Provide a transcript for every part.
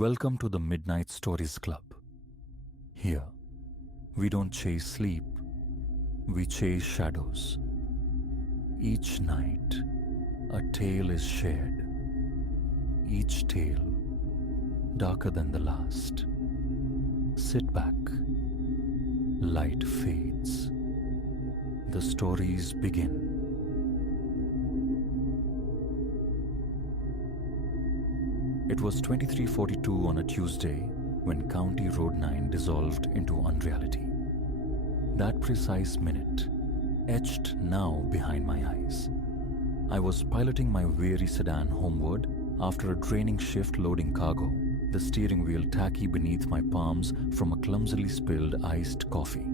Welcome to the Midnight Stories Club. Here, we don't chase sleep, we chase shadows. Each night, a tale is shared. Each tale darker than the last. Sit back. Light fades. The stories begin. It was 23:42 on a Tuesday when County Road 9 dissolved into unreality. That precise minute, etched now behind my eyes. I was piloting my weary sedan homeward after a draining shift loading cargo, the steering wheel tacky beneath my palms from a clumsily spilled iced coffee.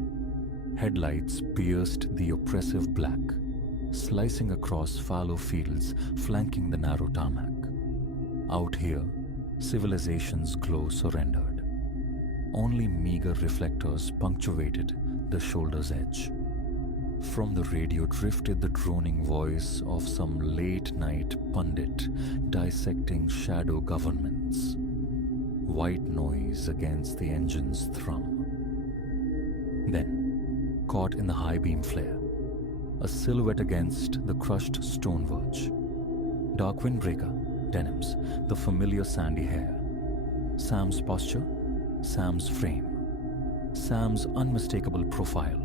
Headlights pierced the oppressive black, slicing across fallow fields flanking the narrow tarmac. Out here, civilization's glow surrendered. Only meager reflectors punctuated the shoulder's edge. From the radio drifted the droning voice of some late-night pundit dissecting shadow governments. White noise against the engine's thrum. Then, caught in the high beam flare, a silhouette against the crushed stone verge. Dark windbreaker, denims, the familiar sandy hair. Sam's posture, Sam's frame, Sam's unmistakable profile.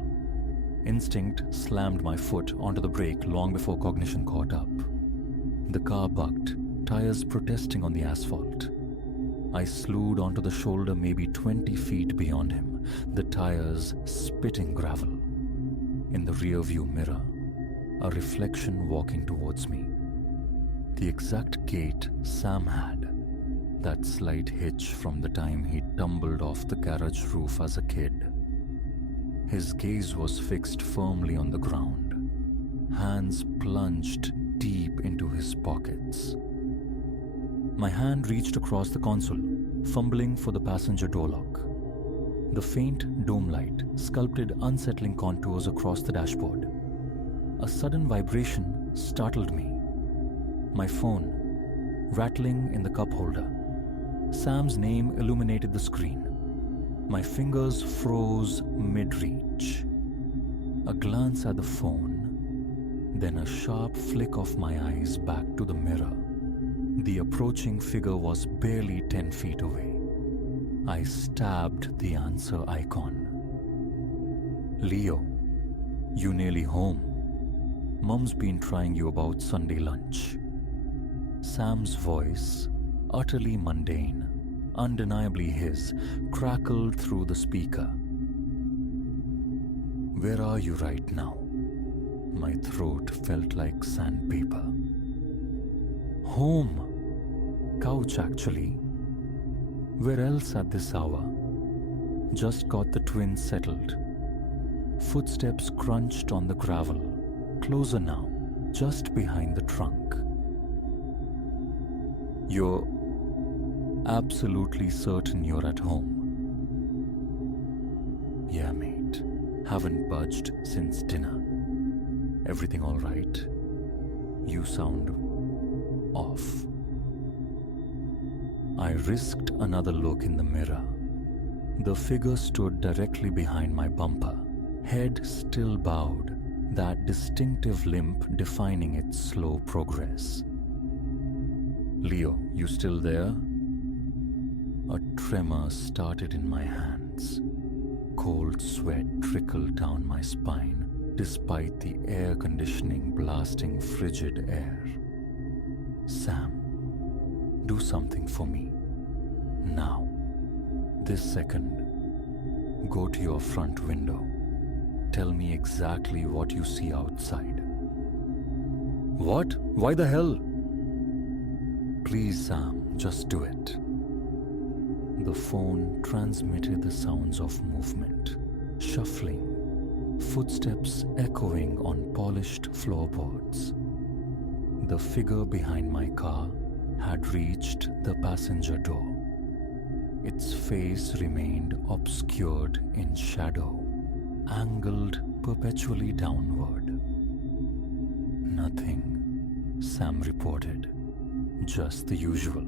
Instinct slammed my foot onto the brake long before cognition caught up. The car bucked, tires protesting on the asphalt. I slewed onto the shoulder maybe 20 feet beyond him, the tires spitting gravel. In the rearview mirror, a reflection walking towards me. The exact gait Sam had, that slight hitch from the time he tumbled off the garage roof as a kid. His gaze was fixed firmly on the ground, hands plunged deep into his pockets. My hand reached across the console, fumbling for the passenger door lock. The faint dome light sculpted unsettling contours across the dashboard. A sudden vibration startled me. My phone, rattling in the cup holder. Sam's name illuminated the screen. My fingers froze mid-reach. A glance at the phone, then a sharp flick of my eyes back to the mirror. The approaching figure was barely 10 feet away. I stabbed the answer icon. Leo, you nearly home? Mum's been trying you about Sunday lunch. Sam's voice, utterly mundane, undeniably his, crackled through the speaker. Where are you right now? My throat felt like sandpaper. Home. Couch, actually. Where else at this hour? Just got the twins settled. Footsteps crunched on the gravel. Closer now, just behind the trunk. You're absolutely certain you're at home? Yeah, mate. Haven't budged since dinner. Everything all right? You sound off. I risked another look in the mirror. The figure stood directly behind my bumper, head still bowed, that distinctive limp defining its slow progress. Leo, you still there? A tremor started in my hands. Cold sweat trickled down my spine, despite the air conditioning blasting frigid air. Sam, do something for me. Now. This second. Go to your front window. Tell me exactly what you see outside. What? Why the hell? Please, Sam, just do it. The phone transmitted the sounds of movement, shuffling, footsteps echoing on polished floorboards. The figure behind my car had reached the passenger door. Its face remained obscured in shadow, angled perpetually downward. Nothing, Sam reported. Just the usual.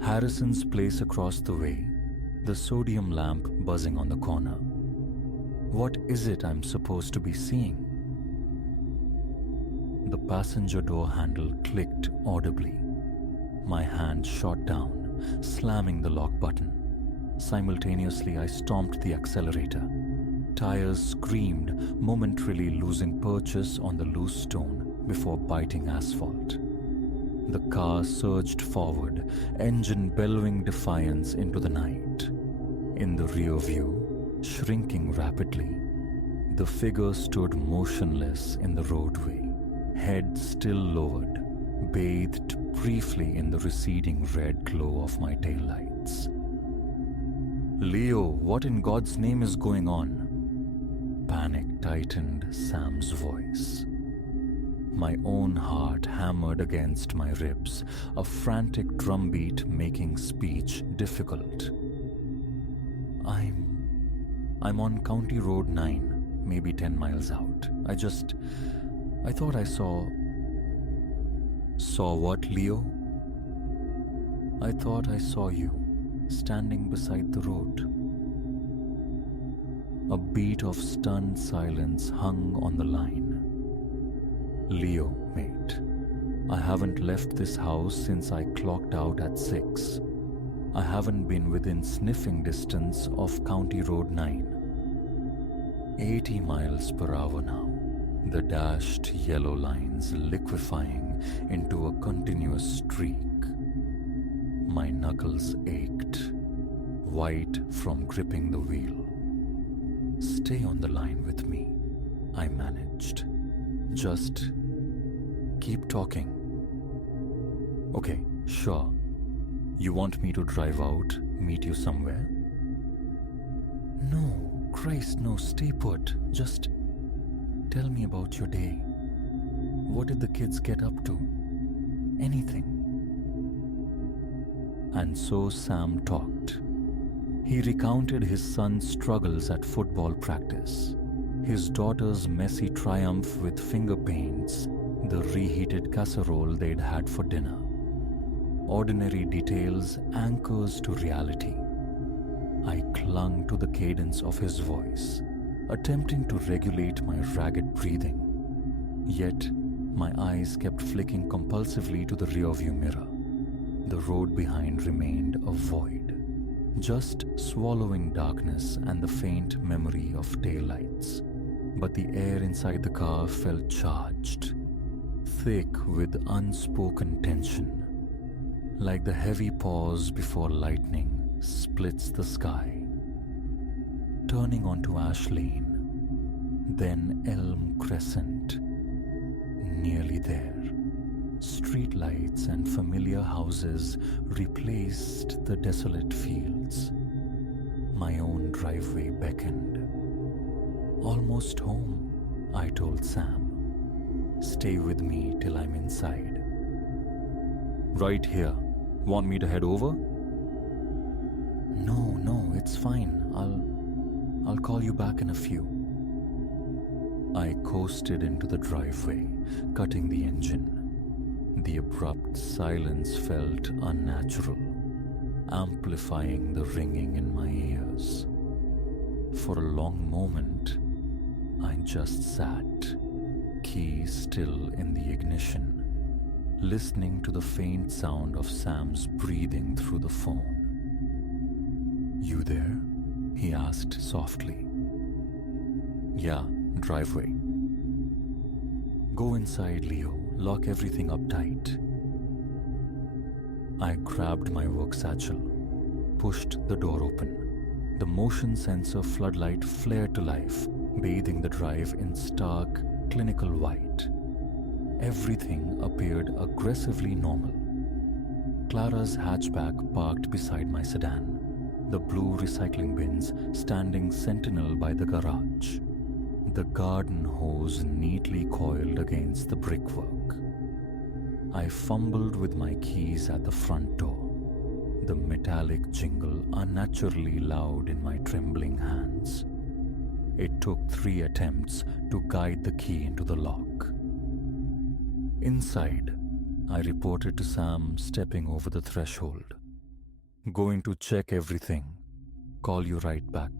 Harrison's place across the way, the sodium lamp buzzing on the corner. What is it I'm supposed to be seeing? The passenger door handle clicked audibly. My hand shot down, slamming the lock button. Simultaneously, I stomped the accelerator. Tires screamed, momentarily losing purchase on the loose stone before biting asphalt. The car surged forward, engine bellowing defiance into the night. In the rear view, shrinking rapidly, the figure stood motionless in the roadway, head still lowered, bathed briefly in the receding red glow of my taillights. "Leo, what in God's name is going on?" Panic tightened Sam's voice. My own heart hammered against my ribs, a frantic drumbeat making speech difficult. I'm on County Road 9, maybe 10 miles out. I thought I saw... Saw what, Leo? I thought I saw you, standing beside the road. A beat of stunned silence hung on the line. "Leo, mate, I haven't left this house since I clocked out at 6. I haven't been within sniffing distance of County Road 9. 80 miles per hour now, the dashed yellow lines liquefying into a continuous streak. My knuckles ached, white from gripping the wheel. "Stay on the line with me," I managed. "Just keep talking." "Okay, sure. You want me to drive out, meet you somewhere?" "No, Christ, no, stay put. Just tell me about your day. What did the kids get up to? Anything." And so Sam talked. He recounted his son's struggles at football practice, his daughter's messy triumph with finger paints, the reheated casserole they'd had for dinner. Ordinary details, anchors to reality. I clung to the cadence of his voice, attempting to regulate my ragged breathing. Yet, my eyes kept flicking compulsively to the rearview mirror. The road behind remained a void, just swallowing darkness and the faint memory of taillights. But the air inside the car felt charged, thick with unspoken tension, like the heavy pause before lightning splits the sky. Turning onto Ash Lane, then Elm Crescent. Nearly there. Streetlights and familiar houses replaced the desolate fields. My own driveway beckoned. "Almost home," I told Sam. "Stay with me till I'm inside." "Right here. Want me to head over?" No, it's fine. I'll call you back in a few." I coasted into the driveway, cutting the engine. The abrupt silence felt unnatural, amplifying the ringing in my ears. For a long moment, I just sat, key still in the ignition, listening to the faint sound of Sam's breathing through the phone. "You there?" he asked softly. "Yeah, driveway." "Go inside, Leo. Lock everything up tight." I grabbed my work satchel, pushed the door open. The motion sensor floodlight flared to life, bathing the drive in stark, clinical white. Everything appeared aggressively normal. Clara's hatchback parked beside my sedan, the blue recycling bins standing sentinel by the garage, the garden hose neatly coiled against the brickwork. I fumbled with my keys at the front door, the metallic jingle unnaturally loud in my trembling hands. It took 3 attempts to guide the key into the lock. Inside, I reported to Sam stepping over the threshold. Going to check everything. Call you right back.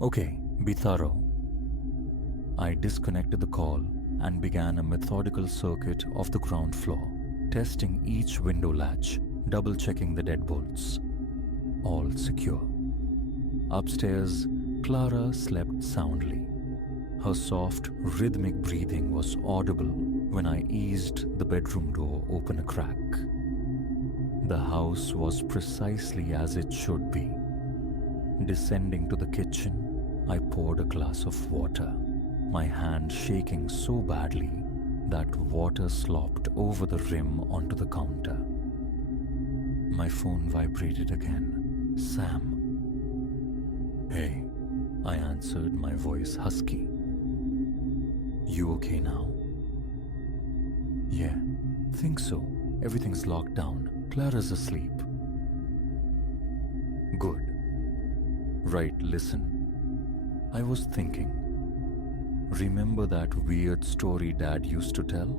Okay, be thorough. I disconnected the call and began a methodical circuit of the ground floor, testing each window latch, double-checking the deadbolts. All secure. Upstairs, Clara slept soundly. Her soft, rhythmic breathing was audible when I eased the bedroom door open a crack. The house was precisely as it should be. Descending to the kitchen, I poured a glass of water, my hand shaking so badly that water slopped over the rim onto the counter. My phone vibrated again. Sam. Hey, I answered, my voice husky. You okay now? Yeah, think so. Everything's locked down. Clara's asleep. Good. Right, listen. I was thinking. Remember that weird story Dad used to tell?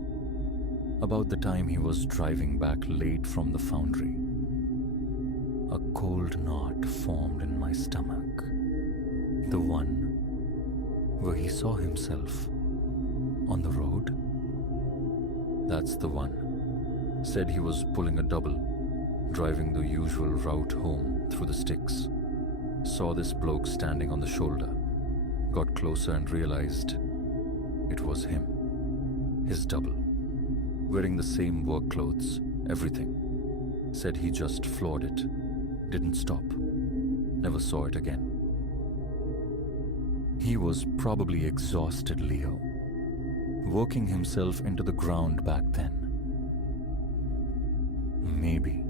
About the time he was driving back late from the foundry. A cold knot formed in my stomach. The one where he saw himself on the road? That's the one. Said he was pulling a double, driving the usual route home through the sticks. Saw this bloke standing on the shoulder. Got closer and realized it was him. His double. Wearing the same work clothes, everything. Said he just floored it. Didn't stop. Never saw it again. He was probably exhausted, Leo. Working himself into the ground back then. Maybe.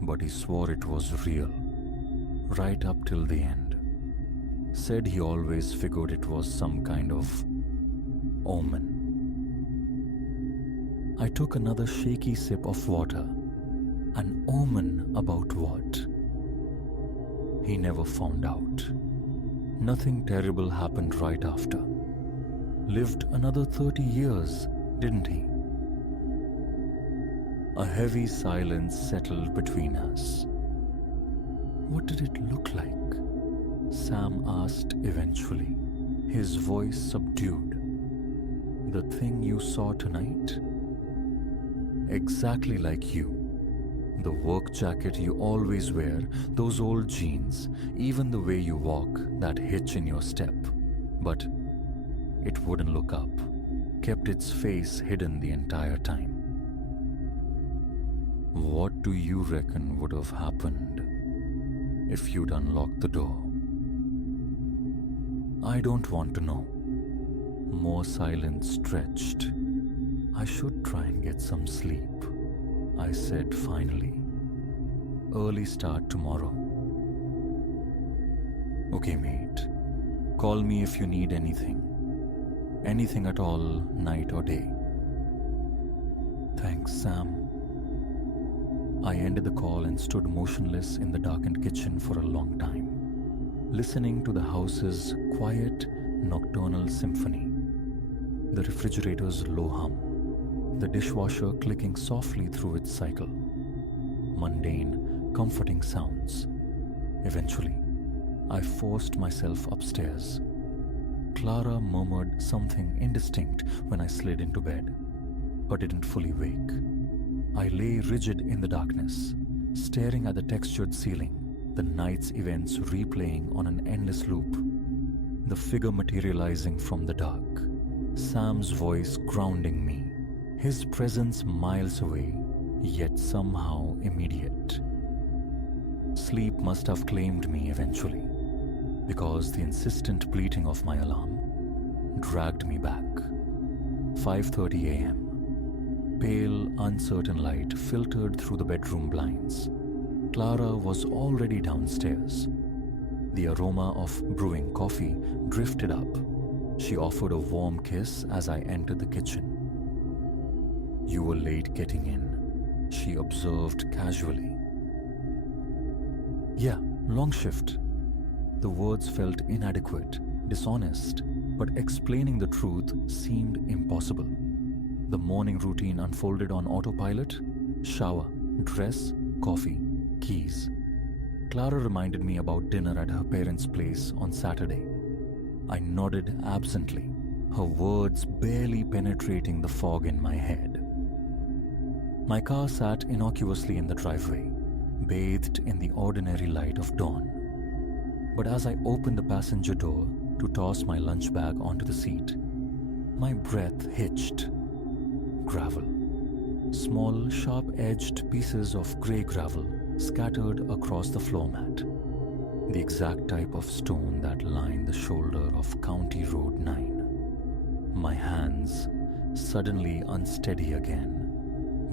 But he swore it was real. Right up till the end. Said he always figured it was some kind of omen. I took another shaky sip of water. An omen about what? He never found out. Nothing terrible happened right after. Lived another 30 years, didn't he? A heavy silence settled between us. What did it look like? Sam asked eventually, his voice subdued. The thing you saw tonight? Exactly like you. The work jacket you always wear, those old jeans, even the way you walk, that hitch in your step. But it wouldn't look up, kept its face hidden the entire time. What do you reckon would have happened if you'd unlocked the door? I don't want to know. More silence stretched. I should try and get some sleep, I said finally. Early start tomorrow. Okay, mate. Call me if you need anything. Anything at all, night or day. Thanks, Sam. I ended the call and stood motionless in the darkened kitchen for a long time, listening to the house's quiet, nocturnal symphony. The refrigerator's low hum, the dishwasher clicking softly through its cycle. Mundane, comforting sounds. Eventually, I forced myself upstairs. Clara murmured something indistinct when I slid into bed, but didn't fully wake. I lay rigid in the darkness, staring at the textured ceiling, the night's events replaying on an endless loop. The figure materializing from the dark, Sam's voice grounding me, his presence miles away, yet somehow immediate. Sleep must have claimed me eventually, because the insistent bleating of my alarm dragged me back. 5:30 a.m. Pale, uncertain light filtered through the bedroom blinds. Clara was already downstairs. The aroma of brewing coffee drifted up. She offered a warm kiss as I entered the kitchen. You were late getting in, she observed casually. Yeah, long shift. The words felt inadequate, dishonest, but explaining the truth seemed impossible. The morning routine unfolded on autopilot: shower, dress, coffee, keys. Clara reminded me about dinner at her parents' place on Saturday. I nodded absently, her words barely penetrating the fog in my head. My car sat innocuously in the driveway, bathed in the ordinary light of dawn. But as I opened the passenger door to toss my lunch bag onto the seat, my breath hitched. Gravel. Small, sharp-edged pieces of grey gravel scattered across the floor mat. The exact type of stone that lined the shoulder of County Road 9. My hands, suddenly unsteady again,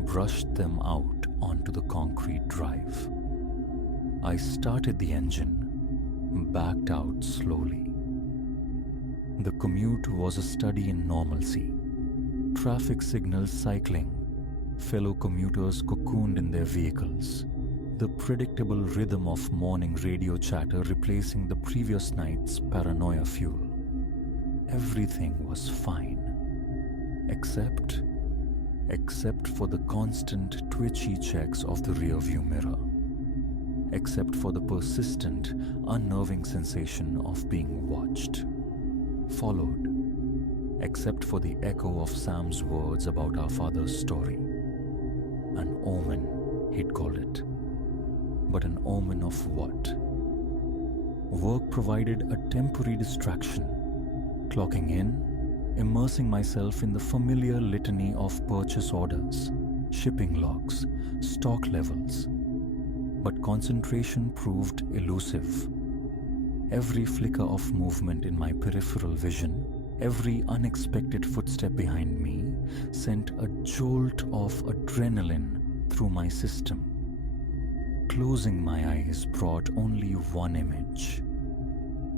brushed them out onto the concrete drive. I started the engine, backed out slowly. The commute was a study in normalcy. Traffic signals cycling, fellow commuters cocooned in their vehicles, the predictable rhythm of morning radio chatter replacing the previous night's paranoia fuel. Everything was fine. Except for the constant twitchy checks of the rearview mirror. Except for the persistent, unnerving sensation of being watched, followed. Except for the echo of Sam's words about our father's story. An omen, he'd called it. But an omen of what? Work provided a temporary distraction. Clocking in, immersing myself in the familiar litany of purchase orders, shipping logs, stock levels. But concentration proved elusive. Every flicker of movement in my peripheral vision, every unexpected footstep behind me sent a jolt of adrenaline through my system. Closing my eyes brought only one image.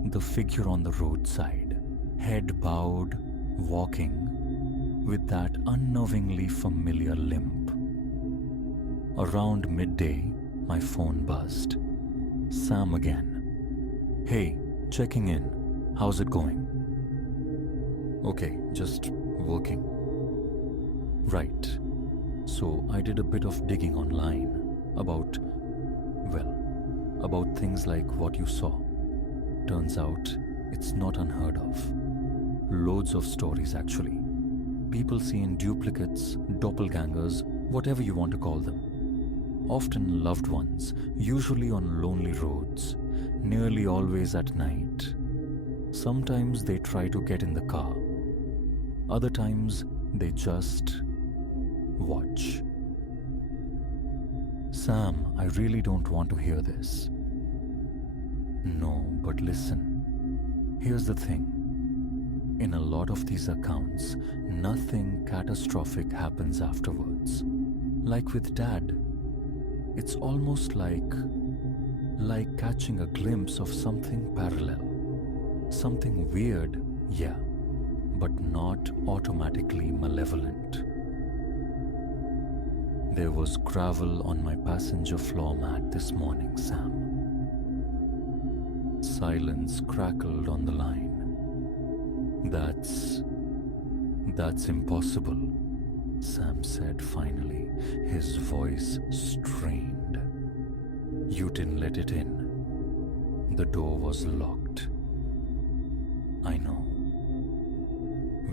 The figure on the roadside, head bowed, walking, with that unnervingly familiar limp. Around midday, my phone buzzed. Sam again. "Hey, checking in. How's it going?" "Okay, just working." "Right. So I did a bit of digging online about things like what you saw. Turns out it's not unheard of. Loads of stories, actually. People seeing duplicates, doppelgangers, whatever you want to call them. Often loved ones, usually on lonely roads, nearly always at night. Sometimes they try to get in the car. Other times they just watch." "Sam, I really don't want to hear this." "No, but listen. Here's the thing. In a lot of these accounts, nothing catastrophic happens afterwards. Like with Dad. It's almost like catching a glimpse of something parallel. Something weird, yeah, but not automatically malevolent." "There was gravel on my passenger floor mat this morning, Sam." Silence crackled on the line. That's impossible," Sam said finally, his voice strained. "You didn't let it in. The door was locked." "I know.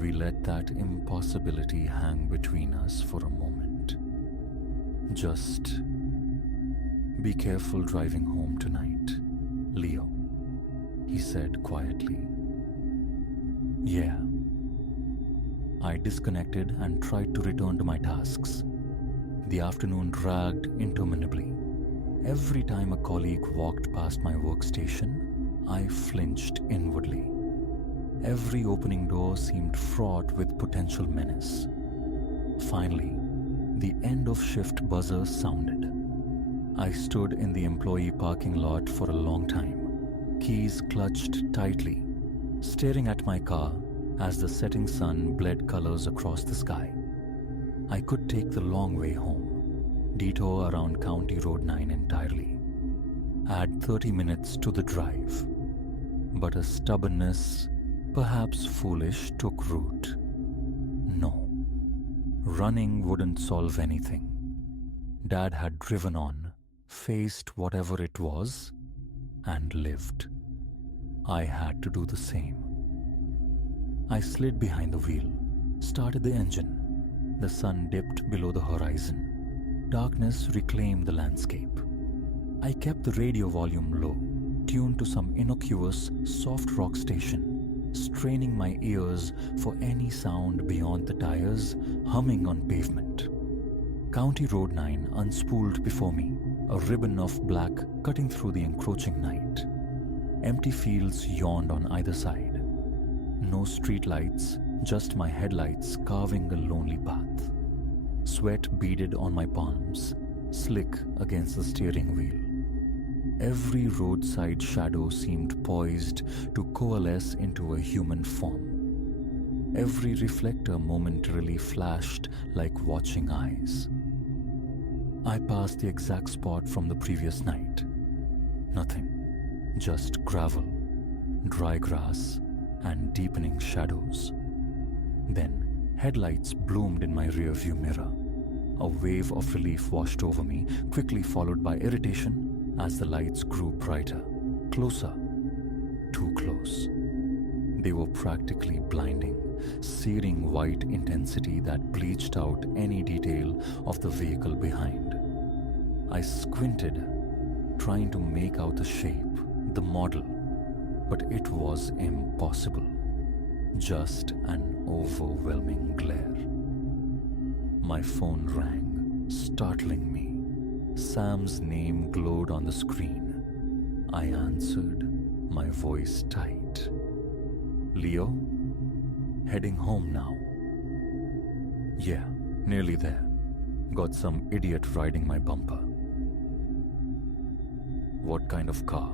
We let that impossibility hang between us for a moment. Just be careful driving home tonight, Leo," he said quietly. "Yeah." I disconnected and tried to return to my tasks. The afternoon dragged interminably. Every time a colleague walked past my workstation, I flinched inwardly. Every opening door seemed fraught with potential menace. Finally, the end of shift buzzer sounded. I stood in the employee parking lot for a long time, keys clutched tightly, staring at my car as the setting sun bled colors across the sky. I could take the long way home, detour around County Road 9 entirely, add 30 minutes to the drive. But a stubbornness, perhaps foolish, took root. No. Running wouldn't solve anything. Dad had driven on, faced whatever it was, and lived. I had to do the same. I slid behind the wheel, started the engine. The sun dipped below the horizon. Darkness reclaimed the landscape. I kept the radio volume low, tuned to some innocuous, soft rock station, straining my ears for any sound beyond the tires humming on pavement. County Road 9 unspooled before me, a ribbon of black cutting through the encroaching night. Empty fields yawned on either side. No streetlights, just my headlights carving a lonely path. Sweat beaded on my palms, slick against the steering wheel. Every roadside shadow seemed poised to coalesce into a human form. Every reflector momentarily flashed like watching eyes. I passed the exact spot from the previous night. Nothing, just gravel, dry grass, and deepening shadows. Then, headlights bloomed in my rearview mirror. A wave of relief washed over me, quickly followed by irritation as the lights grew brighter, closer, too close. They were practically blinding, searing white intensity that bleached out any detail of the vehicle behind. I squinted, trying to make out the shape, the model, but it was impossible. Just an overwhelming glare. My phone rang, startling me. Sam's name glowed on the screen. I answered, my voice tight. Leo? Heading home now. Yeah, nearly there. Got some idiot riding my bumper. What kind of car?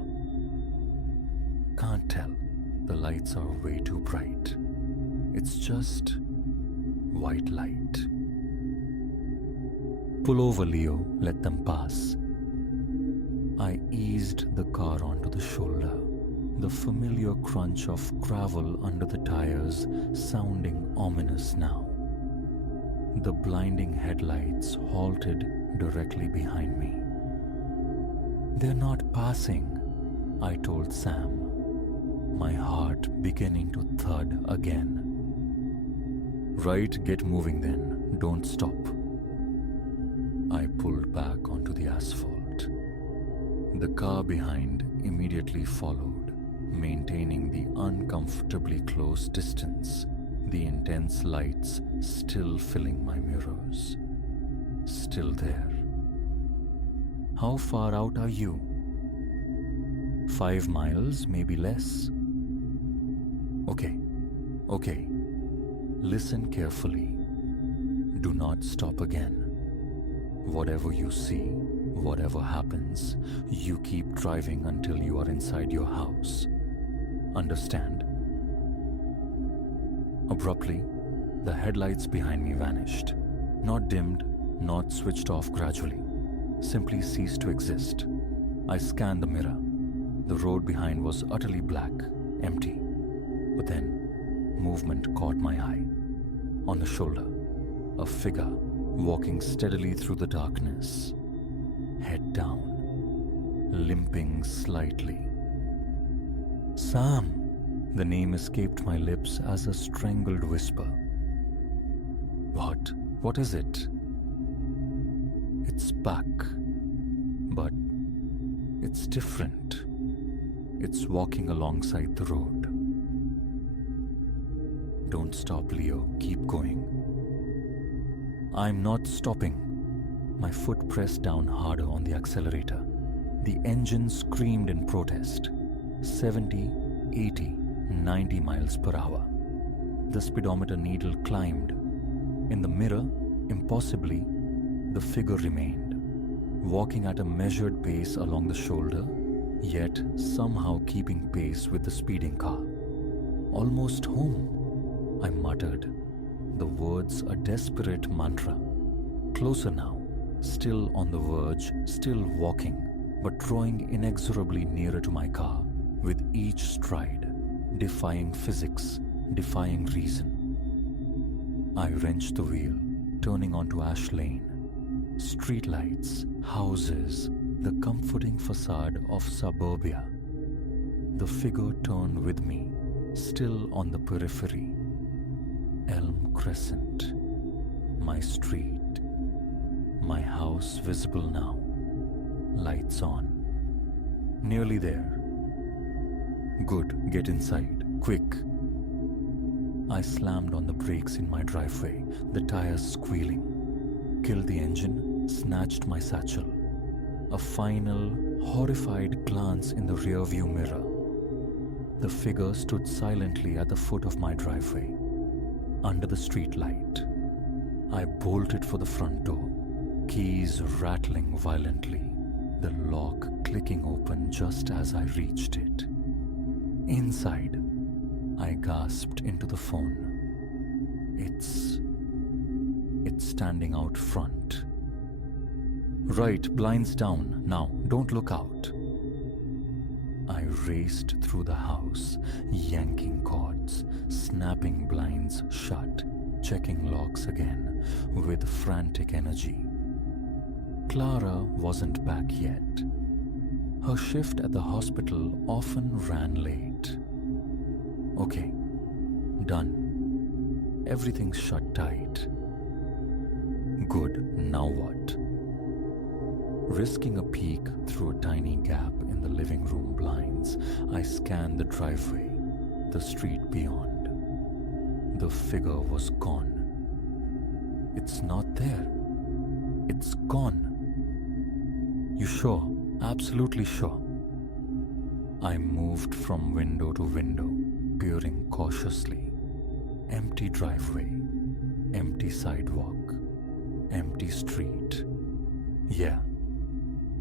Can't tell. The lights are way too bright. It's just white light. Pull over, Leo. Let them pass. I eased the car onto the shoulder, the familiar crunch of gravel under the tires sounding ominous now. The blinding headlights halted directly behind me. They're not passing, I told Sam, my heart beginning to thud again. Right, get moving then. Don't stop. I pulled back onto the asphalt. The car behind immediately followed, maintaining the uncomfortably close distance, the intense lights still filling my mirrors. Still there. How far out are you? 5 miles, maybe less. Okay. Listen carefully. Do not stop again. Whatever you see, whatever happens, you keep driving until you are inside your house. Understand? Abruptly, the headlights behind me vanished. Not dimmed, not switched off gradually. Simply ceased to exist. I scanned the mirror. The road behind was utterly black, empty. But then, movement caught my eye. On the shoulder, a figure walking steadily through the darkness, head down, limping slightly. Sam! The name escaped my lips as a strangled whisper. What? What is it? It's back, but it's different. It's walking alongside the road. Don't stop, Leo. Keep going. I'm not stopping. My foot pressed down harder on the accelerator. The engine screamed in protest. 70, 80, 90 miles per hour. The speedometer needle climbed. In the mirror, impossibly, the figure remained, walking at a measured pace along the shoulder, yet somehow keeping pace with the speeding car. Almost home, I muttered, the words a desperate mantra. Closer now, still on the verge, still walking, but drawing inexorably nearer to my car with each stride, defying physics, defying reason. I wrenched the wheel, turning onto Ash Lane. Streetlights, houses, the comforting facade of suburbia. The figure turned with me, still on the periphery. Elm Crescent, my street, my house visible now, lights on. Nearly there. Good, get inside, quick. I slammed on the brakes in my driveway, the tires squealing. Killed the engine, snatched my satchel. A final, horrified glance in the rearview mirror. The figure stood silently at the foot of my driveway, under the street light. I bolted for the front door, keys rattling violently, the lock clicking open just as I reached it. Inside, I gasped into the phone. It's standing out front. Right, blinds down. Now, don't look out. I raced through the house, yanking cords, snapping blinds shut, checking locks again, with frantic energy. Clara wasn't back yet. Her shift at the hospital often ran late. Okay, done. Everything's shut tight. Good, now what? Risking a peek through a tiny gap in the living room blinds, I scanned the driveway, the street beyond. The figure was gone. It's not there. It's gone. You sure? Absolutely sure. I moved from window to window, peering cautiously. Empty driveway, empty sidewalk, empty street. Yeah,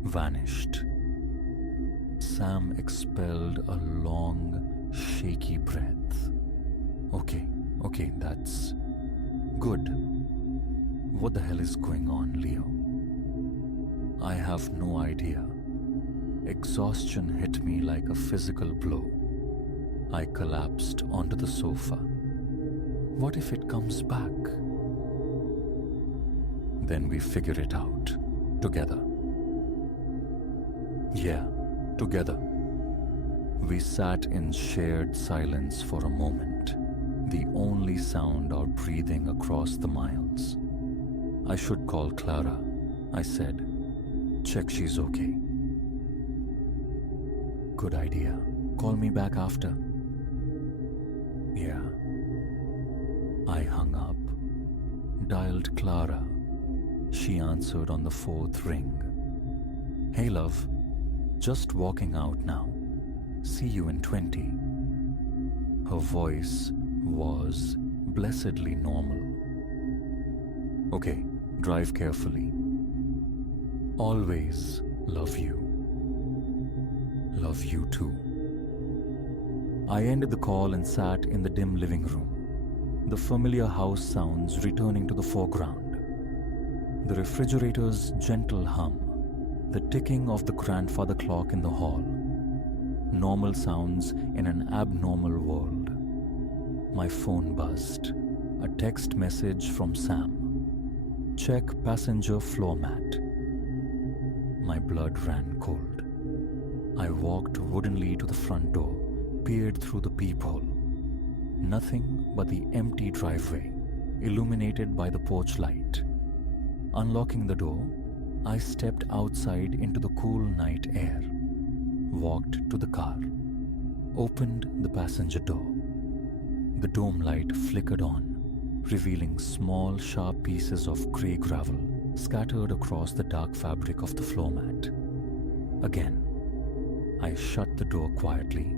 vanished. Sam expelled a long, shaky breath. Okay, that's good. What the hell is going on, Leo? I have no idea. Exhaustion hit me like a physical blow. I collapsed onto the sofa. What if it comes back? Then we figure it out. Together. Yeah, together. We sat in shared silence for a moment, the only sound our breathing across the miles. I should call Clara, I said. Check she's okay. Good idea. Call me back after. Yeah. I hung up. Dialed Clara. She answered on the fourth ring. Hey love, just walking out now. See you in 20. Her voice was blessedly normal. Okay, drive carefully. Always love you. Love you too. I ended the call and sat in the dim living room, the familiar house sounds returning to the foreground. The refrigerator's gentle hum, the ticking of the grandfather clock in the hall. Normal sounds in an abnormal world. My phone buzzed. A text message from Sam. Check passenger floor mat. My blood ran cold. I walked woodenly to the front door, peered through the peephole. Nothing but the empty driveway, illuminated by the porch light. Unlocking the door, I stepped outside into the cool night air, walked to the car, opened the passenger door. The dome light flickered on, revealing small, sharp pieces of grey gravel scattered across the dark fabric of the floor mat. Again, I shut the door quietly,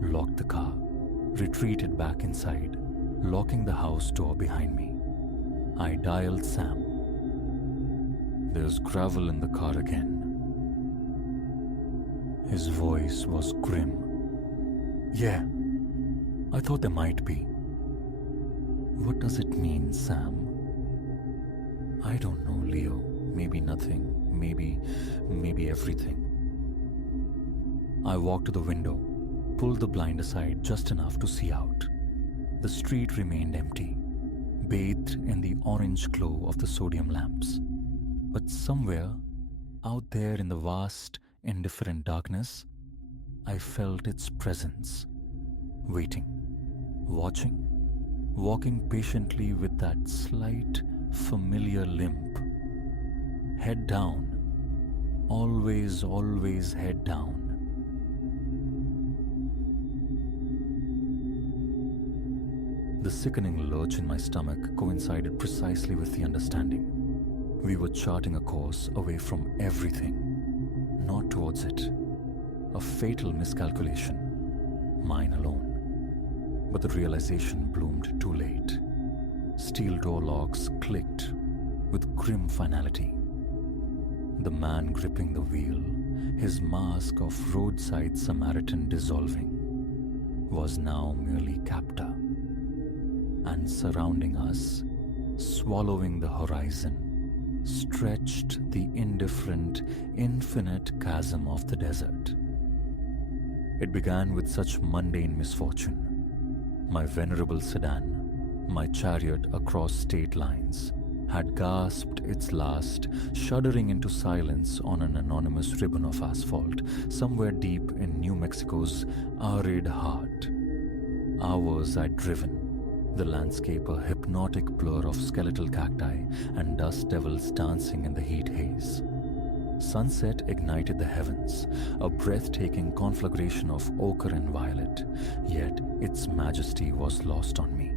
locked the car, retreated back inside, locking the house door behind me. I dialed Sam. There's gravel in the car again. His voice was grim. Yeah, I thought there might be. What does it mean, Sam? I don't know, Leo. Maybe nothing. Maybe everything. I walked to the window, pulled the blind aside just enough to see out. The street remained empty, bathed in the orange glow of the sodium lamps. But somewhere, Out there in the vast, indifferent darkness, I felt its presence, waiting, watching, walking patiently with that slight, familiar limp. Head down, always, always head down. The sickening lurch in my stomach coincided precisely with the understanding. We were charting a course away from everything, not towards it. A fatal miscalculation, mine alone. But the realization bloomed too late. Steel door locks clicked with grim finality. The man gripping the wheel, his mask of roadside Samaritan dissolving, was now merely captor. And surrounding us, swallowing the horizon, stretched the indifferent, infinite chasm of the desert. It began with such mundane misfortune. My venerable sedan, my chariot across state lines, had gasped its last, shuddering into silence on an anonymous ribbon of asphalt somewhere deep in New Mexico's arid heart. Hours I'd driven, the landscape a hypnotic blur of skeletal cacti and dust devils dancing in the heat haze. Sunset ignited the heavens, a breathtaking conflagration of ochre and violet, yet its majesty was lost on me.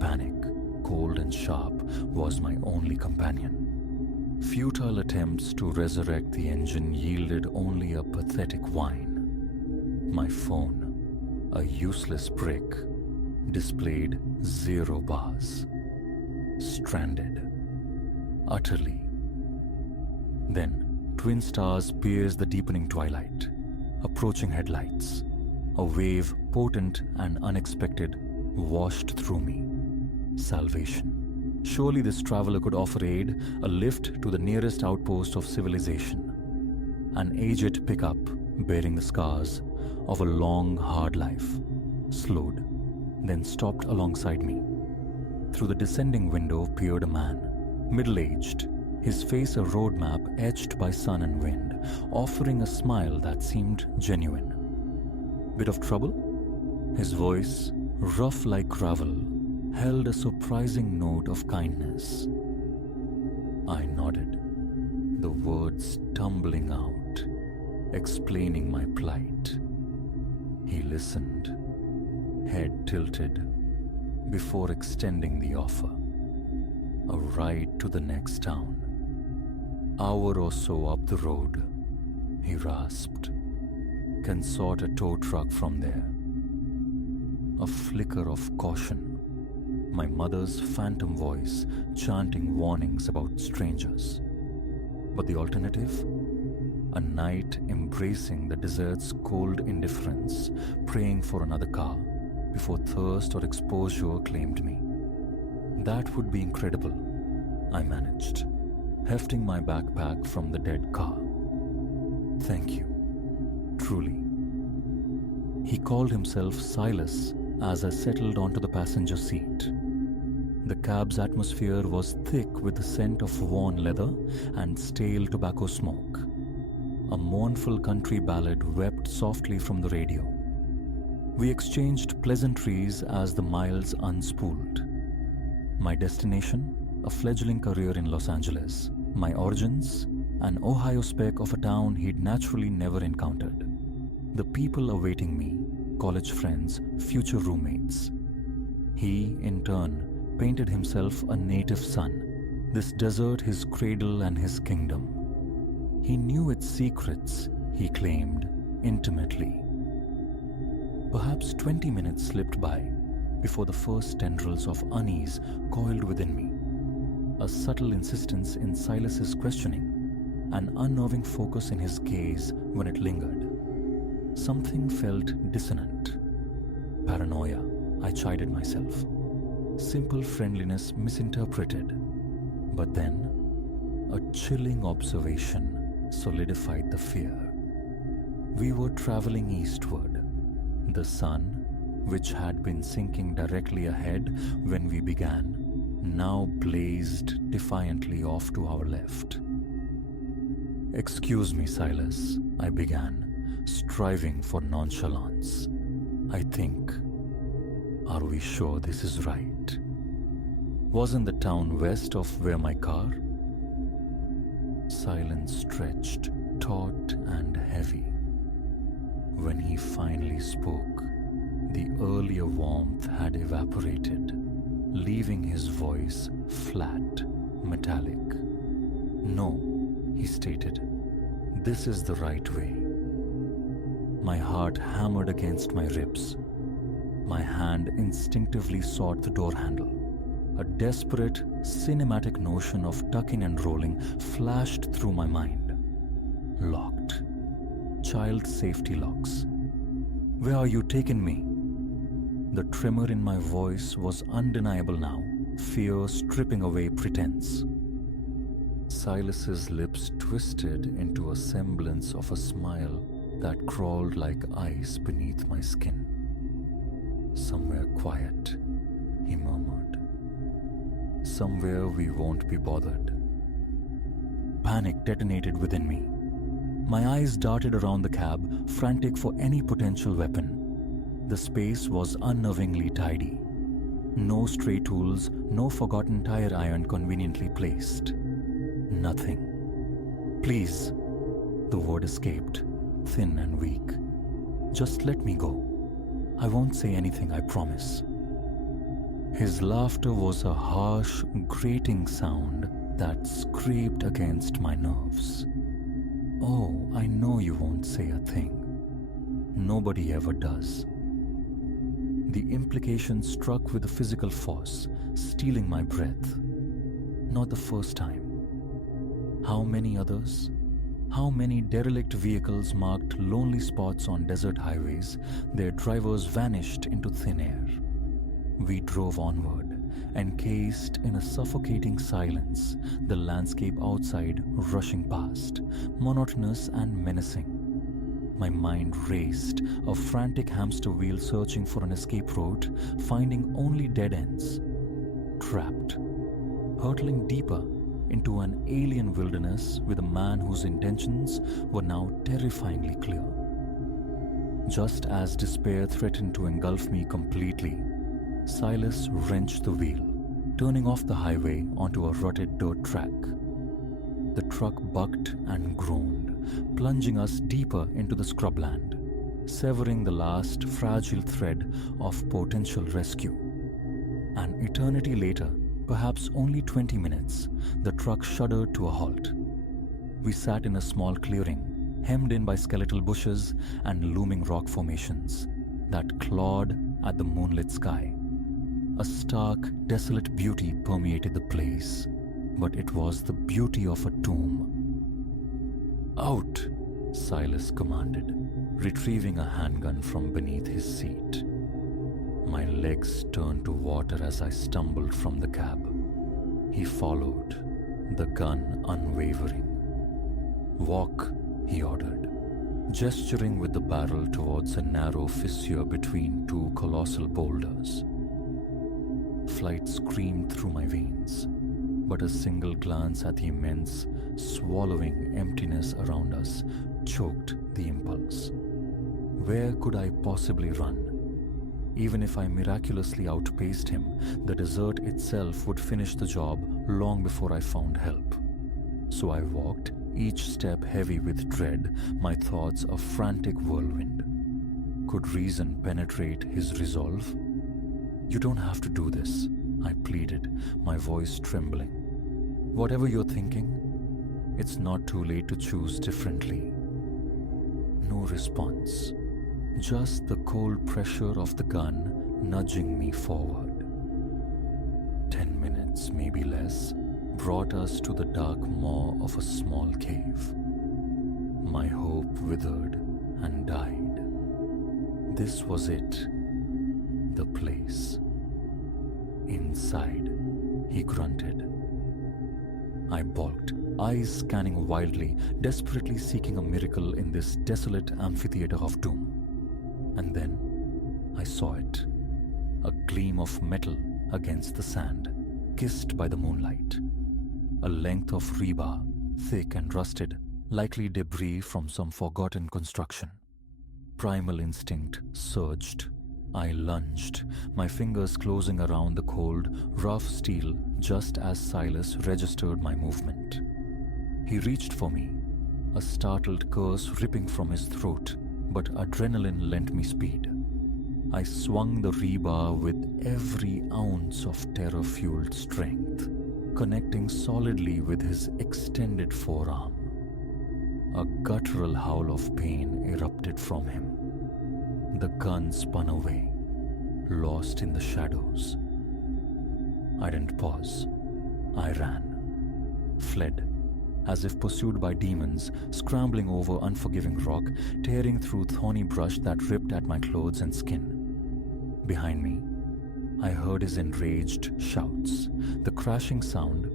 Panic, cold and sharp, was my only companion. Futile attempts to resurrect the engine yielded only a pathetic whine. My phone, a useless brick, displayed 0 bars. Stranded. Utterly. Then, twin stars pierced the deepening twilight. Approaching headlights. A wave, potent and unexpected, washed through me. Salvation. Surely this traveler could offer aid, a lift to the nearest outpost of civilization. An aged pickup bearing the scars of a long, hard life slowed, then stopped alongside me. Through the descending window peered a man, middle-aged, his face a roadmap etched by sun and wind, offering a smile that seemed genuine. Bit of trouble? His voice, rough like gravel, held a surprising note of kindness. I nodded, the words tumbling out, explaining my plight. He listened, head tilted, before extending the offer. A ride to the next town. Hour or so up the road, he rasped. Can sort a tow truck from there. A flicker of caution. My mother's phantom voice chanting warnings about strangers. But the alternative? A night embracing the desert's cold indifference, praying for another car before thirst or exposure claimed me. That would be incredible, I managed, hefting my backpack from the dead car. Thank you, truly. He called himself Silas as I settled onto the passenger seat. The cab's atmosphere was thick with the scent of worn leather and stale tobacco smoke. A mournful country ballad wept softly from the radio. We exchanged pleasantries as the miles unspooled. My destination, a fledgling career in Los Angeles. My origins, an Ohio speck of a town he'd naturally never encountered. The people awaiting me, college friends, future roommates. He, in turn, painted himself a native son, this desert his cradle and his kingdom. He knew its secrets, he claimed, intimately. Perhaps 20 minutes slipped by before the first tendrils of unease coiled within me. A subtle insistence in Silas's questioning, an unnerving focus in his gaze when it lingered. Something felt dissonant. Paranoia, I chided myself. Simple friendliness misinterpreted. But then, a chilling observation solidified the fear. We were traveling eastward. The sun, which had been sinking directly ahead when we began, now blazed defiantly off to our left. Excuse me, Silas, I began, striving for nonchalance. I think. Are we sure this is right? Wasn't the town west of where my car? Silence stretched, taut and heavy. When he finally spoke, the earlier warmth had evaporated, leaving his voice flat, metallic. No, he stated, this is the right way. My heart hammered against my ribs. My hand instinctively sought the door handle. A desperate, cinematic notion of tucking and rolling flashed through my mind. Locked. Child safety locks. Where are you taking me? The tremor in my voice was undeniable now, fear stripping away pretense. Silas's lips twisted into a semblance of a smile that crawled like ice beneath my skin. Somewhere quiet, he murmured. Somewhere we won't be bothered. Panic detonated within me. My eyes darted around the cab, frantic for any potential weapon. The space was unnervingly tidy. No stray tools, no forgotten tire iron conveniently placed. Nothing. Please, the word escaped, thin and weak. Just let me go. I won't say anything, I promise. His laughter was a harsh, grating sound that scraped against my nerves. Oh, I know you won't say a thing. Nobody ever does. The implication struck with a physical force, stealing my breath. Not the first time. How many others? How many derelict vehicles marked lonely spots on desert highways, their drivers vanished into thin air. We drove onward, encased in a suffocating silence, the landscape outside rushing past, monotonous and menacing. My mind raced, a frantic hamster wheel searching for an escape route, finding only dead ends. Trapped, hurtling deeper into an alien wilderness with a man whose intentions were now terrifyingly clear. Just as despair threatened to engulf me completely, Silas wrenched the wheel, turning off the highway onto a rutted dirt track. The truck bucked and groaned, plunging us deeper into the scrubland, severing the last fragile thread of potential rescue. An eternity later, perhaps only 20 minutes, the truck shuddered to a halt. We sat in a small clearing, hemmed in by skeletal bushes and looming rock formations that clawed at the moonlit sky. A stark, desolate beauty permeated the place, but it was the beauty of a tomb. "Out!" Silas commanded, retrieving a handgun from beneath his seat. My legs turned to water as I stumbled from the cab. He followed, the gun unwavering. "Walk," he ordered, gesturing with the barrel towards a narrow fissure between two colossal boulders. Flight screamed through my veins, but a single glance at the immense, swallowing emptiness around us choked the impulse. Where could I possibly run? Even if I miraculously outpaced him, the desert itself would finish the job long before I found help. So I walked, each step heavy with dread, my thoughts a frantic whirlwind. Could reason penetrate his resolve? "You don't have to do this," I pleaded, my voice trembling. "Whatever you're thinking, it's not too late to choose differently." No response. Just the cold pressure of the gun nudging me forward. 10 minutes, maybe less, brought us to the dark maw of a small cave. My hope withered and died. This was it. The place. "Inside," he grunted. I balked, eyes scanning wildly, desperately seeking a miracle in this desolate amphitheater of doom. And then I saw it. A gleam of metal against the sand, kissed by the moonlight. A length of rebar, thick and rusted, likely debris from some forgotten construction. Primal instinct surged. I lunged, my fingers closing around the cold, rough steel just as Silas registered my movement. He reached for me, a startled curse ripping from his throat, but adrenaline lent me speed. I swung the rebar with every ounce of terror-fueled strength, connecting solidly with his extended forearm. A guttural howl of pain erupted from him. The gun spun away, lost in the shadows. I didn't pause. I ran, fled, as if pursued by demons, scrambling over unforgiving rock, tearing through thorny brush that ripped at my clothes and skin. Behind me, I heard his enraged shouts, the crashing sound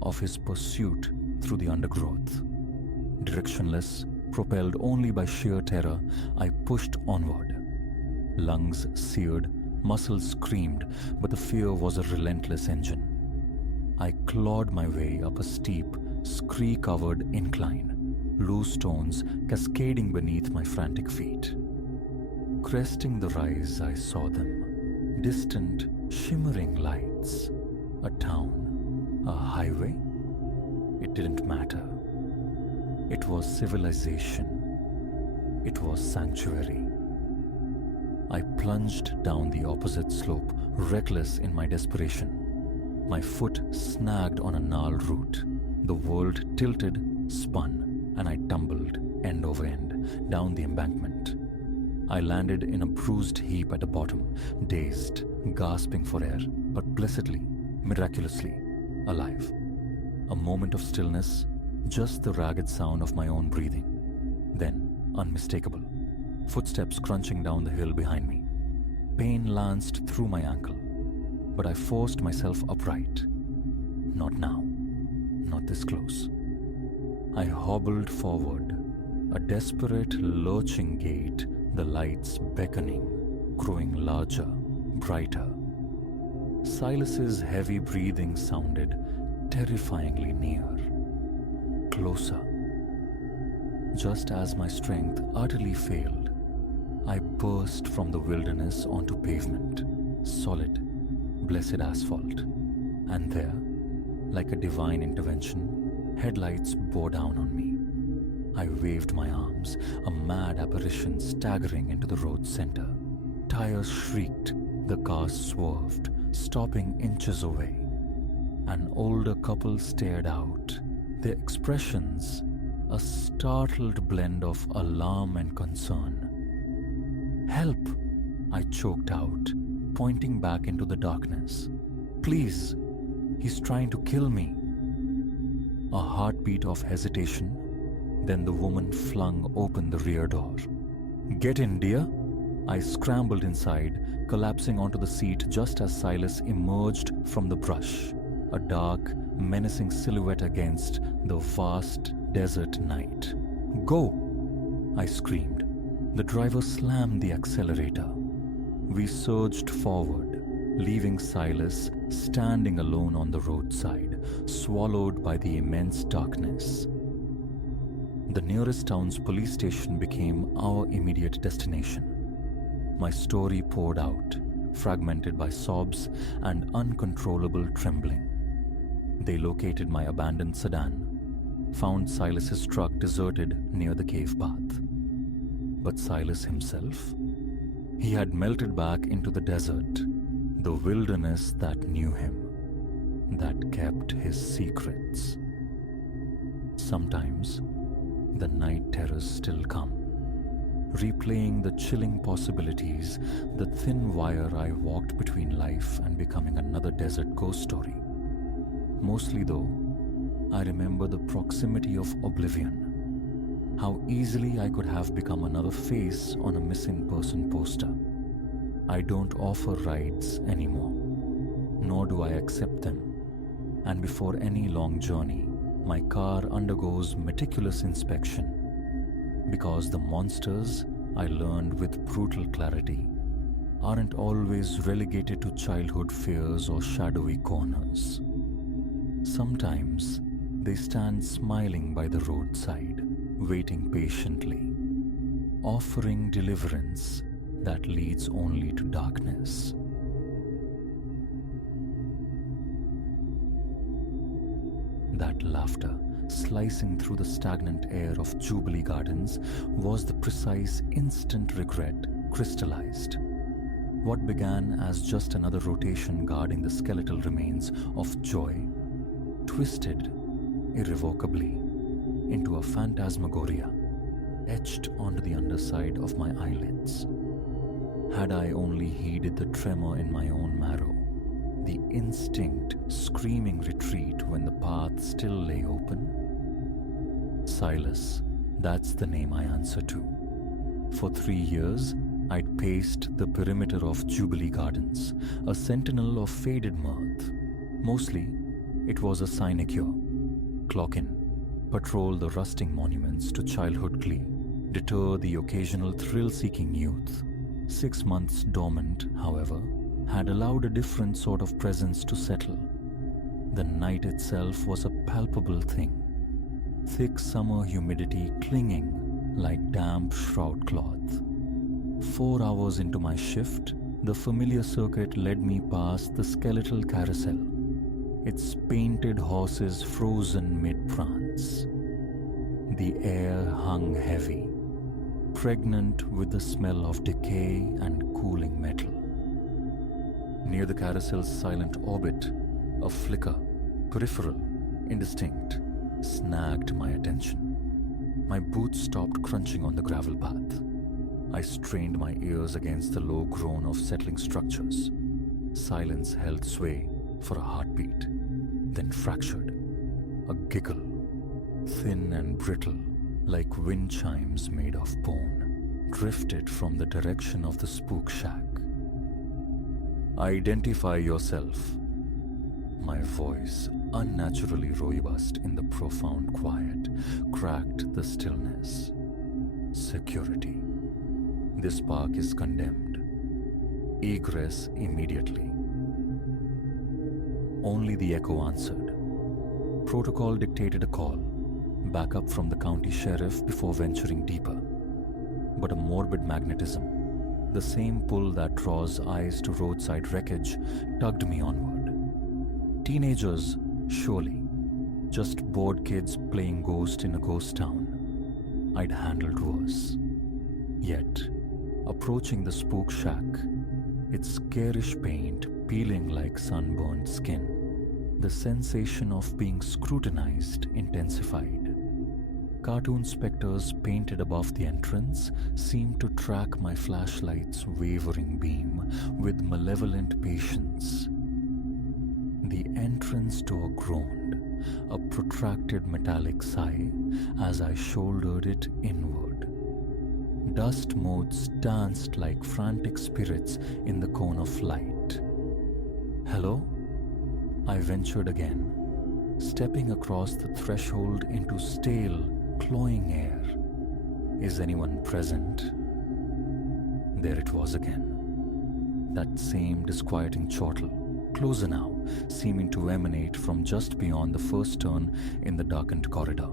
of his pursuit through the undergrowth. Directionless, propelled only by sheer terror, I pushed onward. Lungs seared, muscles screamed, but the fear was a relentless engine. I clawed my way up a steep, scree-covered incline, loose stones cascading beneath my frantic feet. Cresting the rise, I saw them. Distant, shimmering lights. A town. A highway? It didn't matter. It was civilization. It was sanctuary. I plunged down the opposite slope, reckless in my desperation. My foot snagged on a gnarled root. The world tilted, spun, and I tumbled, end over end, down the embankment. I landed in a bruised heap at the bottom, dazed, gasping for air, but blessedly, miraculously, alive. A moment of stillness, just the ragged sound of my own breathing. Then, unmistakable, footsteps crunching down the hill behind me. Pain lanced through my ankle, but I forced myself upright. Not now, not this close. I hobbled forward, a desperate, lurching gait, the lights beckoning, growing larger, brighter. Silas's heavy breathing sounded terrifyingly near. Closer. Just as my strength utterly failed, I burst from the wilderness onto pavement, solid, blessed asphalt. And there, like a divine intervention, headlights bore down on me. I waved my arms, a mad apparition staggering into the road's center. Tires shrieked, the car swerved, stopping inches away. An older couple stared out, their expressions a startled blend of alarm and concern. "Help!" I choked out, pointing back into the darkness. "Please, he's trying to kill me." A heartbeat of hesitation, then the woman flung open the rear door. "Get in, dear." I scrambled inside, collapsing onto the seat just as Silas emerged from the brush, a dark, menacing silhouette against the vast desert night. "Go!" I screamed. The driver slammed the accelerator. We surged forward, leaving Silas standing alone on the roadside, swallowed by the immense darkness. The nearest town's police station became our immediate destination. My story poured out, fragmented by sobs and uncontrollable trembling. They located my abandoned sedan, found Silas's truck deserted near the cave path. But Silas himself? He had melted back into the desert, the wilderness that knew him, that kept his secrets. Sometimes, the night terrors still come, replaying the chilling possibilities, the thin wire I walked between life and becoming another desert ghost story. Mostly though, I remember the proximity of oblivion, how easily I could have become another face on a missing person poster. I don't offer rides anymore, nor do I accept them. And before any long journey, my car undergoes meticulous inspection, because the monsters, I learned with brutal clarity, aren't always relegated to childhood fears or shadowy corners. Sometimes they stand smiling by the roadside, waiting patiently, offering deliverance that leads only to darkness. That laughter, slicing through the stagnant air of Jubilee Gardens, was the precise instant regret crystallized. What began as just another rotation guarding the skeletal remains of joy twisted irrevocably into a phantasmagoria etched onto the underside of my eyelids. Had I only heeded the tremor in my own marrow, the instinct screaming retreat when the path still lay open? Silas, that's the name I answer to. For 3 years, I'd paced the perimeter of Jubilee Gardens, a sentinel of faded mirth. Mostly, it was a sinecure. Clock in, patrol the rusting monuments to childhood glee, deter the occasional thrill-seeking youth. 6 months dormant, however, had allowed a different sort of presence to settle. The night itself was a palpable thing. Thick summer humidity clinging like damp shroud cloth. 4 hours into my shift, the familiar circuit led me past the skeletal carousel, its painted horses frozen mid-prance. The air hung heavy, pregnant with the smell of decay and cooling metal. Near the carousel's silent orbit, a flicker, peripheral, indistinct, snagged my attention. My boots stopped crunching on the gravel path. I strained my ears against the low groan of settling structures. Silence held sway for a heartbeat, then fractured. A giggle, thin and brittle, like wind chimes made of bone, drifted from the direction of the spook shack. Identify yourself. My voice, unnaturally robust in the profound quiet, cracked the stillness. Security. This park is condemned. Egress immediately. Only the echo answered. Protocol dictated a call, backup from the county sheriff before venturing deeper. But a morbid magnetism, the same pull that draws eyes to roadside wreckage, tugged me onward. Teenagers, surely. Just bored kids playing ghost in a ghost town. I'd handled worse. Yet, approaching the spook shack, its garish paint peeling like sunburned skin, the sensation of being scrutinized intensified. Cartoon specters painted above the entrance seemed to track my flashlight's wavering beam with malevolent patience. The entrance door groaned, a protracted metallic sigh, as I shouldered it inward. Dust motes danced like frantic spirits in the cone of light. Hello? I ventured again, stepping across the threshold into stale, cloying air. Is anyone present? There it was again. That same disquieting chortle, closer now, seeming to emanate from just beyond the first turn in the darkened corridor.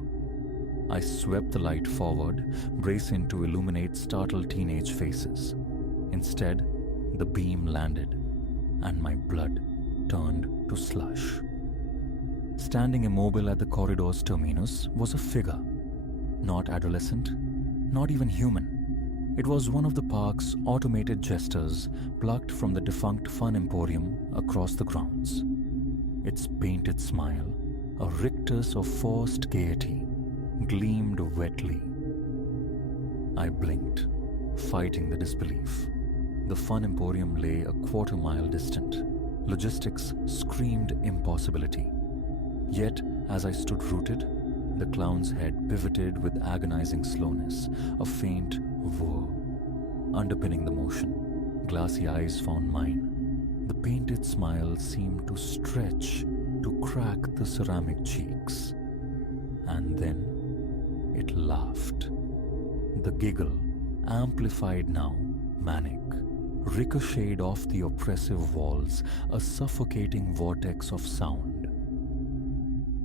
I swept the light forward, bracing to illuminate startled teenage faces. Instead, the beam landed, and my blood turned to slush. Standing immobile at the corridor's terminus was a figure. Not adolescent, not even human. It was one of the park's automated jesters plucked from the defunct Fun Emporium across the grounds. Its painted smile, a rictus of forced gaiety, gleamed wetly. I blinked, fighting the disbelief. The Fun Emporium lay a quarter-mile distant. Logistics screamed impossibility. Yet, as I stood rooted, the clown's head pivoted with agonizing slowness, a faint whir. Underpinning the motion, glassy eyes found mine. The painted smile seemed to stretch, to crack the ceramic cheeks. And then it laughed. The giggle, amplified now, manic, ricocheted off the oppressive walls, a suffocating vortex of sound.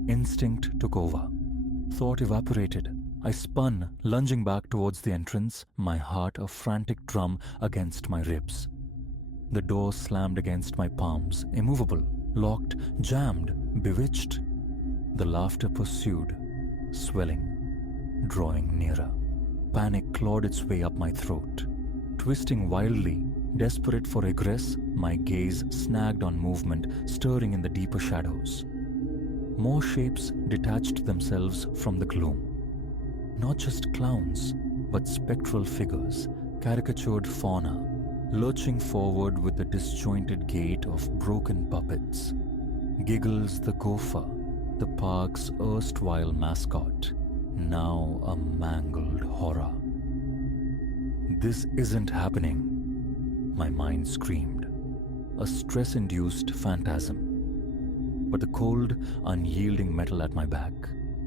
Instinct took over. Thought evaporated. I spun, lunging back towards the entrance, my heart a frantic drum against my ribs. The door slammed against my palms, immovable, locked, jammed, bewitched. The laughter pursued, swelling, drawing nearer. Panic clawed its way up my throat. Twisting wildly, desperate for egress, my gaze snagged on movement stirring in the deeper shadows. More shapes detached themselves from the gloom. Not just clowns, but spectral figures, caricatured fauna, lurching forward with the disjointed gait of broken puppets. Giggles the gopher, the park's erstwhile mascot, now a mangled horror. This isn't happening, my mind screamed. A stress-induced phantasm. But the cold, unyielding metal at my back,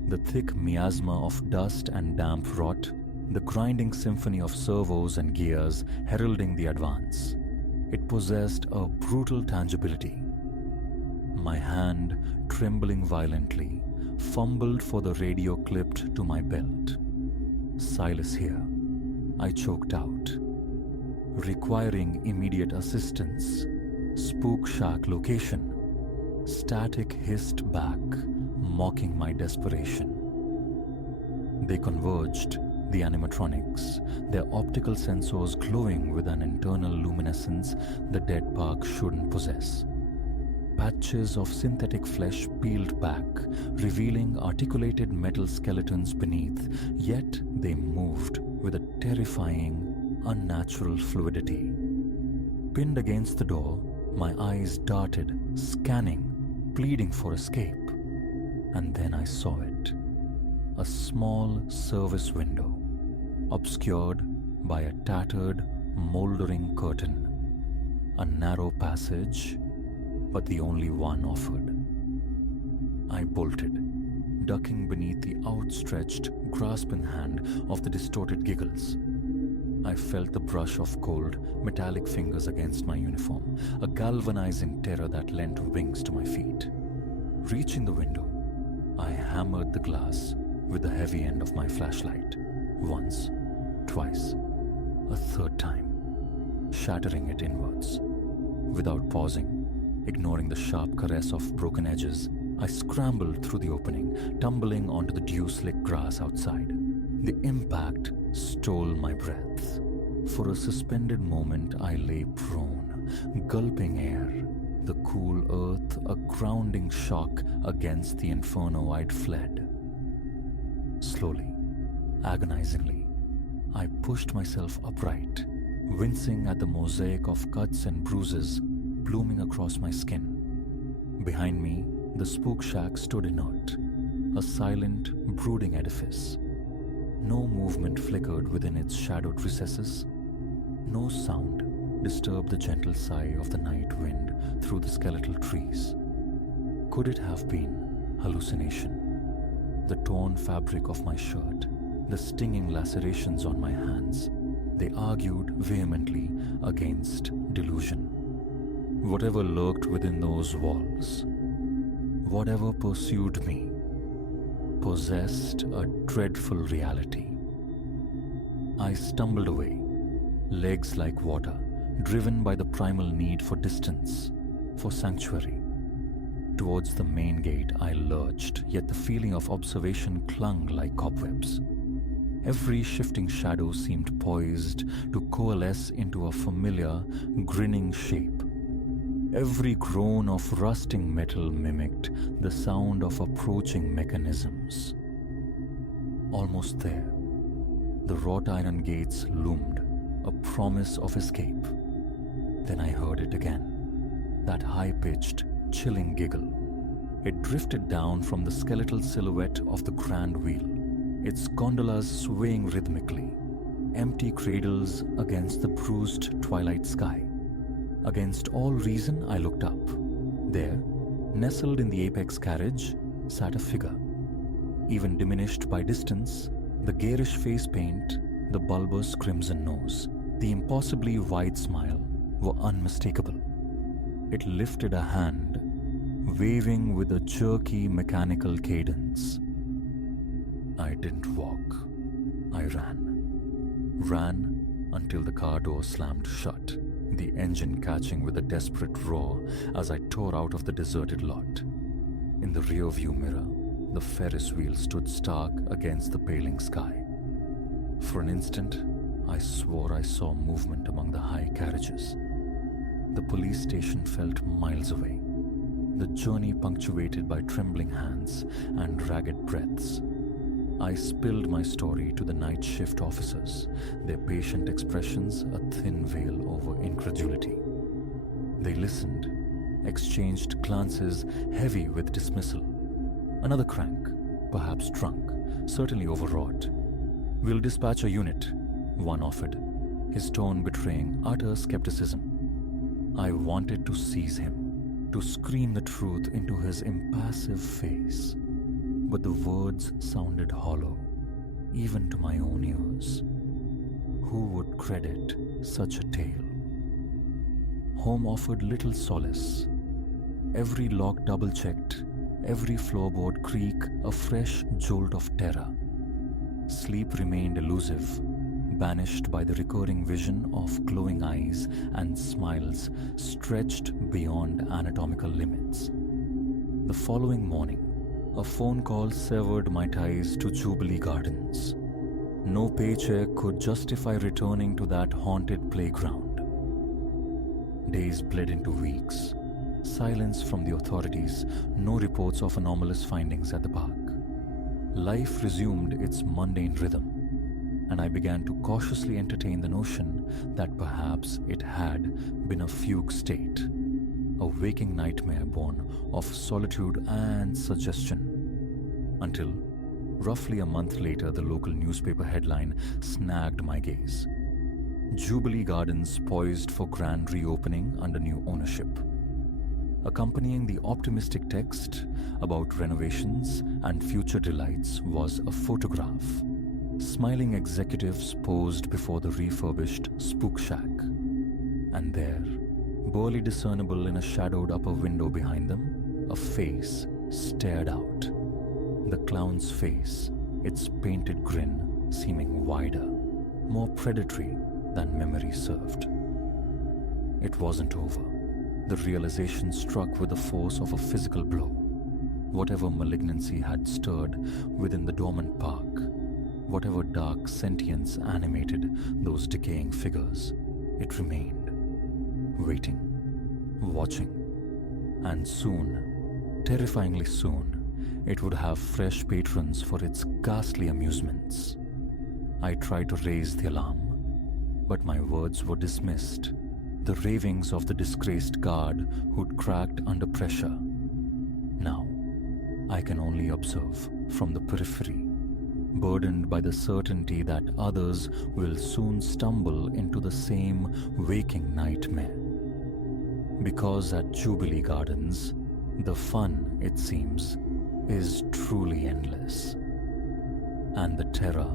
the thick miasma of dust and damp rot, the grinding symphony of servos and gears heralding the advance. It possessed a brutal tangibility. My hand, trembling violently, fumbled for the radio clipped to my belt. Silas here, I choked out. Requiring immediate assistance. Spook shack location. Static hissed back, mocking my desperation. They converged, the animatronics, their optical sensors glowing with an internal luminescence the dead park shouldn't possess. Patches of synthetic flesh peeled back, revealing articulated metal skeletons beneath, yet they moved with a terrifying, unnatural fluidity. Pinned against the door, my eyes darted, scanning, pleading for escape. And then I saw it. A small service window, obscured by a tattered, moldering curtain. A narrow passage, but the only one offered. I bolted, ducking beneath the outstretched, grasping hand of the distorted giggles. I felt the brush of cold, metallic fingers against my uniform, a galvanizing terror that lent wings to my feet. Reaching the window, I hammered the glass with the heavy end of my flashlight. Once, twice, a third time, shattering it inwards. Without pausing, ignoring the sharp caress of broken edges, I scrambled through the opening, tumbling onto the dew-slick grass outside. The impact stole my breath. For a suspended moment, I lay prone, gulping air, the cool earth a grounding shock against the inferno I'd fled. Slowly, agonizingly, I pushed myself upright, wincing at the mosaic of cuts and bruises blooming across my skin. Behind me, the spook shack stood inert, a silent, brooding edifice. No movement flickered within its shadowed recesses. No sound disturbed the gentle sigh of the night wind through the skeletal trees. Could it have been hallucination? The torn fabric of my shirt, the stinging lacerations on my hands, they argued vehemently against delusion. Whatever lurked within those walls, whatever pursued me, possessed a dreadful reality. I stumbled away, legs like water, driven by the primal need for distance, for sanctuary. Towards the main gate I lurched, yet the feeling of observation clung like cobwebs. Every shifting shadow seemed poised to coalesce into a familiar, grinning shape. Every groan of rusting metal mimicked the sound of approaching mechanisms. Almost there, the wrought iron gates loomed, a promise of escape. Then I heard it again, that high-pitched, chilling giggle. It drifted down from the skeletal silhouette of the grand wheel, its gondolas swaying rhythmically, empty cradles against the bruised twilight sky. Against all reason, I looked up. There, nestled in the apex carriage, sat a figure. Even diminished by distance, the garish face paint, the bulbous crimson nose, the impossibly wide smile were unmistakable. It lifted a hand, waving with a jerky mechanical cadence. I didn't walk. I ran. Ran until the car door slammed shut, the engine catching with a desperate roar as I tore out of the deserted lot. In the rearview mirror, the Ferris wheel stood stark against the paling sky. For an instant, I swore I saw movement among the high carriages. The police station felt miles away, the journey punctuated by trembling hands and ragged breaths. I spilled my story to the night shift officers, their patient expressions a thin veil over incredulity. They listened, exchanged glances heavy with dismissal. Another crank, perhaps drunk, certainly overwrought. "We'll dispatch a unit," one offered, his tone betraying utter skepticism. I wanted to seize him, to scream the truth into his impassive face. But the words sounded hollow, even to my own ears. Who would credit such a tale? Home offered little solace. Every lock double-checked, every floorboard creak a fresh jolt of terror. Sleep remained elusive, banished by the recurring vision of glowing eyes and smiles stretched beyond anatomical limits. The following morning, a phone call severed my ties to Jubilee Gardens. No paycheck could justify returning to that haunted playground. Days bled into weeks. Silence from the authorities, no reports of anomalous findings at the park. Life resumed its mundane rhythm, and I began to cautiously entertain the notion that perhaps it had been a fugue state, a waking nightmare born of solitude and suggestion. Until, roughly a month later, the local newspaper headline snagged my gaze. Jubilee Gardens poised for grand reopening under new ownership. Accompanying the optimistic text about renovations and future delights was a photograph. Smiling executives posed before the refurbished Spook Shack. And there, barely discernible in a shadowed upper window behind them, a face stared out. The clown's face, its painted grin seeming wider, more predatory than memory served. It wasn't over. The realization struck with the force of a physical blow. Whatever malignancy had stirred within the dormant park, whatever dark sentience animated those decaying figures, it remained, waiting, watching, and soon, terrifyingly soon, it would have fresh patrons for its ghastly amusements. I tried to raise the alarm, but my words were dismissed. The ravings of the disgraced guard who'd cracked under pressure. Now, I can only observe from the periphery, burdened by the certainty that others will soon stumble into the same waking nightmare. Because at Jubilee Gardens, the fun, it seems, is truly endless. And the terror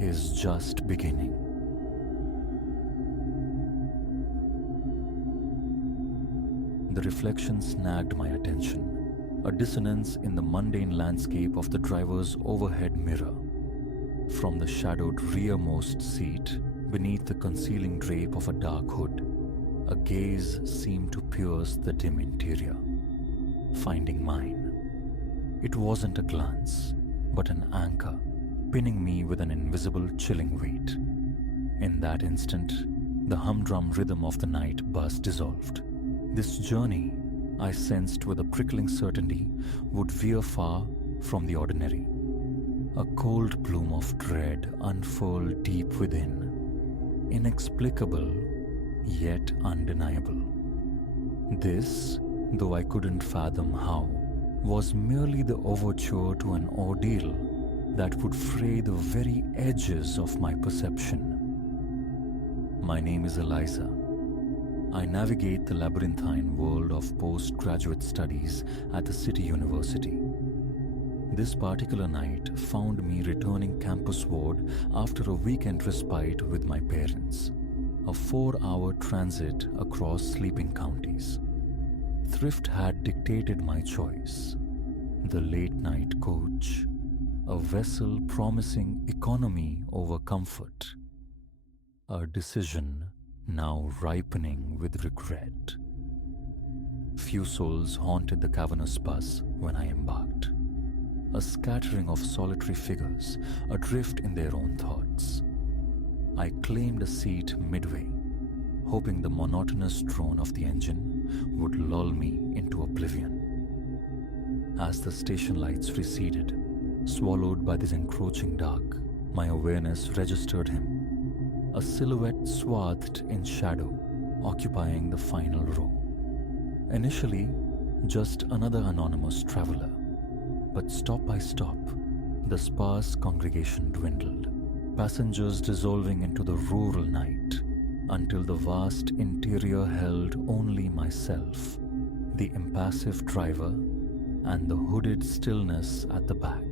is just beginning. The reflection snagged my attention, a dissonance in the mundane landscape of the driver's overhead mirror. From the shadowed rearmost seat, beneath the concealing drape of a dark hood, a gaze seemed to pierce the dim interior, finding mine. It wasn't a glance, but an anchor, pinning me with an invisible chilling weight. In that instant, the humdrum rhythm of the night buzz dissolved. This journey, I sensed with a prickling certainty, would veer far from the ordinary. A cold plume of dread unfurled deep within, inexplicable yet undeniable. This, though I couldn't fathom how, was merely the overture to an ordeal that would fray the very edges of my perception. My name is Eliza. I navigate the labyrinthine world of postgraduate studies at the City University. This particular night found me returning campusward after a weekend respite with my parents, a 4-hour transit across sleeping counties. Thrift had dictated my choice, the late-night coach, a vessel promising economy over comfort, a decision now ripening with regret. Few souls haunted the cavernous bus when I embarked, a scattering of solitary figures adrift in their own thoughts. I claimed a seat midway, hoping the monotonous drone of the engine would lull me into oblivion. As the station lights receded, swallowed by this encroaching dark, my awareness registered him, a silhouette swathed in shadow, occupying the final row. Initially, just another anonymous traveler, but stop by stop, the sparse congregation dwindled, passengers dissolving into the rural night, until the vast interior held only myself, the impassive driver, and the hooded stillness at the back.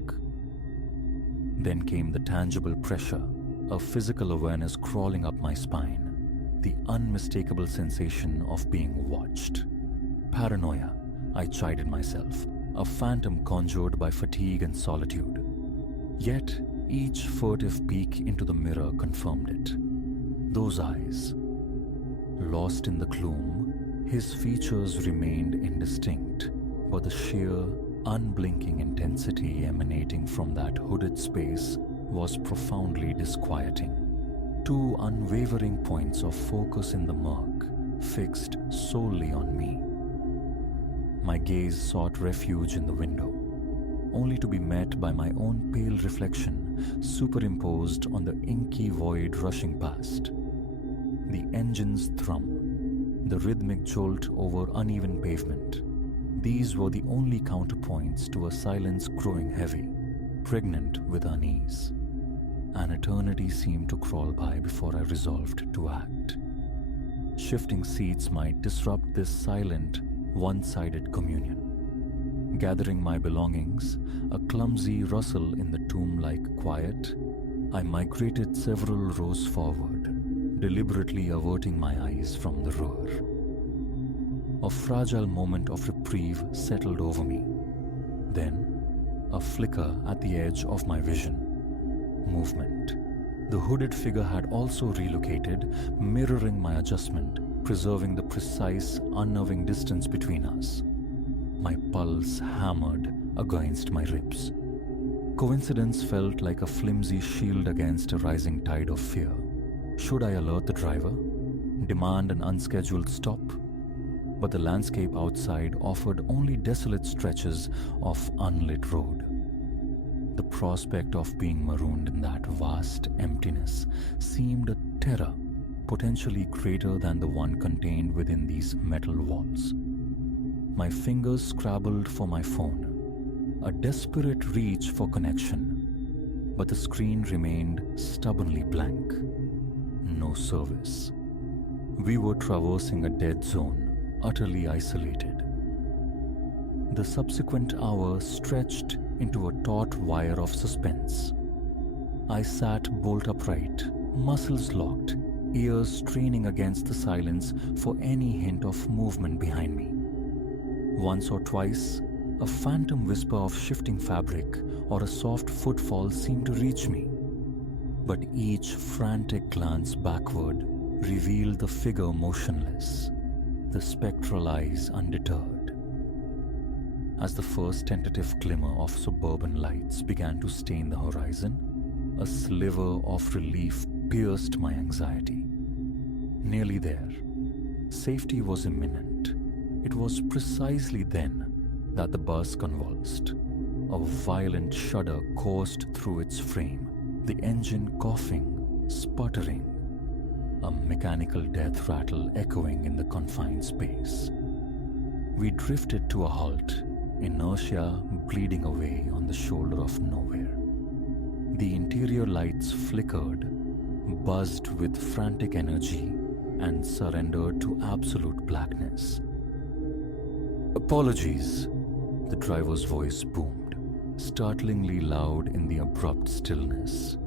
Then came the tangible pressure, a physical awareness crawling up my spine, the unmistakable sensation of being watched. Paranoia, I chided myself, a phantom conjured by fatigue and solitude. Yet, each furtive peek into the mirror confirmed it. Those eyes. Lost in the gloom, his features remained indistinct, but the sheer, unblinking intensity emanating from that hooded space was profoundly disquieting. Two unwavering points of focus in the murk, fixed solely on me. My gaze sought refuge in the window, only to be met by my own pale reflection superimposed on the inky void rushing past. The engine's thrum, the rhythmic jolt over uneven pavement, these were the only counterpoints to a silence growing heavy, pregnant with unease. An eternity seemed to crawl by before I resolved to act. Shifting seats might disrupt this silent, one-sided communion. Gathering my belongings, a clumsy rustle in the tomb-like quiet, I migrated several rows forward, deliberately averting my eyes from the rear. A fragile moment of reprieve settled over me. Then, a flicker at the edge of my vision. Movement. The hooded figure had also relocated, mirroring my adjustment, preserving the precise, unnerving distance between us. My pulse hammered against my ribs. Coincidence felt like a flimsy shield against a rising tide of fear. Should I alert the driver? Demand an unscheduled stop? But the landscape outside offered only desolate stretches of unlit road. The prospect of being marooned in that vast emptiness seemed a terror potentially greater than the one contained within these metal walls. My fingers scrabbled for my phone, a desperate reach for connection, but the screen remained stubbornly blank. No service. We were traversing a dead zone, utterly isolated. The subsequent hour stretched into a taut wire of suspense. I sat bolt upright, muscles locked, ears straining against the silence for any hint of movement behind me. Once or twice, a phantom whisper of shifting fabric or a soft footfall seemed to reach me, but each frantic glance backward revealed the figure motionless, the spectral eyes undeterred. As the first tentative glimmer of suburban lights began to stain the horizon, a sliver of relief pierced my anxiety. Nearly there. Safety was imminent. It was precisely then that the bus convulsed. A violent shudder coursed through its frame, the engine coughing, sputtering, a mechanical death rattle echoing in the confined space. We drifted to a halt, inertia bleeding away on the shoulder of nowhere. The interior lights flickered, buzzed with frantic energy, and surrendered to absolute blackness. "Apologies," the driver's voice boomed, startlingly loud in the abrupt stillness.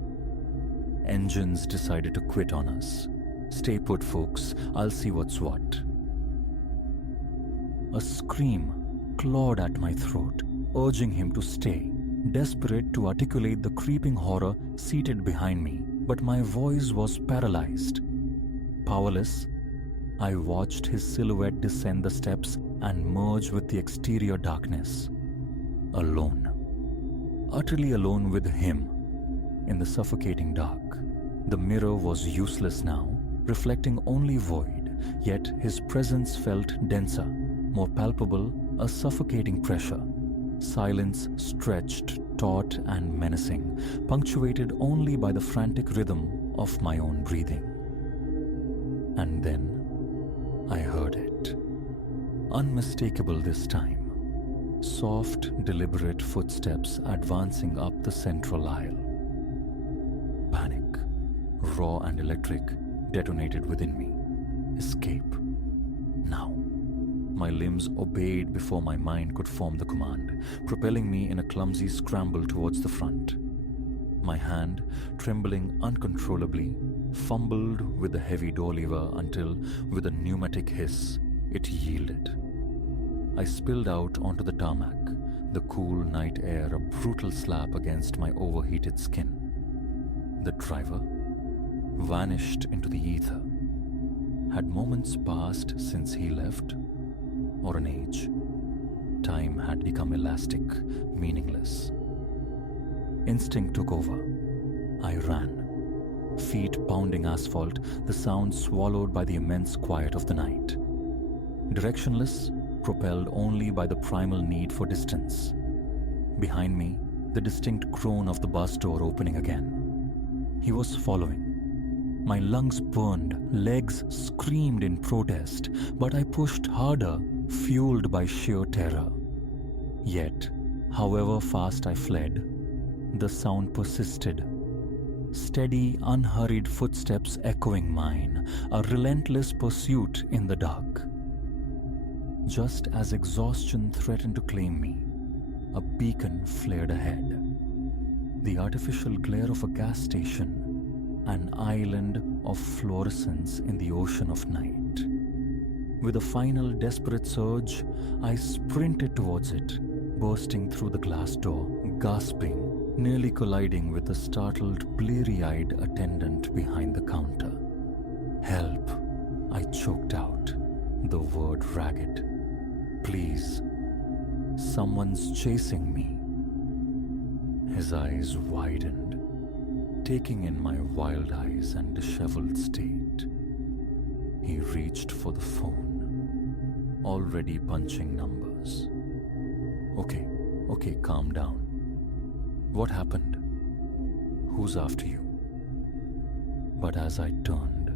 "Engines decided to quit on us. Stay put, folks. I'll see what's what." A scream clawed at my throat, urging him to stay, desperate to articulate the creeping horror seated behind me, but my voice was paralyzed. Powerless, I watched his silhouette descend the steps and merge with the exterior darkness. Alone. Utterly alone with him in the suffocating dark. The mirror was useless now, reflecting only void, yet his presence felt denser, more palpable, a suffocating pressure. Silence stretched, taut and menacing, punctuated only by the frantic rhythm of my own breathing. And then I heard it. Unmistakable this time. Soft, deliberate footsteps advancing up the central aisle. Panic, raw and electric, detonated within me. Escape. Now. My limbs obeyed before my mind could form the command, propelling me in a clumsy scramble towards the front. My hand, trembling uncontrollably, fumbled with the heavy door lever until, with a pneumatic hiss, it yielded. I spilled out onto the tarmac, the cool night air a brutal slap against my overheated skin. The driver vanished into the ether. Had moments passed since he left? Or an age? Time had become elastic, meaningless. Instinct took over. I ran. Feet pounding asphalt, the sound swallowed by the immense quiet of the night. Directionless, propelled only by the primal need for distance. Behind me, the distinct groan of the bus door opening again. He was following. My lungs burned, legs screamed in protest, but I pushed harder, fueled by sheer terror. Yet, however fast I fled, the sound persisted. Steady, unhurried footsteps echoing mine, a relentless pursuit in the dark. Just as exhaustion threatened to claim me, a beacon flared ahead. The artificial glare of a gas station, an island of fluorescence in the ocean of night. With a final desperate surge, I sprinted towards it, bursting through the glass door, gasping, nearly colliding with the startled, bleary-eyed attendant behind the counter. "Help," I choked out, the word ragged. "Please, someone's chasing me." His eyes widened, taking in my wild eyes and disheveled state. He reached for the phone, already punching numbers. Okay, calm down. What happened? Who's after you?" But as I turned,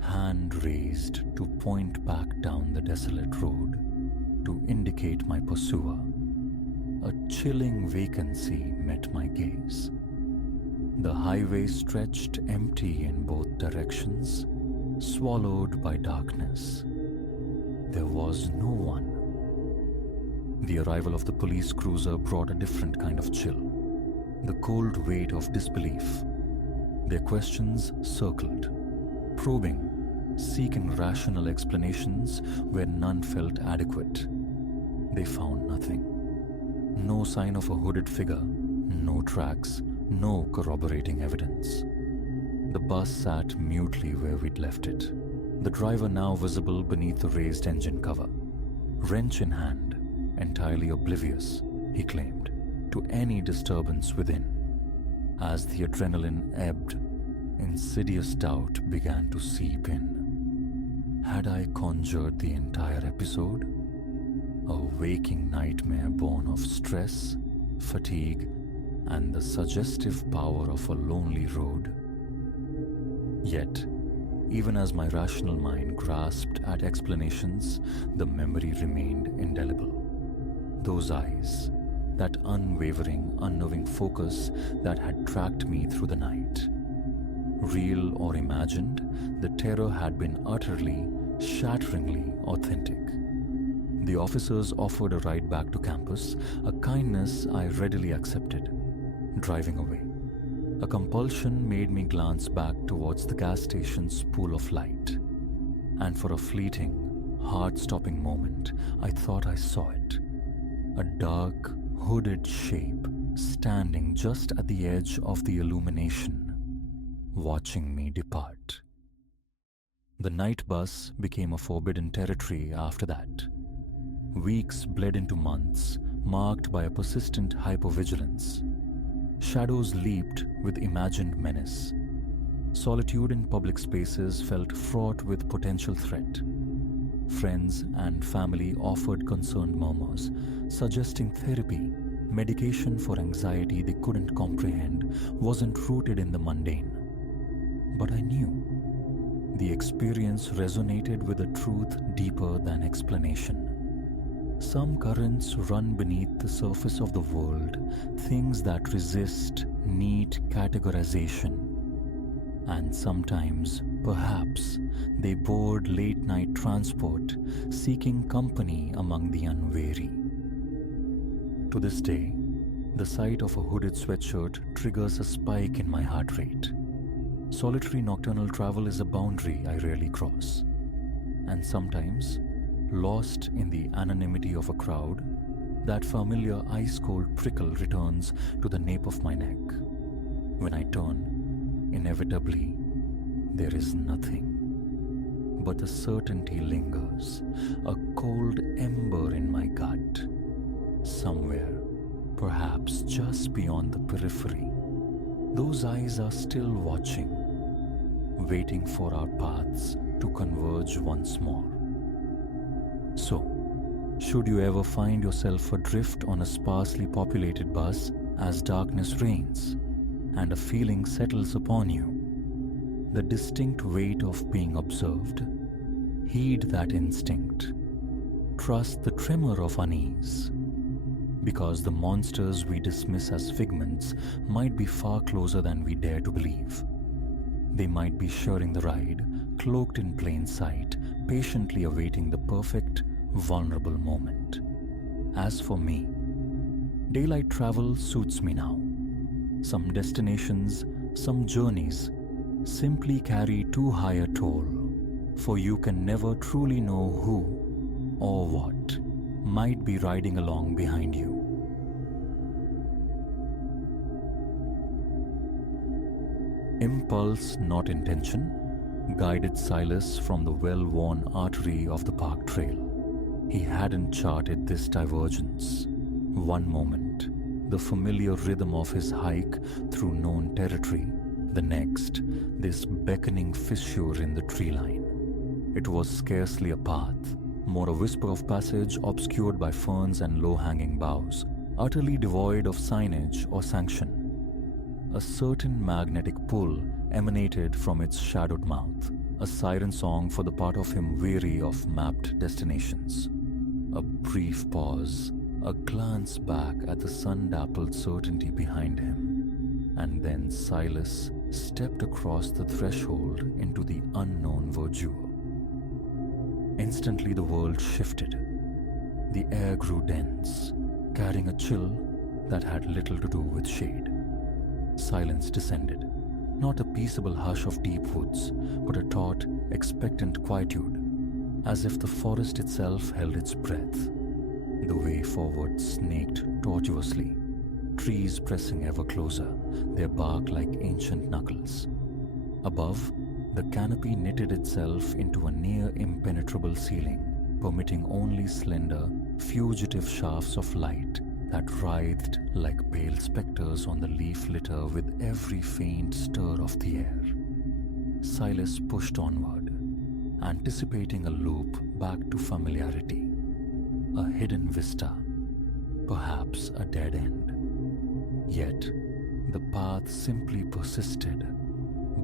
hand raised to point back down the desolate road, to indicate my pursuer, a chilling vacancy met my gaze. The highway stretched empty in both directions, swallowed by darkness. There was no one. The arrival of the police cruiser brought a different kind of chill, the cold weight of disbelief. Their questions circled, probing, seeking rational explanations where none felt adequate. They found nothing. No sign of a hooded figure, no tracks, no corroborating evidence. The bus sat mutely where we'd left it, the driver now visible beneath the raised engine cover. Wrench in hand, entirely oblivious, he claimed, to any disturbance within. As the adrenaline ebbed, insidious doubt began to seep in. Had I conjured the entire episode? A waking nightmare born of stress, fatigue, and the suggestive power of a lonely road? Yet, even as my rational mind grasped at explanations, the memory remained indelible. Those eyes, that unwavering, unknowing focus that had tracked me through the night. Real or imagined, the terror had been utterly, shatteringly authentic. The officers offered a ride back to campus, a kindness I readily accepted. Driving away, a compulsion made me glance back towards the gas station's pool of light. And for a fleeting, heart-stopping moment, I thought I saw it. A dark, hooded shape standing just at the edge of the illumination, watching me depart. The night bus became a forbidden territory after that. Weeks bled into months, marked by a persistent hypervigilance. Shadows leaped with imagined menace. Solitude in public spaces felt fraught with potential threat. Friends and family offered concerned murmurs, suggesting therapy, medication for anxiety they couldn't comprehend, wasn't rooted in the mundane. But I knew the experience resonated with a truth deeper than explanation. Some currents run beneath the surface of the world, things that resist neat categorization. And sometimes, perhaps, they board late-night transport, seeking company among the unwary. To this day, the sight of a hooded sweatshirt triggers a spike in my heart rate. Solitary nocturnal travel is a boundary I rarely cross. And sometimes, lost in the anonymity of a crowd, that familiar ice-cold prickle returns to the nape of my neck. When I turn, inevitably, there is nothing. But the certainty lingers, a cold ember in my gut. Somewhere, perhaps just beyond the periphery, those eyes are still watching, waiting for our paths to converge once more. So, should you ever find yourself adrift on a sparsely populated bus as darkness reigns and a feeling settles upon you, the distinct weight of being observed, heed that instinct. Trust the tremor of unease, because the monsters we dismiss as figments might be far closer than we dare to believe. They might be sharing the ride, cloaked in plain sight, patiently awaiting the perfect, vulnerable moment. As for me, daylight travel suits me now. Some destinations, some journeys, simply carry too high a toll, for you can never truly know who or what might be riding along behind you. Impulse, not intention, guided Silas from the well-worn artery of the park trail. He hadn't charted this divergence. One moment, the familiar rhythm of his hike through known territory. The next, this beckoning fissure in the tree line. It was scarcely a path, more a whisper of passage obscured by ferns and low-hanging boughs, utterly devoid of signage or sanction. A certain magnetic pull emanated from its shadowed mouth, a siren song for the part of him weary of mapped destinations. A brief pause, a glance back at the sun-dappled certainty behind him, and then Silas stepped across the threshold into the unknown verdure. Instantly the world shifted. The air grew dense, carrying a chill that had little to do with shade. Silence descended, not a peaceable hush of deep woods, but a taut, expectant quietude, as if the forest itself held its breath. The way forward snaked tortuously, trees pressing ever closer, their bark like ancient knuckles. Above, the canopy knitted itself into a near impenetrable ceiling, permitting only slender, fugitive shafts of light that writhed like pale specters on the leaf litter with every faint stir of the air. Silas pushed onward, anticipating a loop back to familiarity, a hidden vista, perhaps a dead end. Yet, the path simply persisted,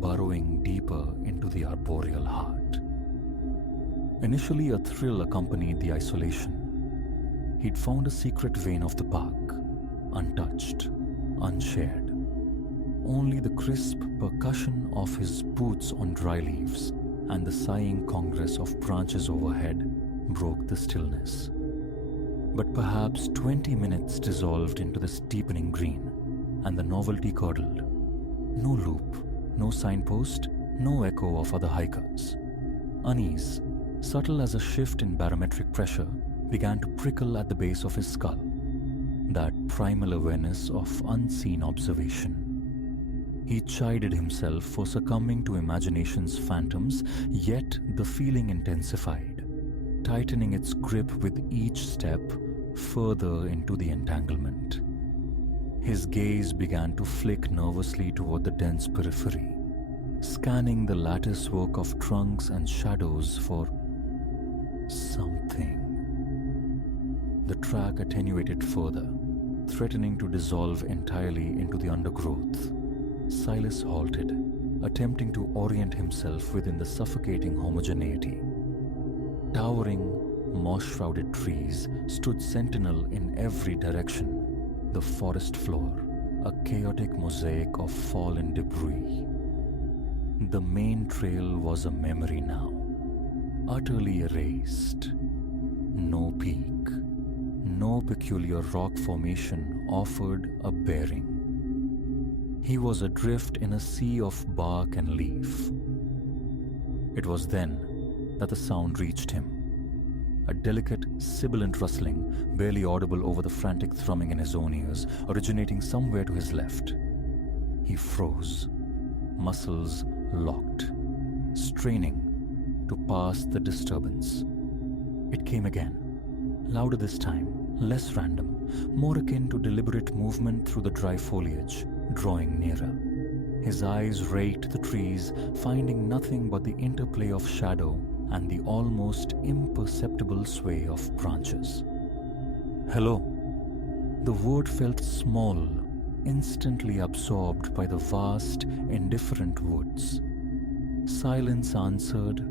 burrowing deeper into the arboreal heart. Initially, a thrill accompanied the isolation. He'd found a secret vein of the park, untouched, unshared. Only the crisp percussion of his boots on dry leaves and the sighing congress of branches overhead broke the stillness. But perhaps 20 minutes dissolved into the steepening green, and the novelty curdled. No loop, no signpost, no echo of other hikers. Unease, subtle as a shift in barometric pressure, began to prickle at the base of his skull. that primal awareness of unseen observation. He chided himself for succumbing to imagination's phantoms, yet the feeling intensified, tightening its grip with each step further into the entanglement. His gaze began to flick nervously toward the dense periphery, scanning the lattice work of trunks and shadows for something. The track attenuated further, threatening to dissolve entirely into the undergrowth. Silas halted, attempting to orient himself within the suffocating homogeneity. Towering, moss-shrouded trees stood sentinel in every direction, the forest floor a chaotic mosaic of fallen debris. The main trail was a memory now, utterly erased. No peak, no peculiar rock formation offered a bearing. He was adrift in a sea of bark and leaf. It was then that the sound reached him. A delicate, sibilant rustling, barely audible over the frantic thrumming in his own ears, originating somewhere to his left. He froze, muscles locked, straining to pass the disturbance. It came again, louder this time, less random, more akin to deliberate movement through the dry foliage, drawing nearer. His eyes raked the trees, finding nothing but the interplay of shadow and the almost imperceptible sway of branches. Hello. The word felt small, instantly absorbed by the vast, indifferent woods. Silence answered,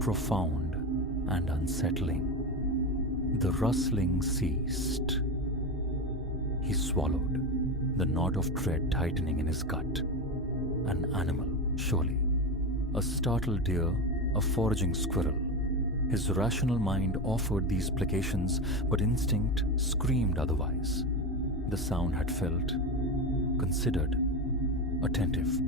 profound and unsettling. The rustling ceased. He swallowed, the knot of dread tightening in his gut. An animal, surely. A startled deer, a foraging squirrel. His rational mind offered these placations, but instinct screamed otherwise. The sound had felt, considered, attentive.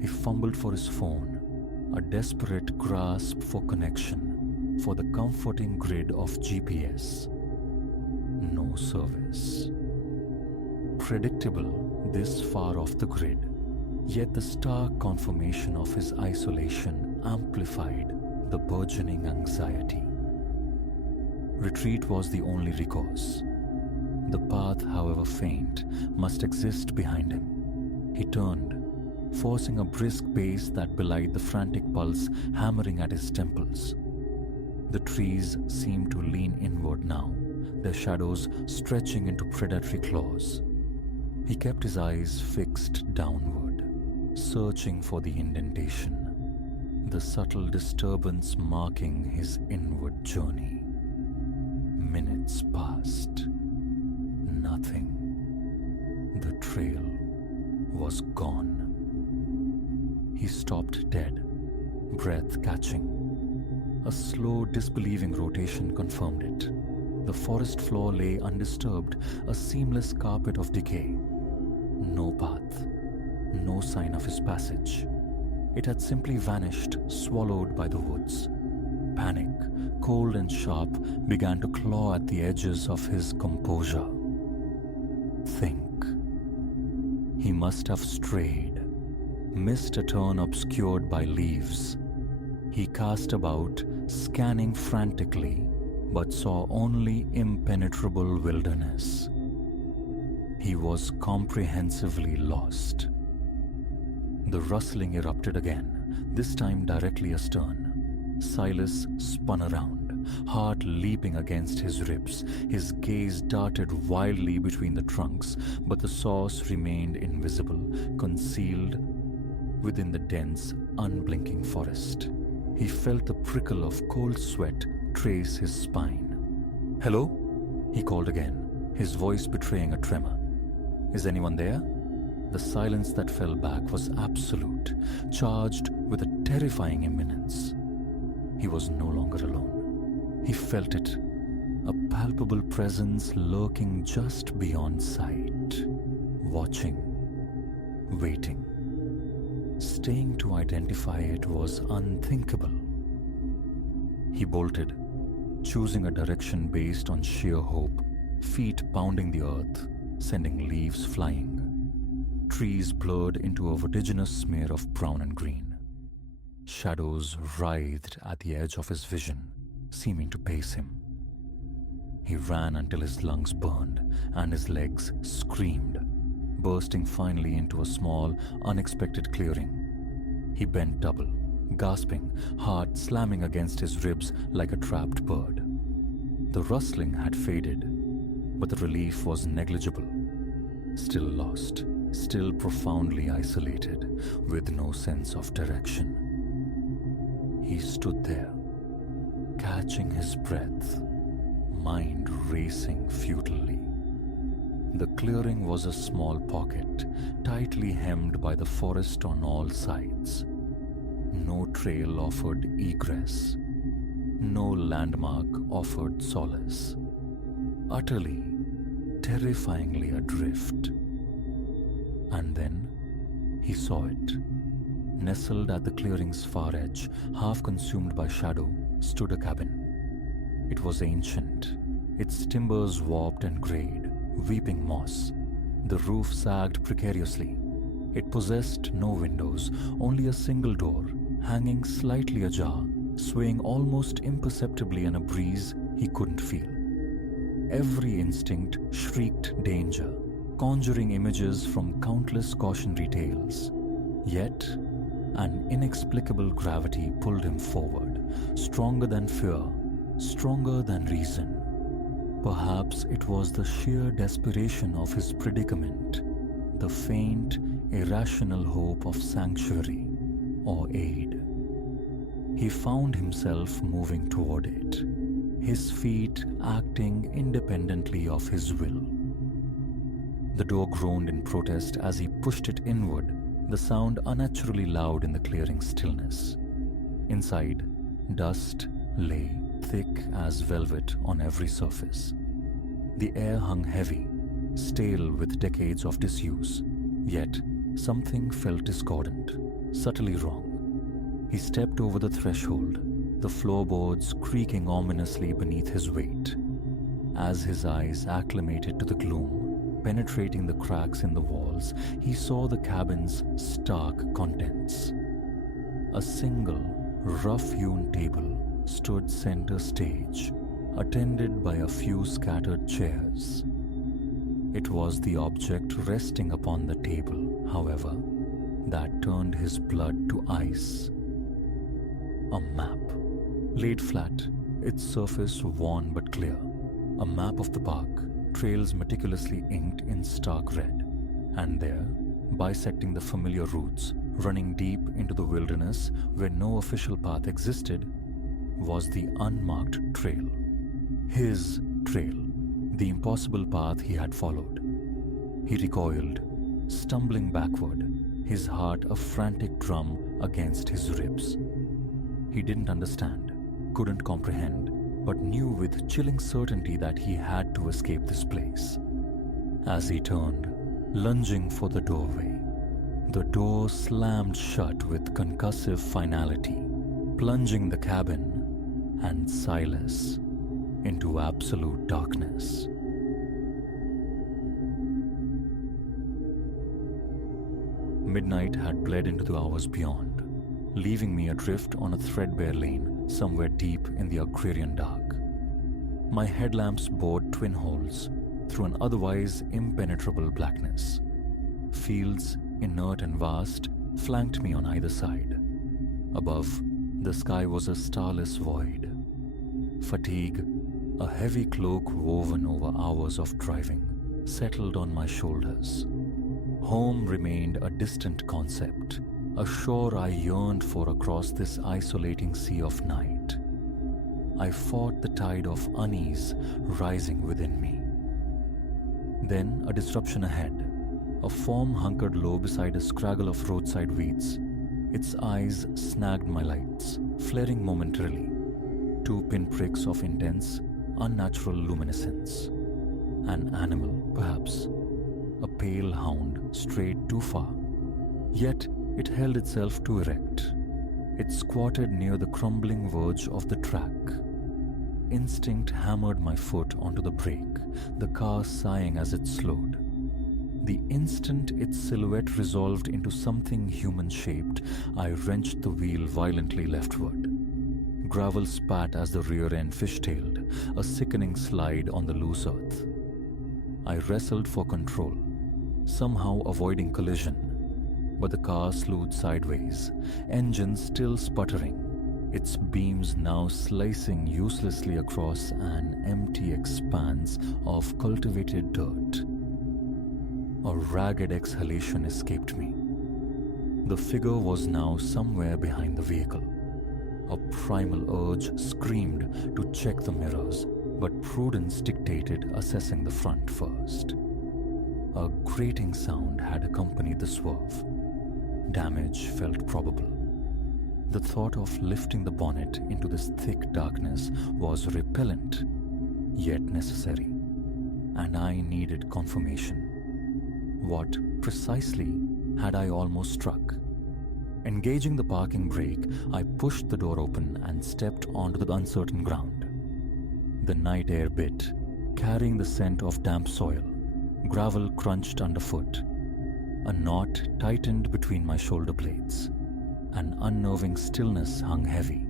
He fumbled for his phone, a desperate grasp for connection, for the comforting grid of GPS. No service. Predictable this far off the grid, yet the stark confirmation of his isolation amplified the burgeoning anxiety. Retreat was the only recourse. The path, however faint, must exist behind him. He turned, forcing a brisk pace that belied the frantic pulse hammering at his temples. The trees seemed to lean inward now, their shadows stretching into predatory claws. He kept his eyes fixed downward, searching for the indentation, the subtle disturbance marking his inward journey. Minutes passed. Nothing. The trail was gone. He stopped dead, breath catching. A slow, disbelieving rotation confirmed it. The forest floor lay undisturbed, a seamless carpet of decay. No path, no sign of his passage. It had simply vanished, swallowed by the woods. Panic, cold and sharp, began to claw at the edges of his composure. Think. He must have strayed, missed a turn obscured by leaves. He cast about, scanning frantically, but saw only impenetrable wilderness. He was comprehensively lost. The rustling erupted again, this time directly astern. Silas spun around, heart leaping against his ribs. His gaze darted wildly between the trunks, but the source remained invisible, concealed within the dense, unblinking forest. He felt the prickle of cold sweat trace his spine. "Hello?" he called again, his voice betraying a tremor. "Is anyone there?" The silence that fell back was absolute, charged with a terrifying imminence. He was no longer alone. He felt it, a palpable presence lurking just beyond sight, watching, waiting. Staying to identify it was unthinkable. He bolted, choosing a direction based on sheer hope, feet pounding the earth, sending leaves flying. Trees blurred into a vertiginous smear of brown and green. Shadows writhed at the edge of his vision, seeming to pace him. He ran until his lungs burned and his legs screamed, bursting finally into a small, unexpected clearing. He bent double, gasping, heart slamming against his ribs like a trapped bird. The rustling had faded, but the relief was negligible. Still lost, still profoundly isolated, with no sense of direction. He stood there, catching his breath, mind racing futilely. The clearing was a small pocket, tightly hemmed by the forest on all sides. No trail offered egress. No landmark offered solace. Utterly, terrifyingly adrift. And then he saw it. Nestled at the clearing's far edge, half consumed by shadow, stood a cabin. It was ancient, its timbers warped and grayed, weeping moss. The roof sagged precariously. It possessed no windows, only a single door, hanging slightly ajar, swaying almost imperceptibly in a breeze he couldn't feel. Every instinct shrieked danger, conjuring images from countless cautionary tales. Yet, an inexplicable gravity pulled him forward, stronger than fear, stronger than reason. Perhaps it was the sheer desperation of his predicament, the faint, irrational hope of sanctuary or aid. He found himself moving toward it, his feet acting independently of his will. The door groaned in protest as he pushed it inward, the sound unnaturally loud in the clearing stillness. Inside, dust lay thick as velvet on every surface. The air hung heavy, stale with decades of disuse, yet something felt discordant, subtly wrong. He stepped over the threshold, the floorboards creaking ominously beneath his weight. As his eyes acclimated to the gloom, penetrating the cracks in the walls, he saw the cabin's stark contents. A single, rough-hewn table stood center stage, attended by a few scattered chairs. It was the object resting upon the table, however, that turned his blood to ice. A map, laid flat, its surface worn but clear. A map of the park, trails meticulously inked in stark red. And there, bisecting the familiar routes, running deep into the wilderness where no official path existed, was the unmarked trail. His trail, the impossible path he had followed. He recoiled, stumbling backward, his heart a frantic drum against his ribs. He didn't understand, couldn't comprehend, but knew with chilling certainty that he had to escape this place. As he turned, lunging for the doorway, the door slammed shut with concussive finality, plunging the cabin and Silas into absolute darkness. Midnight had bled into the hours beyond, leaving me adrift on a threadbare lane somewhere deep in the agrarian dark. My headlamps bored twin holes through an otherwise impenetrable blackness. Fields, inert and vast, flanked me on either side. Above, the sky was a starless void. Fatigue, a heavy cloak woven over hours of driving, settled on my shoulders. Home remained a distant concept, a shore I yearned for across this isolating sea of night. I fought the tide of unease rising within me. Then a disruption ahead. A form hunkered low beside a scraggle of roadside weeds. Its eyes snagged my lights, flaring momentarily. 2 pinpricks of intense, unnatural luminescence. An animal, perhaps. A pale hound strayed too far. Yet it held itself too erect. It squatted near the crumbling verge of the track. Instinct hammered my foot onto the brake, the car sighing as it slowed. The instant its silhouette resolved into something human-shaped, I wrenched the wheel violently leftward. Gravel spat as the rear end fishtailed, a sickening slide on the loose earth. I wrestled for control, somehow avoiding collision, but the car slewed sideways, engine still sputtering, its beams now slicing uselessly across an empty expanse of cultivated dirt. A ragged exhalation escaped me. The figure was now somewhere behind the vehicle. A primal urge screamed to check the mirrors, but prudence dictated assessing the front first. A grating sound had accompanied the swerve. Damage felt probable. The thought of lifting the bonnet into this thick darkness was repellent, yet necessary, and I needed confirmation. What precisely had I almost struck? Engaging the parking brake, I pushed the door open and stepped onto the uncertain ground. The night air bit, carrying the scent of damp soil. Gravel crunched underfoot. A knot tightened between my shoulder blades. An unnerving stillness hung heavy.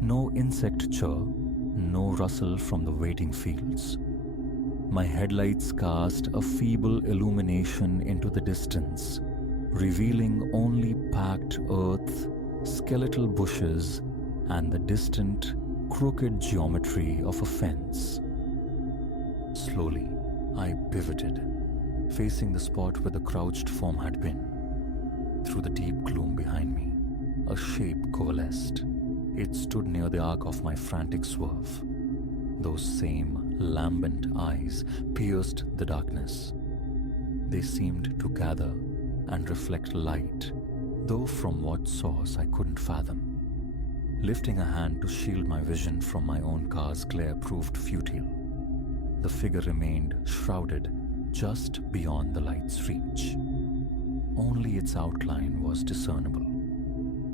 No insect chirp, no rustle from the waiting fields. My headlights cast a feeble illumination into the distance, revealing only packed earth, skeletal bushes, and the distant, crooked geometry of a fence. Slowly, I pivoted, facing the spot where the crouched form had been. Through the deep gloom behind me, a shape coalesced. It stood near the arc of my frantic swerve. Those same lambent eyes pierced the darkness. They seemed to gather and reflect light, though from what source I couldn't fathom. Lifting a hand to shield my vision from my own car's glare proved futile. The figure remained shrouded just beyond the light's reach. Only its outline was discernible.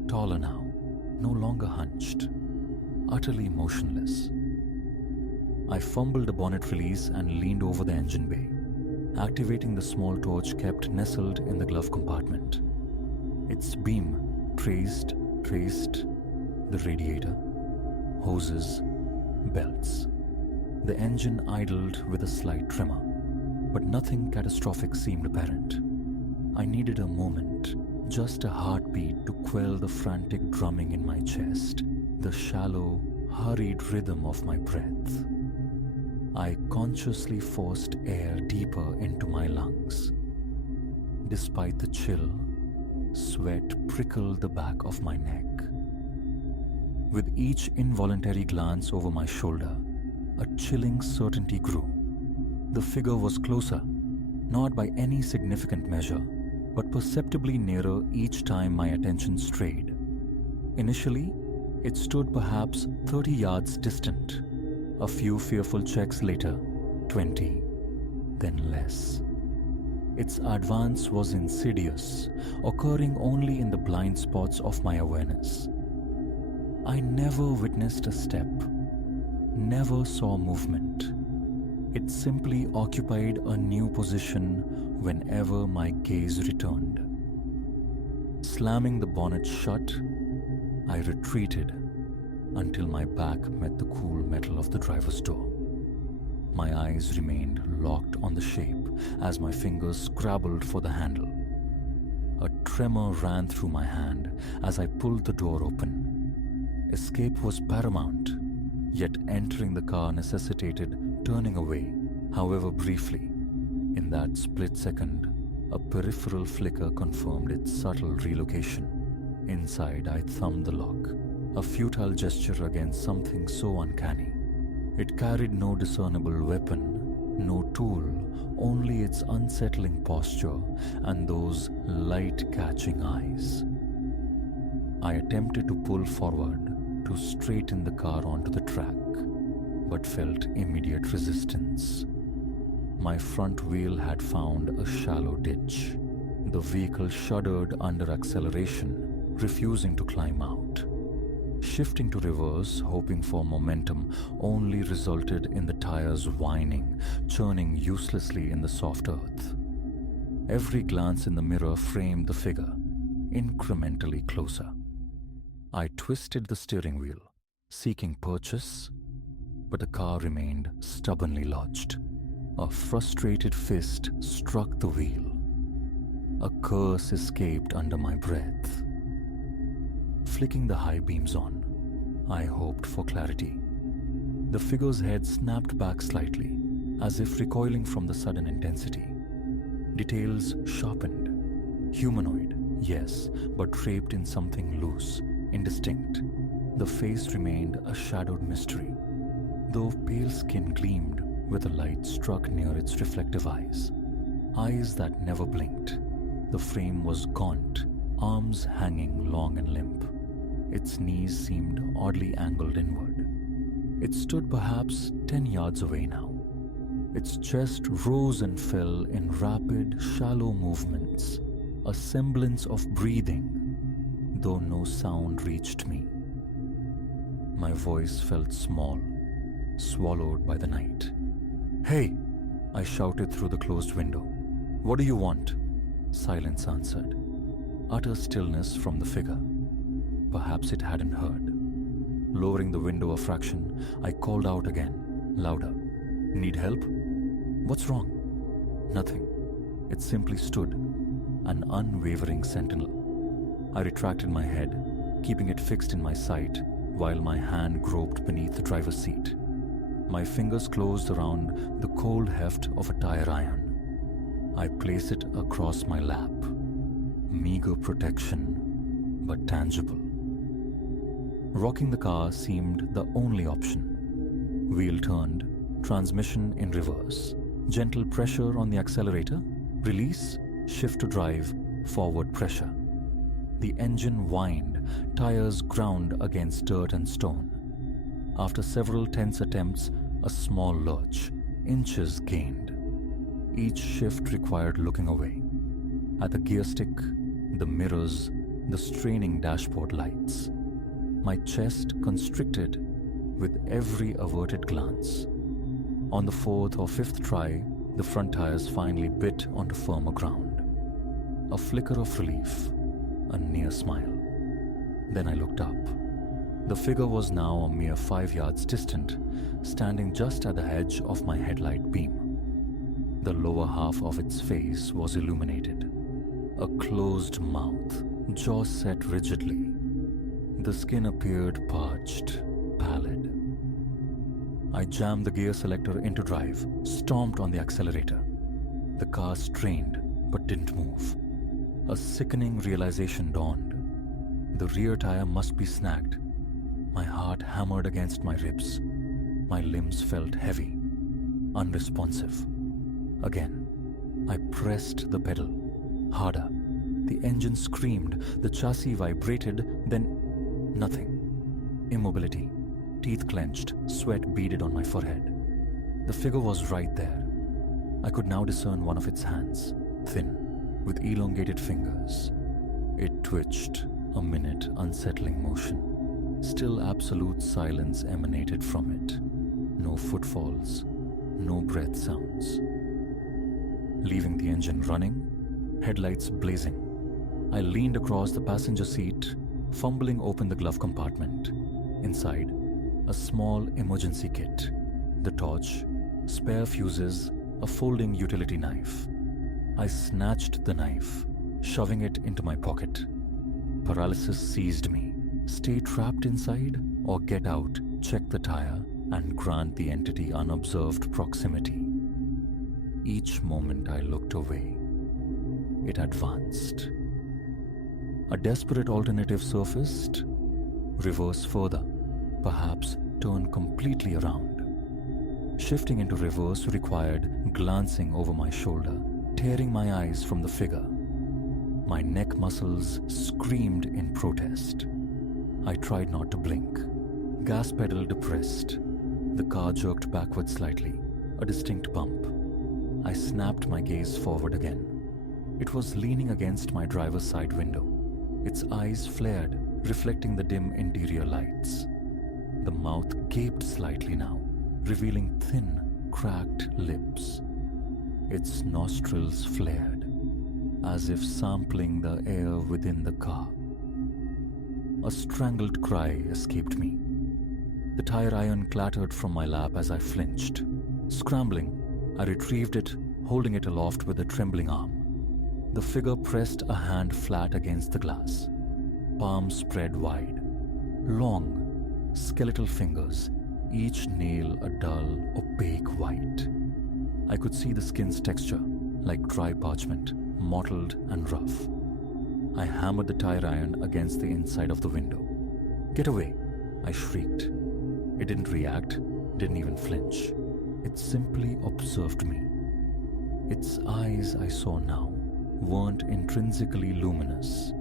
Taller now, no longer hunched, utterly motionless. I fumbled the bonnet release and leaned over the engine bay, activating the small torch kept nestled in the glove compartment. Its beam traced the radiator, hoses, belts. The engine idled with a slight tremor, but nothing catastrophic seemed apparent. I needed a moment, just a heartbeat to quell the frantic drumming in my chest, the shallow, hurried rhythm of my breath. I consciously forced air deeper into my lungs. Despite the chill, sweat prickled the back of my neck. With each involuntary glance over my shoulder, a chilling certainty grew. The figure was closer, not by any significant measure, but perceptibly nearer each time my attention strayed. Initially, it stood perhaps 30 yards distant. A few fearful checks later, 20, then less. Its advance was insidious, occurring only in the blind spots of my awareness. I never witnessed a step, never saw movement. It simply occupied a new position whenever my gaze returned. Slamming the bonnet shut, I retreated until my back met the cool metal of the driver's door. My eyes remained locked on the shape as my fingers scrabbled for the handle. A tremor ran through my hand as I pulled the door open. Escape was paramount, yet entering the car necessitated turning away, however briefly. In that split second, a peripheral flicker confirmed its subtle relocation. Inside, I thumbed the lock, a futile gesture against something so uncanny. It carried no discernible weapon, no tool, only its unsettling posture and those light-catching eyes. I attempted to pull forward to straighten the car onto the track, but felt immediate resistance. My front wheel had found a shallow ditch. The vehicle shuddered under acceleration, refusing to climb out. Shifting to reverse, hoping for momentum, only resulted in the tires whining, churning uselessly in the soft earth. Every glance in the mirror framed the figure, incrementally closer. I twisted the steering wheel, seeking purchase, but the car remained stubbornly lodged. A frustrated fist struck the wheel. A curse escaped under my breath. Flicking the high beams on, I hoped for clarity. The figure's head snapped back slightly, as if recoiling from the sudden intensity. Details sharpened. Humanoid, yes, but draped in something loose, indistinct. The face remained a shadowed mystery, though pale skin gleamed where the light struck near its reflective eyes. Eyes that never blinked. The frame was gaunt, arms hanging long and limp. Its knees seemed oddly angled inward. It stood perhaps 10 yards away now. Its chest rose and fell in rapid, shallow movements, a semblance of breathing, though no sound reached me. My voice felt small, swallowed by the night. "Hey!" I shouted through the closed window. "What do you want?" Silence answered. Utter stillness from the figure. Perhaps it hadn't heard. Lowering the window a fraction, I called out again, louder. "Need help?" "What's wrong?" "Nothing." It simply stood, an unwavering sentinel. I retracted my head, keeping it fixed in my sight, while my hand groped beneath the driver's seat. My fingers closed around the cold heft of a tire iron. I placed it across my lap. Meager protection, but tangible. Rocking the car seemed the only option. Wheel turned, transmission in reverse. Gentle pressure on the accelerator, release, shift to drive, forward pressure. The engine whined, tires ground against dirt and stone. After several tense attempts, a small lurch, inches gained. Each shift required looking away. At the gear stick, the mirrors, the straining dashboard lights. My chest constricted with every averted glance. On the fourth or fifth try, the front tires finally bit onto firmer ground. A flicker of relief, a near smile. Then I looked up. The figure was now a mere 5 yards distant, standing just at the edge of my headlight beam. The lower half of its face was illuminated. A closed mouth, jaw set rigidly. The skin appeared parched, pallid. I jammed the gear selector into drive, stomped on the accelerator. The car strained, but didn't move. A sickening realization dawned. The rear tire must be snagged. My heart hammered against my ribs. My limbs felt heavy, unresponsive. Again, I pressed the pedal, harder. The engine screamed, the chassis vibrated, then nothing. Immobility, teeth clenched, sweat beaded on my forehead. The figure was right there. I could now discern one of its hands, thin, with elongated fingers. It twitched, a minute unsettling motion. Still absolute silence emanated from it. No footfalls, no breath sounds. Leaving the engine running, headlights blazing, I leaned across the passenger seat, fumbling open the glove compartment. Inside, a small emergency kit, the torch, spare fuses, a folding utility knife. I snatched the knife, shoving it into my pocket. Paralysis seized me. Stay trapped inside or get out, check the tire, and grant the entity unobserved proximity. Each moment I looked away, it advanced. A desperate alternative surfaced. Reverse further, perhaps turn completely around. Shifting into reverse required glancing over my shoulder, tearing my eyes from the figure. My neck muscles screamed in protest. I tried not to blink. Gas pedal depressed. The car jerked backward slightly, a distinct bump. I snapped my gaze forward again. It was leaning against my driver's side window. Its eyes flared, reflecting the dim interior lights. The mouth gaped slightly now, revealing thin, cracked lips. Its nostrils flared, as if sampling the air within the car. A strangled cry escaped me. The tire iron clattered from my lap as I flinched. Scrambling, I retrieved it, holding it aloft with a trembling arm. The figure pressed a hand flat against the glass, palms spread wide. Long, skeletal fingers, each nail a dull, opaque white. I could see the skin's texture, like dry parchment, mottled and rough. I hammered the tire iron against the inside of the window. "Get away!" I shrieked. It didn't react, didn't even flinch. It simply observed me. Its eyes, I saw now, weren't intrinsically luminous.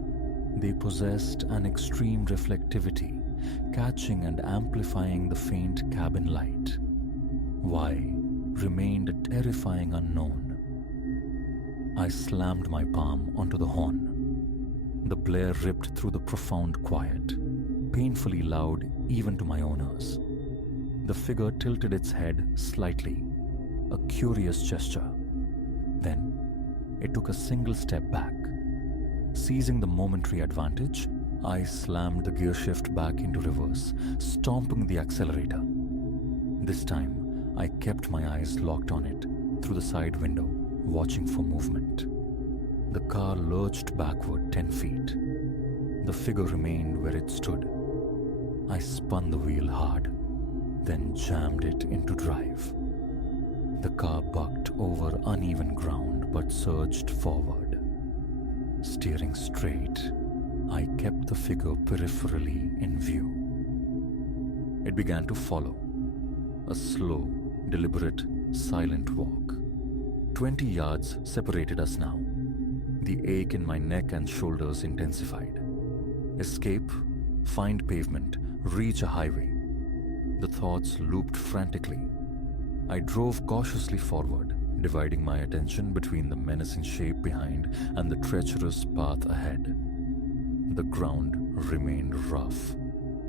They possessed an extreme reflectivity, catching and amplifying the faint cabin light. Why remained a terrifying unknown. I slammed my palm onto the horn. The blare ripped through the profound quiet, painfully loud even to my owners. The figure tilted its head slightly, a curious gesture. Then it took a single step back. Seizing the momentary advantage, I slammed the gear shift back into reverse, stomping the accelerator. This time, I kept my eyes locked on it through the side window, watching for movement. The car lurched backward 10 feet. The figure remained where it stood. I spun the wheel hard, then jammed it into drive. The car bucked over uneven ground but surged forward. Steering straight, I kept the figure peripherally in view. It began to follow, a slow, deliberate, silent walk. 20 yards separated us now. The ache in my neck and shoulders intensified. Escape, find pavement, reach a highway. The thoughts looped frantically. I drove cautiously forward, dividing my attention between the menacing shape behind and the treacherous path ahead. The ground remained rough.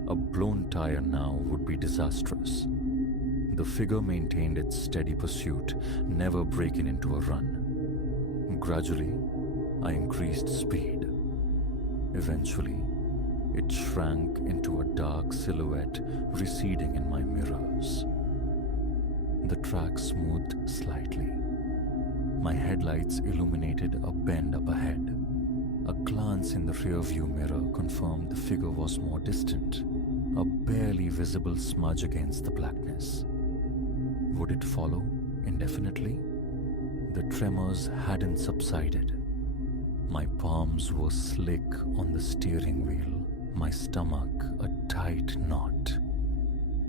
A blown tire now would be disastrous. The figure maintained its steady pursuit, never breaking into a run. Gradually, I increased speed. Eventually, it shrank into a dark silhouette receding in my mirrors. The track smoothed slightly. My headlights illuminated a bend up ahead. A glance in the rearview mirror confirmed the figure was more distant, a barely visible smudge against the blackness. Would it follow indefinitely? The tremors hadn't subsided. My palms were slick on the steering wheel, my stomach a tight knot.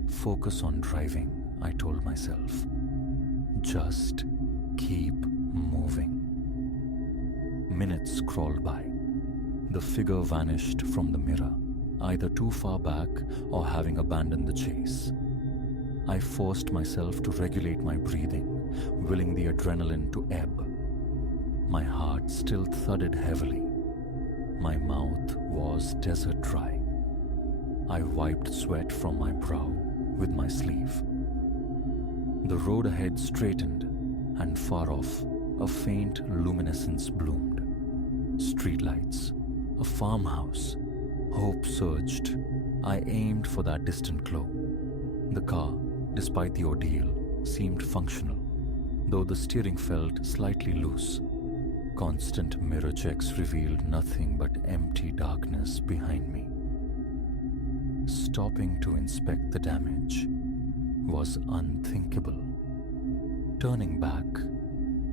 Focus on driving, I told myself. Just keep moving. Minutes crawled by. The figure vanished from the mirror, either too far back or having abandoned the chase. I forced myself to regulate my breathing, willing the adrenaline to ebb. My heart still thudded heavily. My mouth was desert dry. I wiped sweat from my brow with my sleeve. The road ahead straightened, and far off, a faint luminescence bloomed. Streetlights, a farmhouse. Hope surged. I aimed for that distant glow. The car, despite the ordeal, seemed functional, though the steering felt slightly loose. Constant mirror checks revealed nothing but empty darkness behind me. Stopping to inspect the damage was unthinkable. Turning back,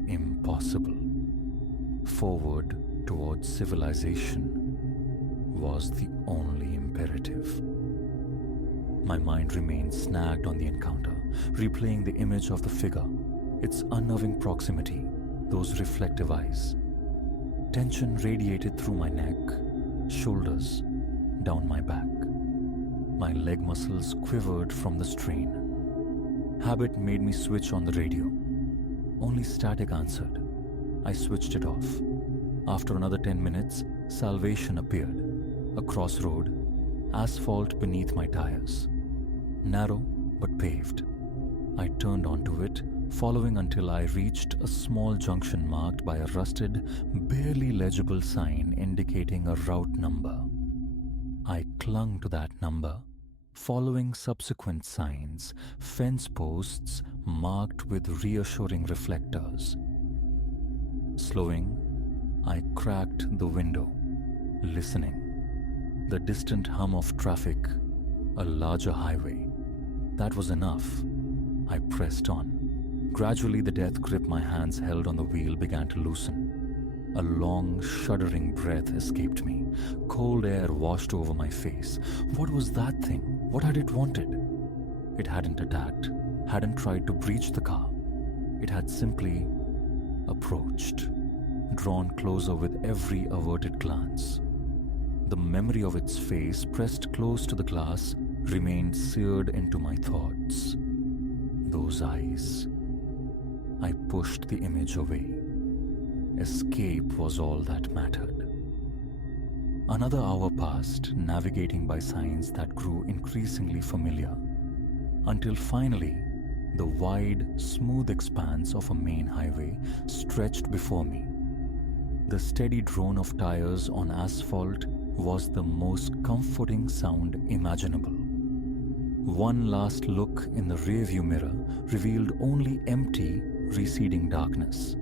impossible. Forward towards civilization was the only imperative. My mind remained snagged on the encounter, replaying the image of the figure, its unnerving proximity, those reflective eyes. Tension radiated through my neck, shoulders, down my back. My leg muscles quivered from the strain. Habit made me switch on the radio. Only static answered. I switched it off. After another 10 minutes, salvation appeared. a crossroad, asphalt beneath my tires. Narrow but paved. I turned onto it, following until I reached a small junction marked by a rusted, barely legible sign indicating a route number. I clung to that number, following subsequent signs, fence posts marked with reassuring reflectors. Slowing, I cracked the window, listening. The distant hum of traffic, a larger highway. That was enough. I pressed on. Gradually, the death grip my hands held on the wheel began to loosen. A long, shuddering breath escaped me. Cold air washed over my face. What was that thing? What had it wanted? It hadn't attacked, hadn't tried to breach the car. It had simply approached, drawn closer with every averted glance. The memory of its face, pressed close to the glass, remained seared into my thoughts. Those eyes. I pushed the image away. Escape was all that mattered. Another hour passed, navigating by signs that grew increasingly familiar, until finally, the wide, smooth expanse of a main highway stretched before me. The steady drone of tires on asphalt was the most comforting sound imaginable. One last look in the rearview mirror revealed only empty, receding darkness.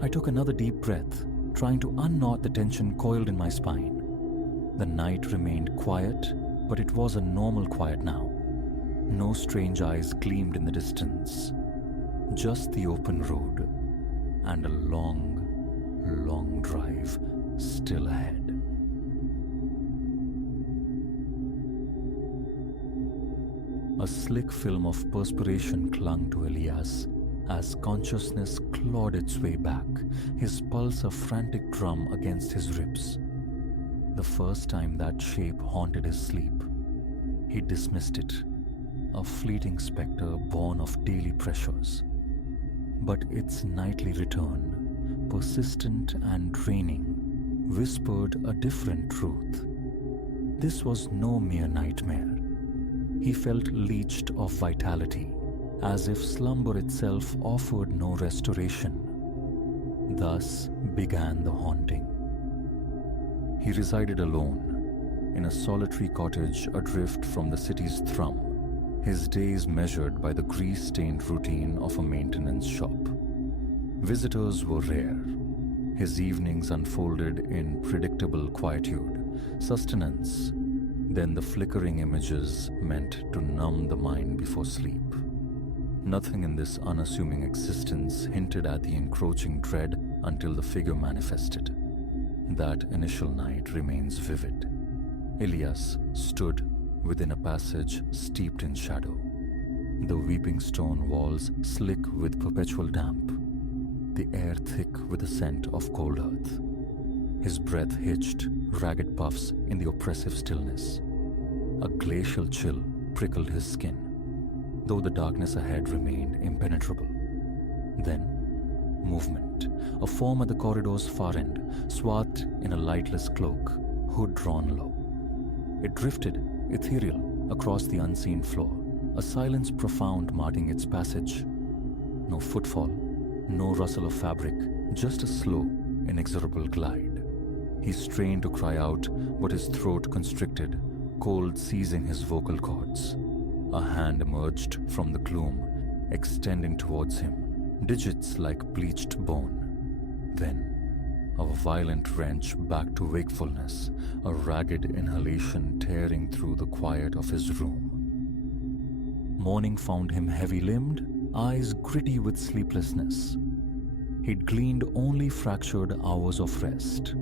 I took another deep breath, trying to unknot the tension coiled in my spine. The night remained quiet, but it was a normal quiet now. No strange eyes gleamed in the distance. Just the open road and a long, long drive still ahead. A slick film of perspiration clung to Elias as consciousness clawed its way back, his pulse a frantic drum against his ribs. The first time that shape haunted his sleep, he dismissed it, a fleeting specter born of daily pressures. But its nightly return, persistent and draining, whispered a different truth. This was no mere nightmare. He felt leached of vitality, as if slumber itself offered no restoration. Thus began the haunting. He resided alone, in a solitary cottage adrift from the city's thrum, his days measured by the grease-stained routine of a maintenance shop. Visitors were rare. His evenings unfolded in predictable quietude, sustenance, then the flickering images meant to numb the mind before sleep. Nothing in this unassuming existence hinted at the encroaching dread until the figure manifested. That initial night remains vivid. Elias stood within a passage steeped in shadow. The weeping stone walls slick with perpetual damp, the air thick with the scent of cold earth. His breath hitched, ragged puffs in the oppressive stillness. A glacial chill prickled his skin, though the darkness ahead remained impenetrable. Then, movement. A form at the corridor's far end, swathed in a lightless cloak, hood drawn low. It drifted, ethereal, across the unseen floor, a silence profound marking its passage. No footfall, no rustle of fabric, just a slow, inexorable glide. He strained to cry out, but his throat constricted, cold seizing his vocal cords. A hand emerged from the gloom, extending towards him, digits like bleached bone. Then, a violent wrench back to wakefulness, a ragged inhalation tearing through the quiet of his room. Morning found him heavy-limbed, eyes gritty with sleeplessness. He'd gleaned only fractured hours of rest.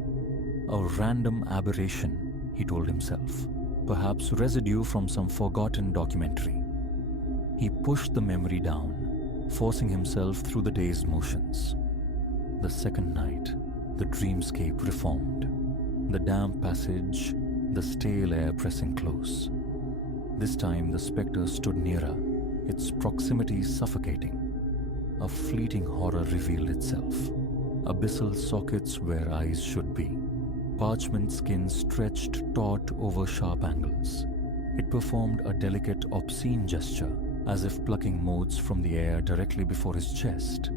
A random aberration, he told himself, perhaps residue from some forgotten documentary. He pushed the memory down, forcing himself through the day's motions. The second night, the dreamscape reformed. The damp passage, the stale air pressing close. This time the spectre stood nearer, its proximity suffocating. A fleeting horror revealed itself. Abyssal sockets where eyes should be. parchment skin stretched taut over sharp angles. It performed a delicate, obscene gesture, as if plucking motes from the air directly before his chest.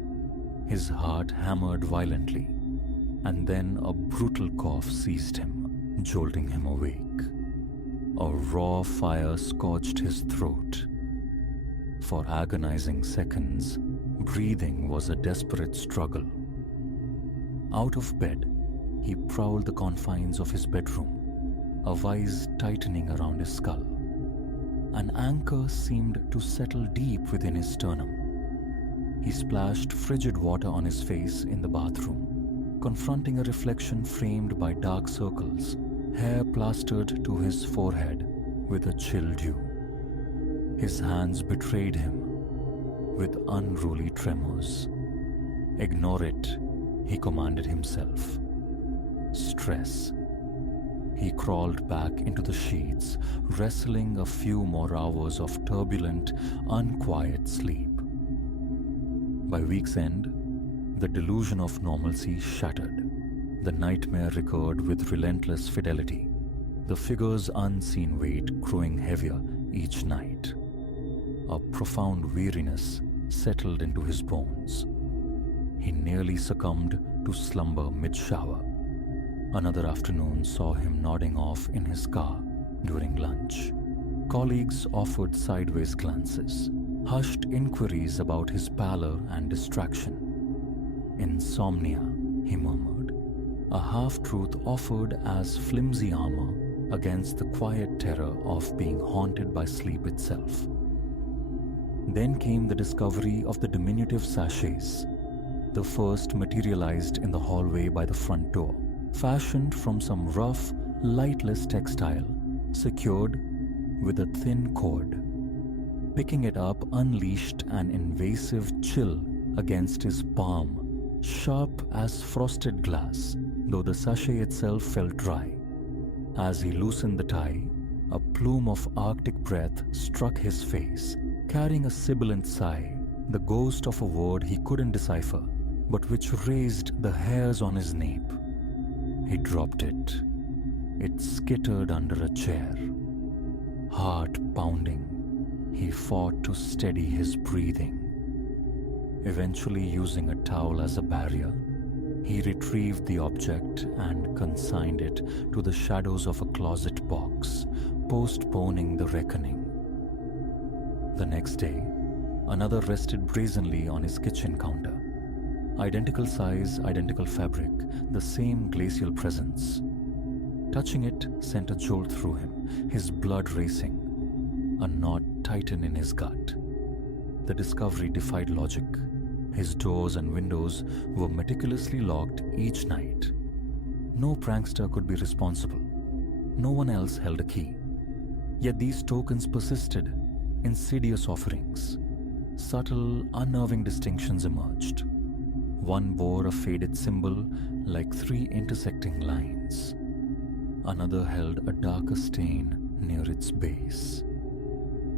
His heart hammered violently, and then a brutal cough seized him, jolting him awake. A raw fire scorched his throat. For agonizing seconds, breathing was a desperate struggle. Out of bed, he prowled the confines of his bedroom, a vise tightening around his skull. An anchor seemed to settle deep within his sternum. He splashed frigid water on his face in the bathroom, confronting a reflection framed by dark circles, hair plastered to his forehead with a chill dew. His hands betrayed him with unruly tremors. "Ignore it," he commanded himself. Stress. He crawled back into the sheets, wrestling a few more hours of turbulent, unquiet sleep. By week's end, the delusion of normalcy shattered. The nightmare recurred with relentless fidelity, the figure's unseen weight growing heavier each night. A profound weariness settled into his bones. He nearly succumbed to slumber mid-shower. Another afternoon saw him nodding off in his car during lunch. Colleagues offered sideways glances, hushed inquiries about his pallor and distraction. "Insomnia," he murmured, a half-truth offered as flimsy armor against the quiet terror of being haunted by sleep itself. Then came the discovery of the diminutive sachets. The first materialized in the hallway by the front door, fashioned from some rough, lightless textile, secured with a thin cord. Picking it up unleashed an invasive chill against his palm, sharp as frosted glass, though the sachet itself felt dry. As he loosened the tie, a plume of arctic breath struck his face, carrying a sibilant sigh, the ghost of a word he couldn't decipher, but which raised the hairs on his nape. He dropped it. It skittered under a chair. Heart pounding, he fought to steady his breathing. Eventually, using a towel as a barrier, he retrieved the object and consigned it to the shadows of a closet box, postponing the reckoning. The next day, another rested brazenly on his kitchen counter. Identical size, identical fabric, the same glacial presence. Touching it sent a jolt through him, his blood racing, a knot tightened in his gut. The discovery defied logic. His doors and windows were meticulously locked each night. No prankster could be responsible. No one else held a key. Yet these tokens persisted, insidious offerings. Subtle, unnerving distinctions emerged. One bore a faded symbol like three intersecting lines. Another held a darker stain near its base.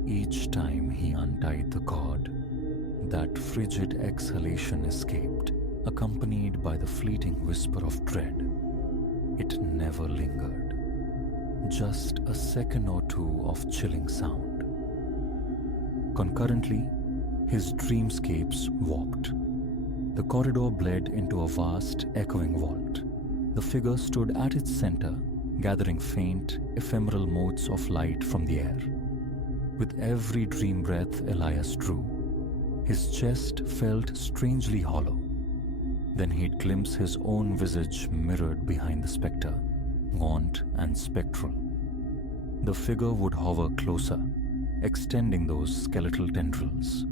Each time he untied the cord, that frigid exhalation escaped, accompanied by the fleeting whisper of dread. It never lingered. Just a second or two of chilling sound. Concurrently, his dreamscapes warped. The corridor bled into a vast, echoing vault. The figure stood at its center, gathering faint, ephemeral motes of light from the air. With every dream breath Elias drew, his chest felt strangely hollow. Then he'd glimpse his own visage mirrored behind the spectre, gaunt and spectral. The figure would hover closer, extending those skeletal tendrils.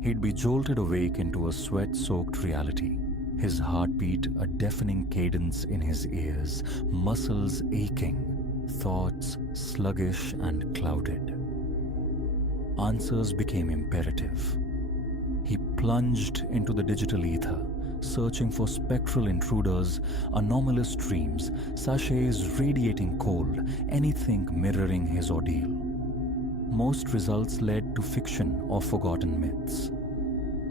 He'd be jolted awake into a sweat-soaked reality, his heartbeat a deafening cadence in his ears, muscles aching, thoughts sluggish and clouded. Answers became imperative. He plunged into the digital ether, searching for spectral intruders, anomalous dreams, sachets radiating cold, anything mirroring his ordeal. Most results led to fiction or forgotten myths.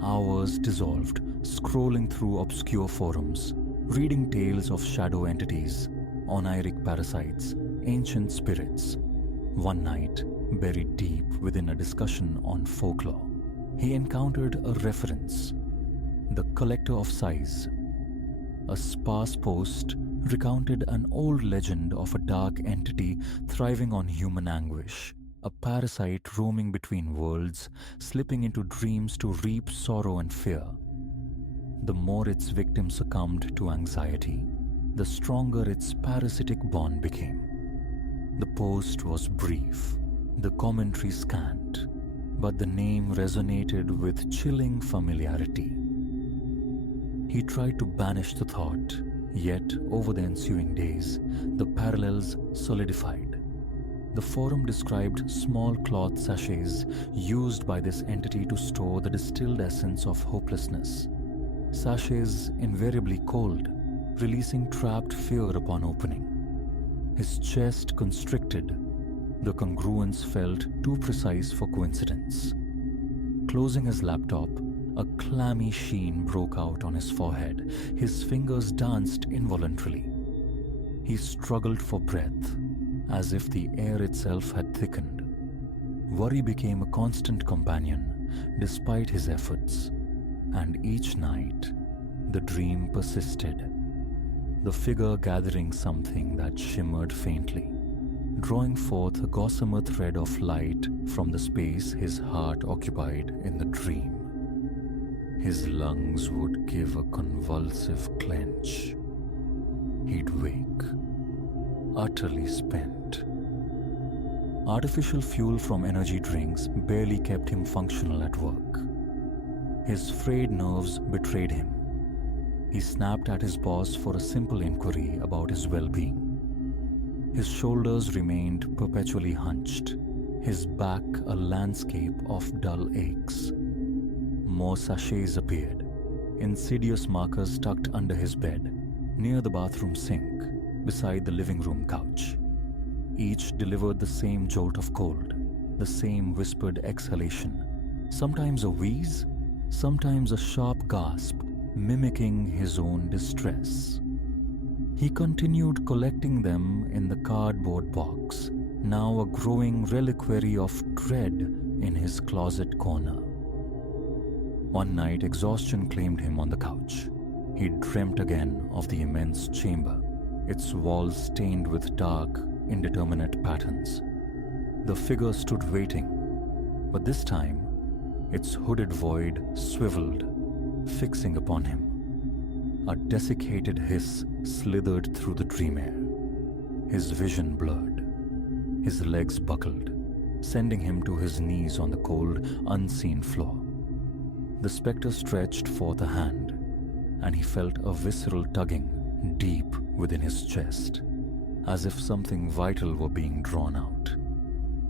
Hours dissolved, scrolling through obscure forums, reading tales of shadow entities, oniric parasites, ancient spirits. One night, buried deep within a discussion on folklore, he encountered a reference: the collector of sighs. A sparse post recounted an old legend of a dark entity thriving on human anguish, a parasite roaming between worlds, slipping into dreams to reap sorrow and fear. The more its victim succumbed to anxiety, the stronger its parasitic bond became. The post was brief, the commentary scant, but the name resonated with chilling familiarity. He tried to banish the thought, yet over the ensuing days, the parallels solidified. The forum described small cloth sachets used by this entity to store the distilled essence of hopelessness. Sachets invariably cold, releasing trapped fear upon opening. His chest constricted. The congruence felt too precise for coincidence. Closing his laptop, a clammy sheen broke out on his forehead. His fingers danced involuntarily. He struggled for breath, as if the air itself had thickened. Worry became a constant companion, despite his efforts. And each night, the dream persisted. The figure gathering something that shimmered faintly, drawing forth a gossamer thread of light from the space his heart occupied in the dream. His lungs would give a convulsive clench. He'd wake, utterly spent. Artificial fuel from energy drinks barely kept him functional at work. His frayed nerves betrayed him. He snapped at his boss for a simple inquiry about his well-being. His shoulders remained perpetually hunched, his back a landscape of dull aches. More sachets appeared, insidious markers tucked under his bed, near the bathroom sink, beside the living room couch. Each delivered the same jolt of cold, the same whispered exhalation, sometimes a wheeze, sometimes a sharp gasp, mimicking his own distress. He continued collecting them in the cardboard box, now a growing reliquary of dread in his closet corner. One night, exhaustion claimed him on the couch. He dreamt again of the immense chamber, its walls stained with dark, indeterminate patterns. The figure stood waiting, but this time, its hooded void swiveled, fixing upon him. A desiccated hiss slithered through the dream air. His vision blurred. His legs buckled, sending him to his knees on the cold, unseen floor. The spectre stretched forth a hand, and he felt a visceral tugging deep within his chest, as if something vital were being drawn out.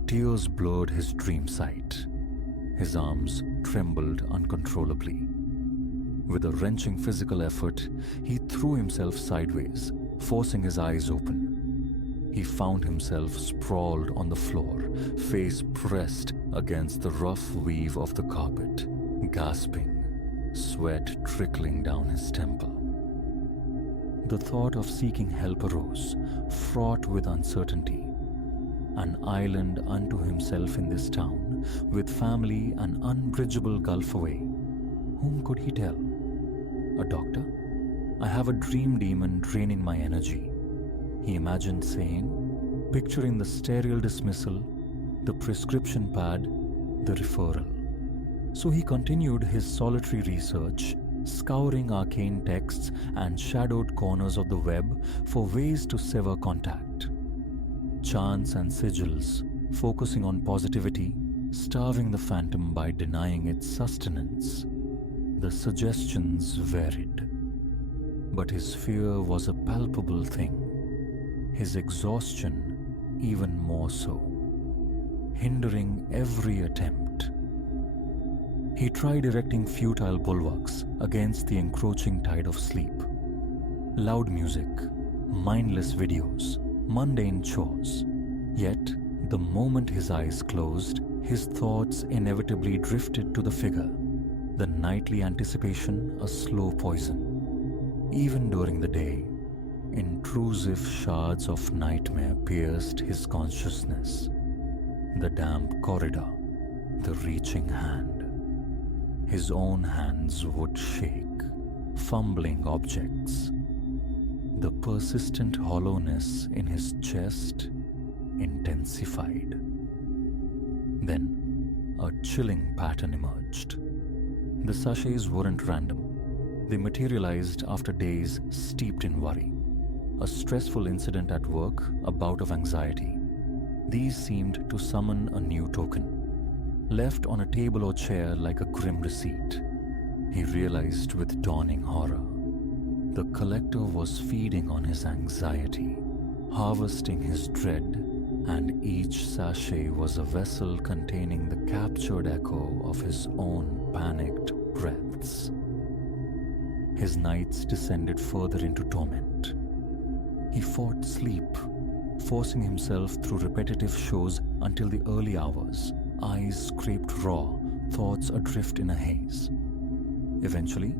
Tears blurred his dream sight. His arms trembled uncontrollably. With a wrenching physical effort, he threw himself sideways, forcing his eyes open. He found himself sprawled on the floor, face pressed against the rough weave of the carpet, gasping, sweat trickling down his temple. The thought of seeking help arose, fraught with uncertainty. An island unto himself in this town, with family an unbridgeable gulf away. Whom could he tell? A doctor? I have a dream demon draining my energy, he imagined saying, picturing the sterile dismissal, the prescription pad, the referral. So he continued his solitary research, scouring arcane texts and shadowed corners of the web for ways to sever contact. Chants and sigils, focusing on positivity, starving the phantom by denying its sustenance. The suggestions varied, but his fear was a palpable thing, his exhaustion even more so, hindering every attempt. He tried erecting futile bulwarks against the encroaching tide of sleep. Loud music, mindless videos, mundane chores. Yet, the moment his eyes closed, his thoughts inevitably drifted to the figure, the nightly anticipation a slow poison. Even during the day, Intrusive shards of nightmare pierced his consciousness. The damp corridor, the reaching hand. His own hands would shake, fumbling objects. The persistent hollowness in his chest intensified. Then, a chilling pattern emerged. The sachets weren't random. They materialized after days steeped in worry. A stressful incident at work, a bout of anxiety. These seemed to summon a new token, left on a table or chair like a grim receipt. He realized with dawning horror. The collector was feeding on his anxiety, harvesting his dread, and each sachet was a vessel containing the captured echo of his own panicked breaths. His nights descended further into torment. He fought sleep, forcing himself through repetitive shows until the early hours, eyes scraped raw, thoughts adrift in a haze. Eventually,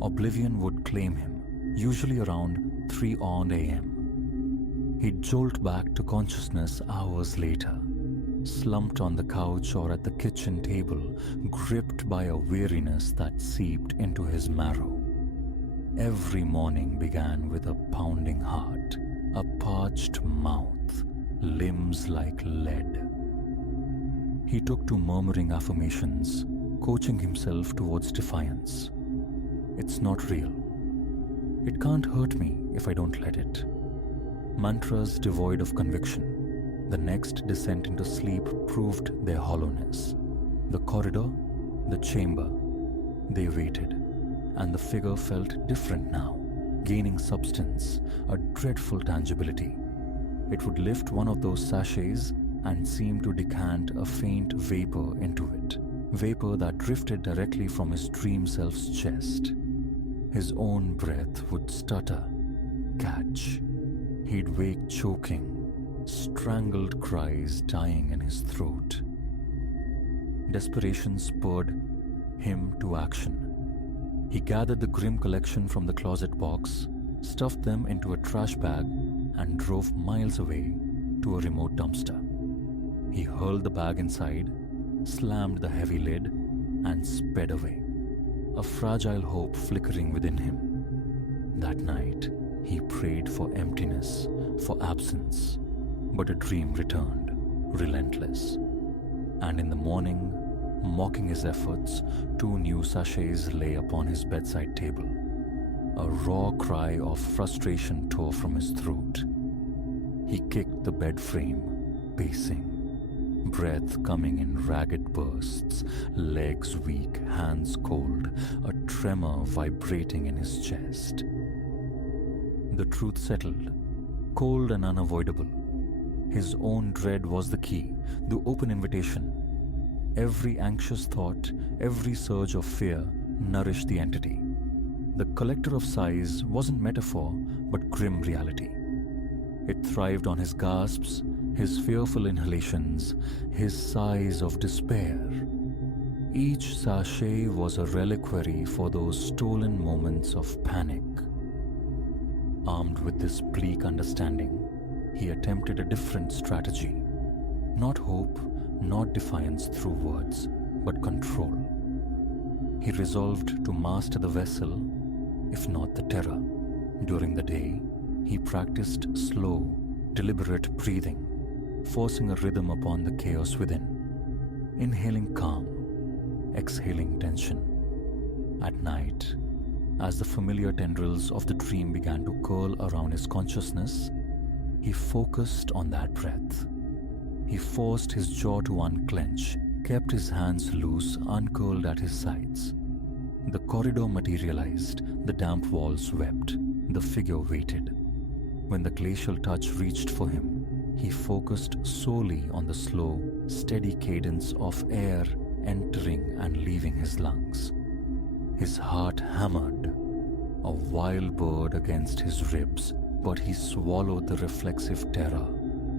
oblivion would claim him, usually around 3 odd a.m. He'd jolt back to consciousness hours later, slumped on the couch or at the kitchen table, gripped by a weariness that seeped into his marrow. Every morning began with a pounding heart, a parched mouth, limbs like lead. He took to murmuring affirmations, coaching himself towards defiance. It's not real. It can't hurt me if I don't let it. Mantras devoid of conviction. The next descent into sleep proved their hollowness. The corridor, the chamber. They waited, and the figure felt different now, gaining substance, a dreadful tangibility. It would lift one of those sachets and seem to decant a faint vapor into it, vapor that drifted directly from his dream self's chest. His own breath would stutter, catch. He'd wake choking, strangled cries dying in his throat. Desperation spurred him to action. He gathered the grim collection from the closet box, stuffed them into a trash bag, and drove miles away to a remote dumpster. He hurled the bag inside, slammed the heavy lid, and sped away, a fragile hope flickering within him. That night, he prayed for emptiness, for absence, but a dream returned, relentless. And in the morning, mocking his efforts, 2 new sachets lay upon his bedside table. A raw cry of frustration tore from his throat. He kicked the bed frame, pacing, breath coming in ragged bursts, legs weak, hands cold, a tremor vibrating in his chest. The truth settled, cold and unavoidable. His own dread was the key, the open invitation. Every anxious thought, every surge of fear nourished the entity. The collector of sighs wasn't metaphor, but grim reality. It thrived on his gasps, his fearful inhalations, his sighs of despair. Each sachet was a reliquary for those stolen moments of panic. Armed with this bleak understanding, he attempted a different strategy. Not hope, not defiance through words, but control. He resolved to master the vessel, if not the terror. During the day, he practiced slow, deliberate breathing, forcing a rhythm upon the chaos within. Inhaling calm, exhaling tension. At night, as the familiar tendrils of the dream began to curl around his consciousness, he focused on that breath. He forced his jaw to unclench, kept his hands loose, uncurled at his sides. The corridor materialized, the damp walls wept, the figure waited. When the glacial touch reached for him, he focused solely on the slow, steady cadence of air entering and leaving his lungs. His heart hammered, a wild bird against his ribs, but he swallowed the reflexive terror,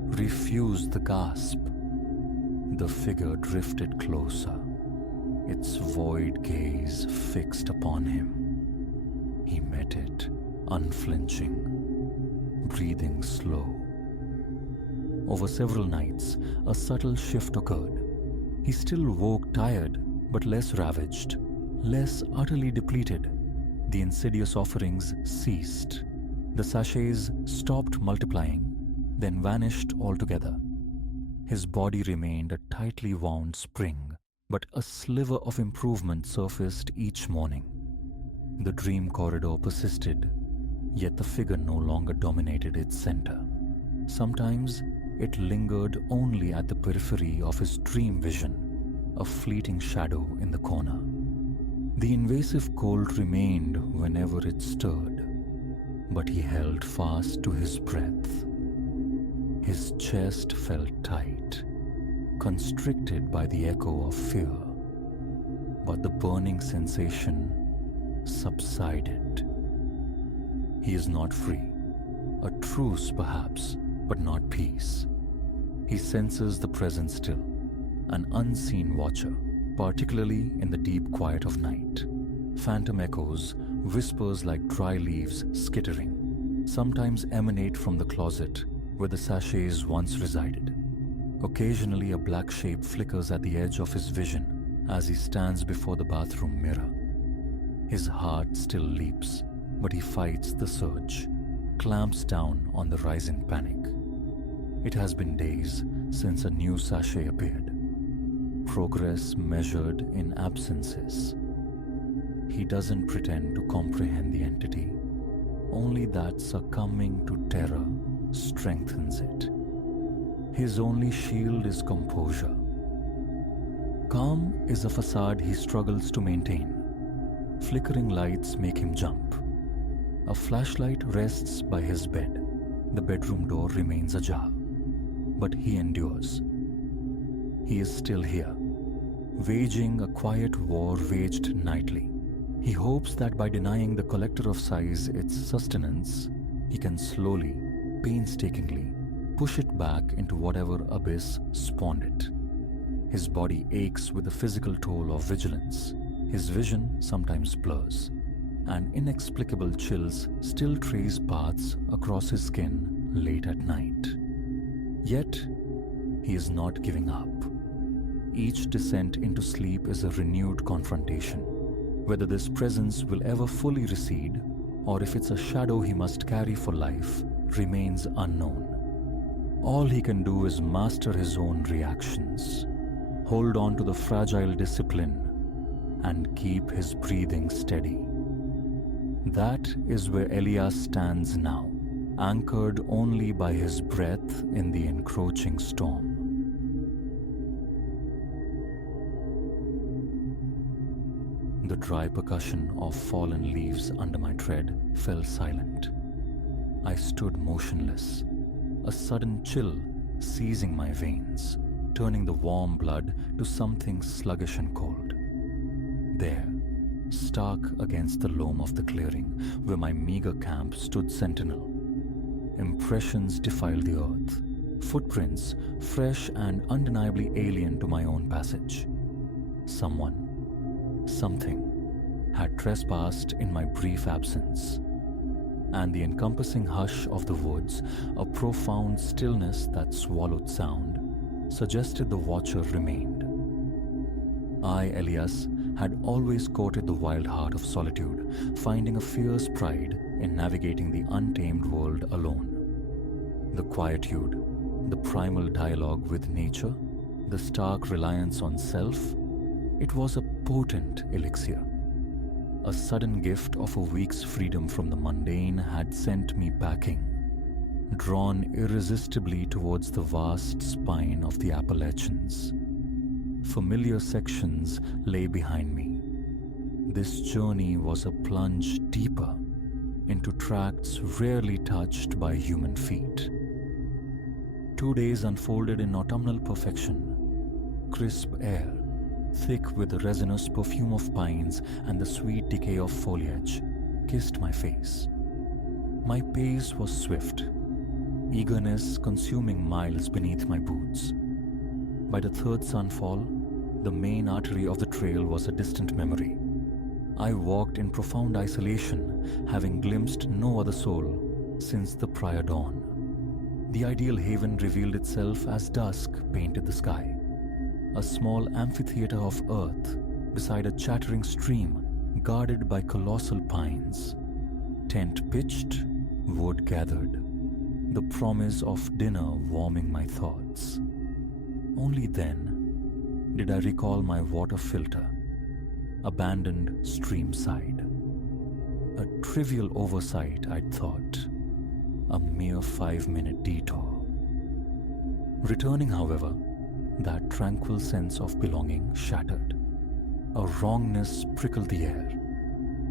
refused the gasp. The figure drifted closer, its void gaze fixed upon him. He met it, unflinching, breathing slow. Over several nights, a subtle shift occurred. He still woke tired, but less ravaged, less utterly depleted. The insidious offerings ceased. The sachets stopped multiplying, then vanished altogether. His body remained a tightly wound spring, but a sliver of improvement surfaced each morning. The dream corridor persisted, yet the figure no longer dominated its center. Sometimes it lingered only at the periphery of his dream vision, a fleeting shadow in the corner. The invasive cold remained whenever it stirred, but he held fast to his breath. His chest felt tight, constricted by the echo of fear, but the burning sensation subsided. He is not free, a truce perhaps, but not peace. He senses the present still, an unseen watcher, particularly in the deep quiet of night. Phantom echoes, whispers like dry leaves skittering, sometimes emanate from the closet where the sachets once resided. Occasionally a black shape flickers at the edge of his vision as he stands before the bathroom mirror. His heart still leaps, but he fights the surge, clamps down on the rising panic. It has been days since a new sachet appeared. Progress measured in absences. He doesn't pretend to comprehend the entity, only that succumbing to terror strengthens it. His only shield is composure. Calm is a facade he struggles to maintain. Flickering lights make him jump. A flashlight rests by his bed. The bedroom door remains ajar, but he endures. He is still here, waging a quiet war waged nightly. He hopes that by denying the collector of sighs its sustenance, he can slowly, painstakingly, push it back into whatever abyss spawned it. His body aches with the physical toll of vigilance. His vision sometimes blurs, and inexplicable chills still trace paths across his skin late at night. Yet, he is not giving up. Each descent into sleep is a renewed confrontation. Whether this presence will ever fully recede, or if it's a shadow he must carry for life, remains unknown. All he can do is master his own reactions, hold on to the fragile discipline, and keep his breathing steady. That is where Elias stands now, anchored only by his breath in the encroaching storm. The dry percussion of fallen leaves under my tread fell silent. I stood motionless, a sudden chill seizing my veins, turning the warm blood to something sluggish and cold. There, stark against the loam of the clearing where my meager camp stood sentinel, impressions defiled the earth, footprints fresh and undeniably alien to my own passage. Someone, something, had trespassed in my brief absence, and the encompassing hush of the woods, a profound stillness that swallowed sound, suggested the watcher remained. I, Elias, had always courted the wild heart of solitude, finding a fierce pride in navigating the untamed world alone. The quietude, the primal dialogue with nature, the stark reliance on self, it was a potent elixir. A sudden gift of a week's freedom from the mundane had sent me packing, drawn irresistibly towards the vast spine of the Appalachians. Familiar sections lay behind me. This journey was a plunge deeper into tracts rarely touched by human feet. 2 days unfolded in autumnal perfection. Crisp air, thick with the resinous perfume of pines and the sweet decay of foliage, kissed my face. My pace was swift, eagerness consuming miles beneath my boots. By the third sunfall, the main artery of the trail was a distant memory. I walked in profound isolation, having glimpsed no other soul, since the prior dawn. The ideal haven revealed itself as dusk painted the sky. A small amphitheater of earth beside a chattering stream guarded by colossal pines. Tent pitched, wood gathered, the promise of dinner warming my thoughts. Only then did I recall my water filter, abandoned stream side. A trivial oversight, I'd thought, a mere 5-minute detour. Returning, however, that tranquil sense of belonging shattered. A wrongness prickled the air.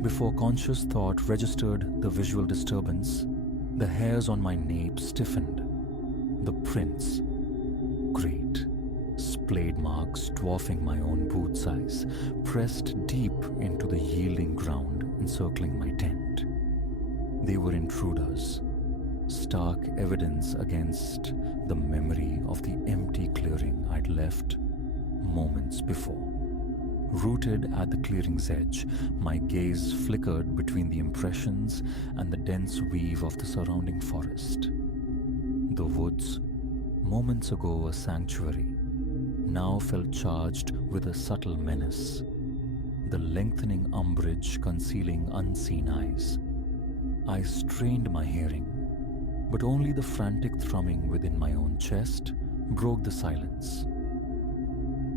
Before conscious thought registered the visual disturbance, the hairs on my nape stiffened. The prints, great, splayed marks dwarfing my own boot size, pressed deep into the yielding ground encircling my tent. They were intruders, stark evidence against the memory of the empty clearing I'd left moments before. Rooted at the clearing's edge, my gaze flickered between the impressions and the dense weave of the surrounding forest. The woods, moments ago a sanctuary, now felt charged with a subtle menace, the lengthening umbrage concealing unseen eyes. I strained my hearing, but only the frantic thrumming within my own chest broke the silence.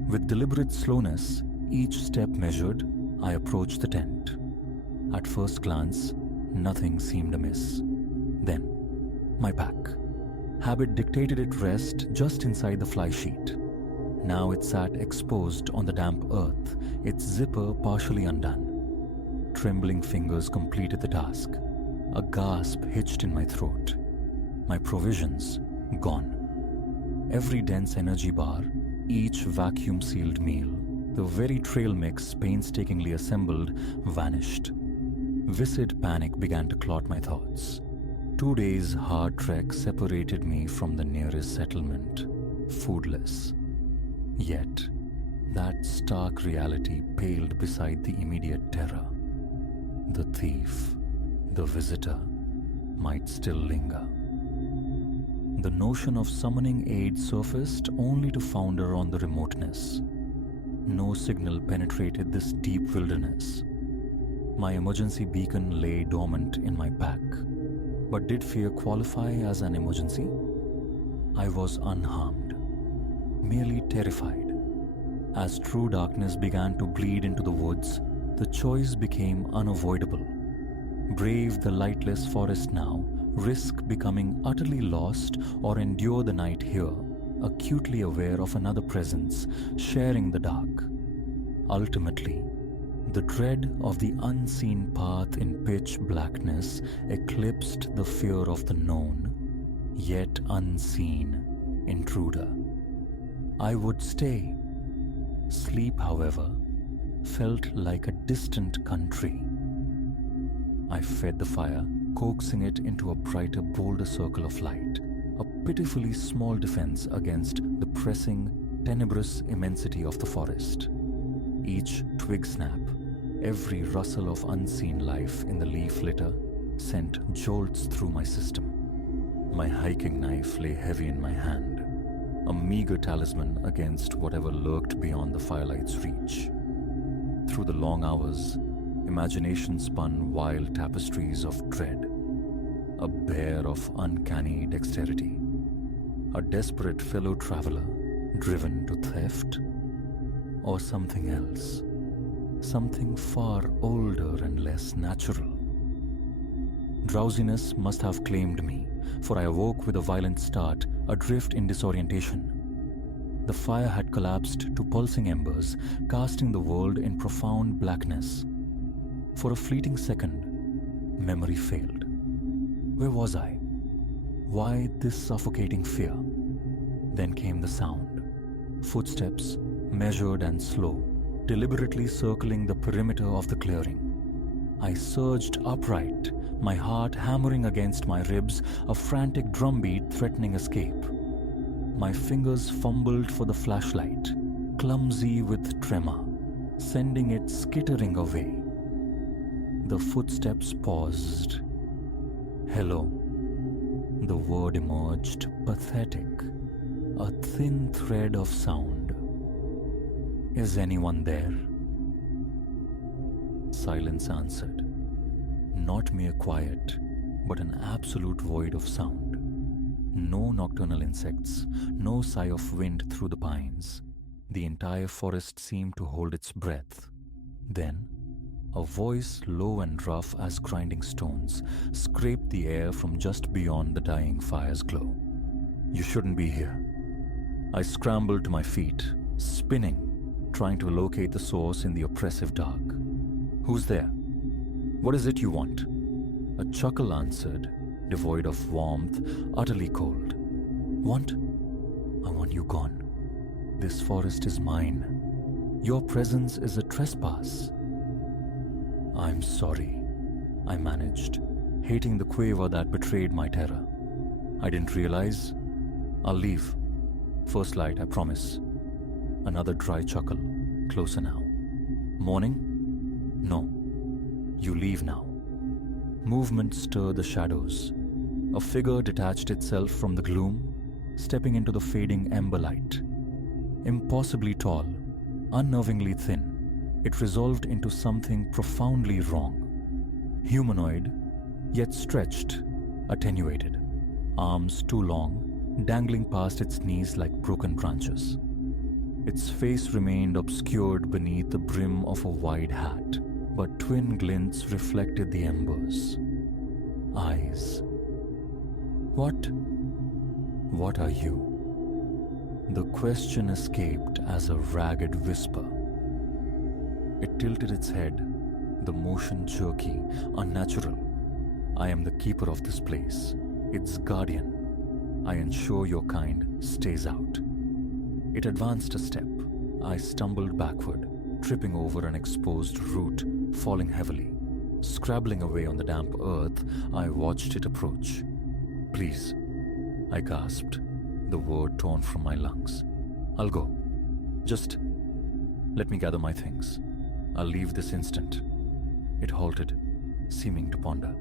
With deliberate slowness, each step measured, I approached the tent. At first glance, nothing seemed amiss. Then, my pack. Habit dictated it rest just inside the fly sheet. Now it sat exposed on the damp earth, its zipper partially undone. Trembling fingers completed the task. A gasp hitched in my throat. My provisions gone. Every dense energy bar, each vacuum-sealed meal, the very trail mix painstakingly assembled, vanished. Viscid panic began to clot my thoughts. 2 days' hard trek separated me from the nearest settlement, foodless. Yet, that stark reality paled beside the immediate terror. The thief, the visitor, might still linger. The notion of summoning aid surfaced only to founder on the remoteness. No signal penetrated this deep wilderness. My emergency beacon lay dormant in my pack. But did fear qualify as an emergency? I was unharmed, merely terrified. As true darkness began to bleed into the woods, the choice became unavoidable. Brave the lightless forest now, risk becoming utterly lost, or endure the night here, acutely aware of another presence, sharing the dark. Ultimately, the dread of the unseen path in pitch blackness eclipsed the fear of the known, yet unseen, intruder. I would stay. Sleep, however, felt like a distant country. I fed the fire, coaxing it into a brighter, bolder circle of light, a pitifully small defense against the pressing, tenebrous immensity of the forest. Each twig snap, every rustle of unseen life in the leaf litter sent jolts through my system. My hiking knife lay heavy in my hand, a meager talisman against whatever lurked beyond the firelight's reach. Through the long hours, imagination spun wild tapestries of dread, a bear of uncanny dexterity, a desperate fellow traveler driven to theft, or something else, something far older and less natural. Drowsiness must have claimed me, for I awoke with a violent start, adrift in disorientation. The fire had collapsed to pulsing embers, casting the world in profound blackness. For a fleeting second, memory failed. Where was I? Why this suffocating fear? Then came the sound. Footsteps, measured and slow, deliberately circling the perimeter of the clearing. I surged upright, my heart hammering against my ribs, a frantic drumbeat threatening escape. My fingers fumbled for the flashlight, clumsy with tremor, sending it skittering away. The footsteps paused. Hello, The word emerged pathetic, a thin thread of sound. Is anyone there? Silence answered. Not mere quiet, but an absolute void of sound. No nocturnal insects, no sigh of wind through the pines. The entire forest seemed to hold its breath. Then, a voice low and rough as grinding stones scraped the air from just beyond the dying fire's glow. You shouldn't be here. I scrambled to my feet, spinning, trying to locate the source in the oppressive dark. Who's there? What is it you want? A chuckle answered, devoid of warmth, utterly cold. Want? I want you gone. This forest is mine. Your presence is a trespass. I'm sorry, I managed, hating the quaver that betrayed my terror. I didn't realize. I'll leave. First light, I promise. Another dry chuckle, closer now. Morning? No. You leave now. Movement stirred the shadows. A figure detached itself from the gloom, stepping into the fading ember light. Impossibly tall, unnervingly thin, it resolved into something profoundly wrong. Humanoid, yet stretched, attenuated. Arms too long, dangling past its knees like broken branches. Its face remained obscured beneath the brim of a wide hat, but twin glints reflected the embers. Eyes. What are you? The question escaped as a ragged whisper. It tilted its head, the motion jerky, unnatural. I am the keeper of this place, its guardian. I ensure your kind stays out. It advanced a step. I stumbled backward, tripping over an exposed root, falling heavily. Scrabbling away on the damp earth, I watched it approach. Please, I gasped, the word torn from my lungs. I'll go. Just let me gather my things. I'll leave this instant. It halted, seeming to ponder.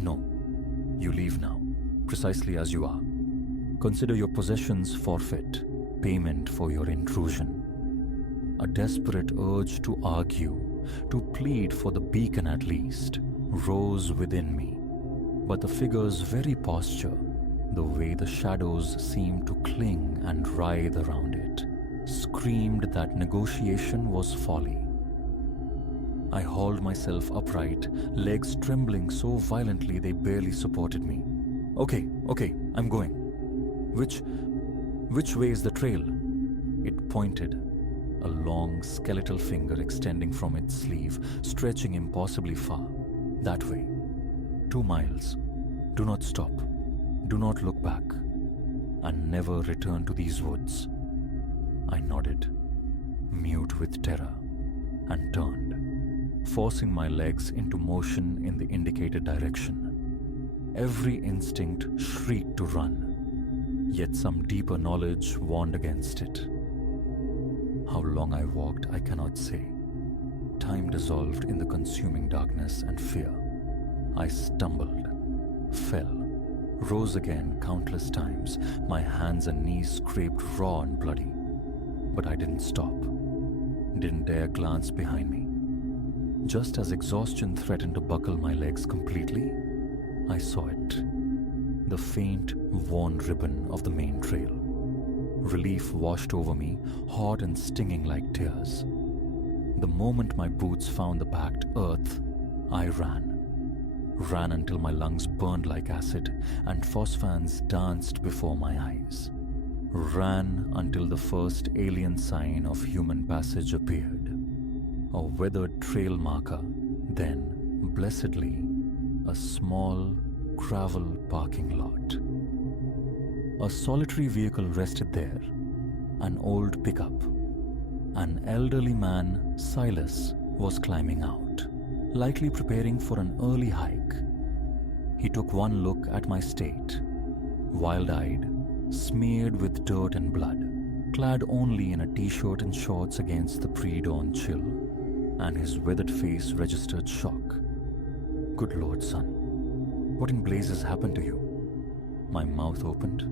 No, you leave now, precisely as you are. Consider your possessions forfeit, payment for your intrusion. A desperate urge to argue, to plead for the beacon at least, rose within me. But the figure's very posture, the way the shadows seemed to cling and writhe around it, screamed that negotiation was folly. I hauled myself upright, legs trembling so violently they barely supported me. Okay, I'm going. Which way is the trail? It pointed, a long skeletal finger extending from its sleeve, stretching impossibly far. That way. 2 miles. Do not stop. Do not look back. And never return to these woods. I nodded, mute with terror, and turned, forcing my legs into motion in the indicated direction. Every instinct shrieked to run, yet some deeper knowledge warned against it. How long I walked, I cannot say. Time dissolved in the consuming darkness and fear. I stumbled, fell, rose again countless times, my hands and knees scraped raw and bloody. But I didn't stop, didn't dare glance behind me. Just as exhaustion threatened to buckle my legs completely, I saw it. The faint, worn ribbon of the main trail. Relief washed over me, hot and stinging like tears. The moment my boots found the packed earth, I ran. Ran until my lungs burned like acid and phosphans danced before my eyes. Ran until the first alien sign of human passage appeared. A weathered trail marker, then, blessedly, a small gravel parking lot. A solitary vehicle rested there, an old pickup. An elderly man, Silas, was climbing out, likely preparing for an early hike. He took one look at my state, wild-eyed, smeared with dirt and blood, clad only in a t-shirt and shorts against the pre-dawn chill, and his withered face registered shock. Good Lord, son, what in blazes happened to you? My mouth opened,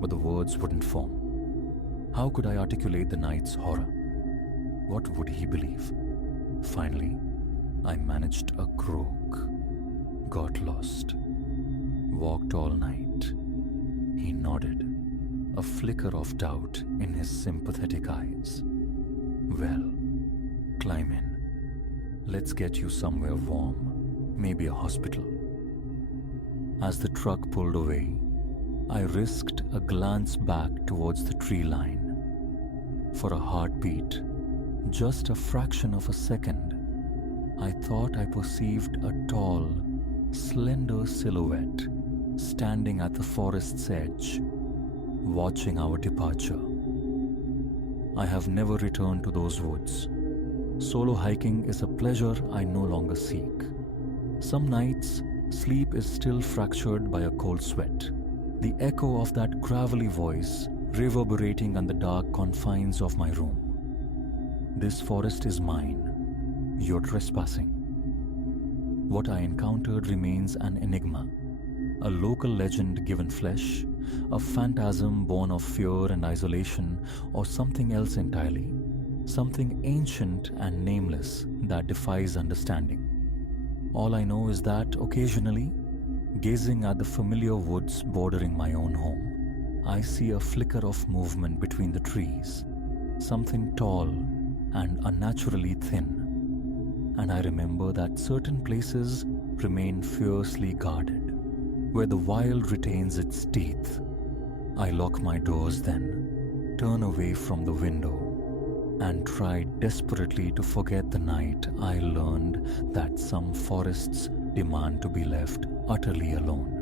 but the words wouldn't form. How could I articulate the night's horror? What would he believe? Finally, I managed a croak. Got lost. Walked all night. He nodded, a flicker of doubt in his sympathetic eyes. Well, climb in. Let's get you somewhere warm, maybe a hospital. As the truck pulled away, I risked a glance back towards the tree line. For a heartbeat, just a fraction of a second, I thought I perceived a tall, slender silhouette standing at the forest's edge, watching our departure. I have never returned to those woods. Solo hiking is a pleasure I no longer seek. Some nights, sleep is still fractured by a cold sweat. The echo of that gravelly voice reverberating on the dark confines of my room. This forest is mine. You're trespassing. What I encountered remains an enigma. A local legend given flesh, a phantasm born of fear and isolation, or something else entirely. Something ancient and nameless that defies understanding. All I know is that occasionally, gazing at the familiar woods bordering my own home, I see a flicker of movement between the trees, something tall and unnaturally thin. And I remember that certain places remain fiercely guarded, where the wild retains its teeth. I lock my doors then, turn away from the window, and tried desperately to forget the night I learned that some forests demand to be left utterly alone.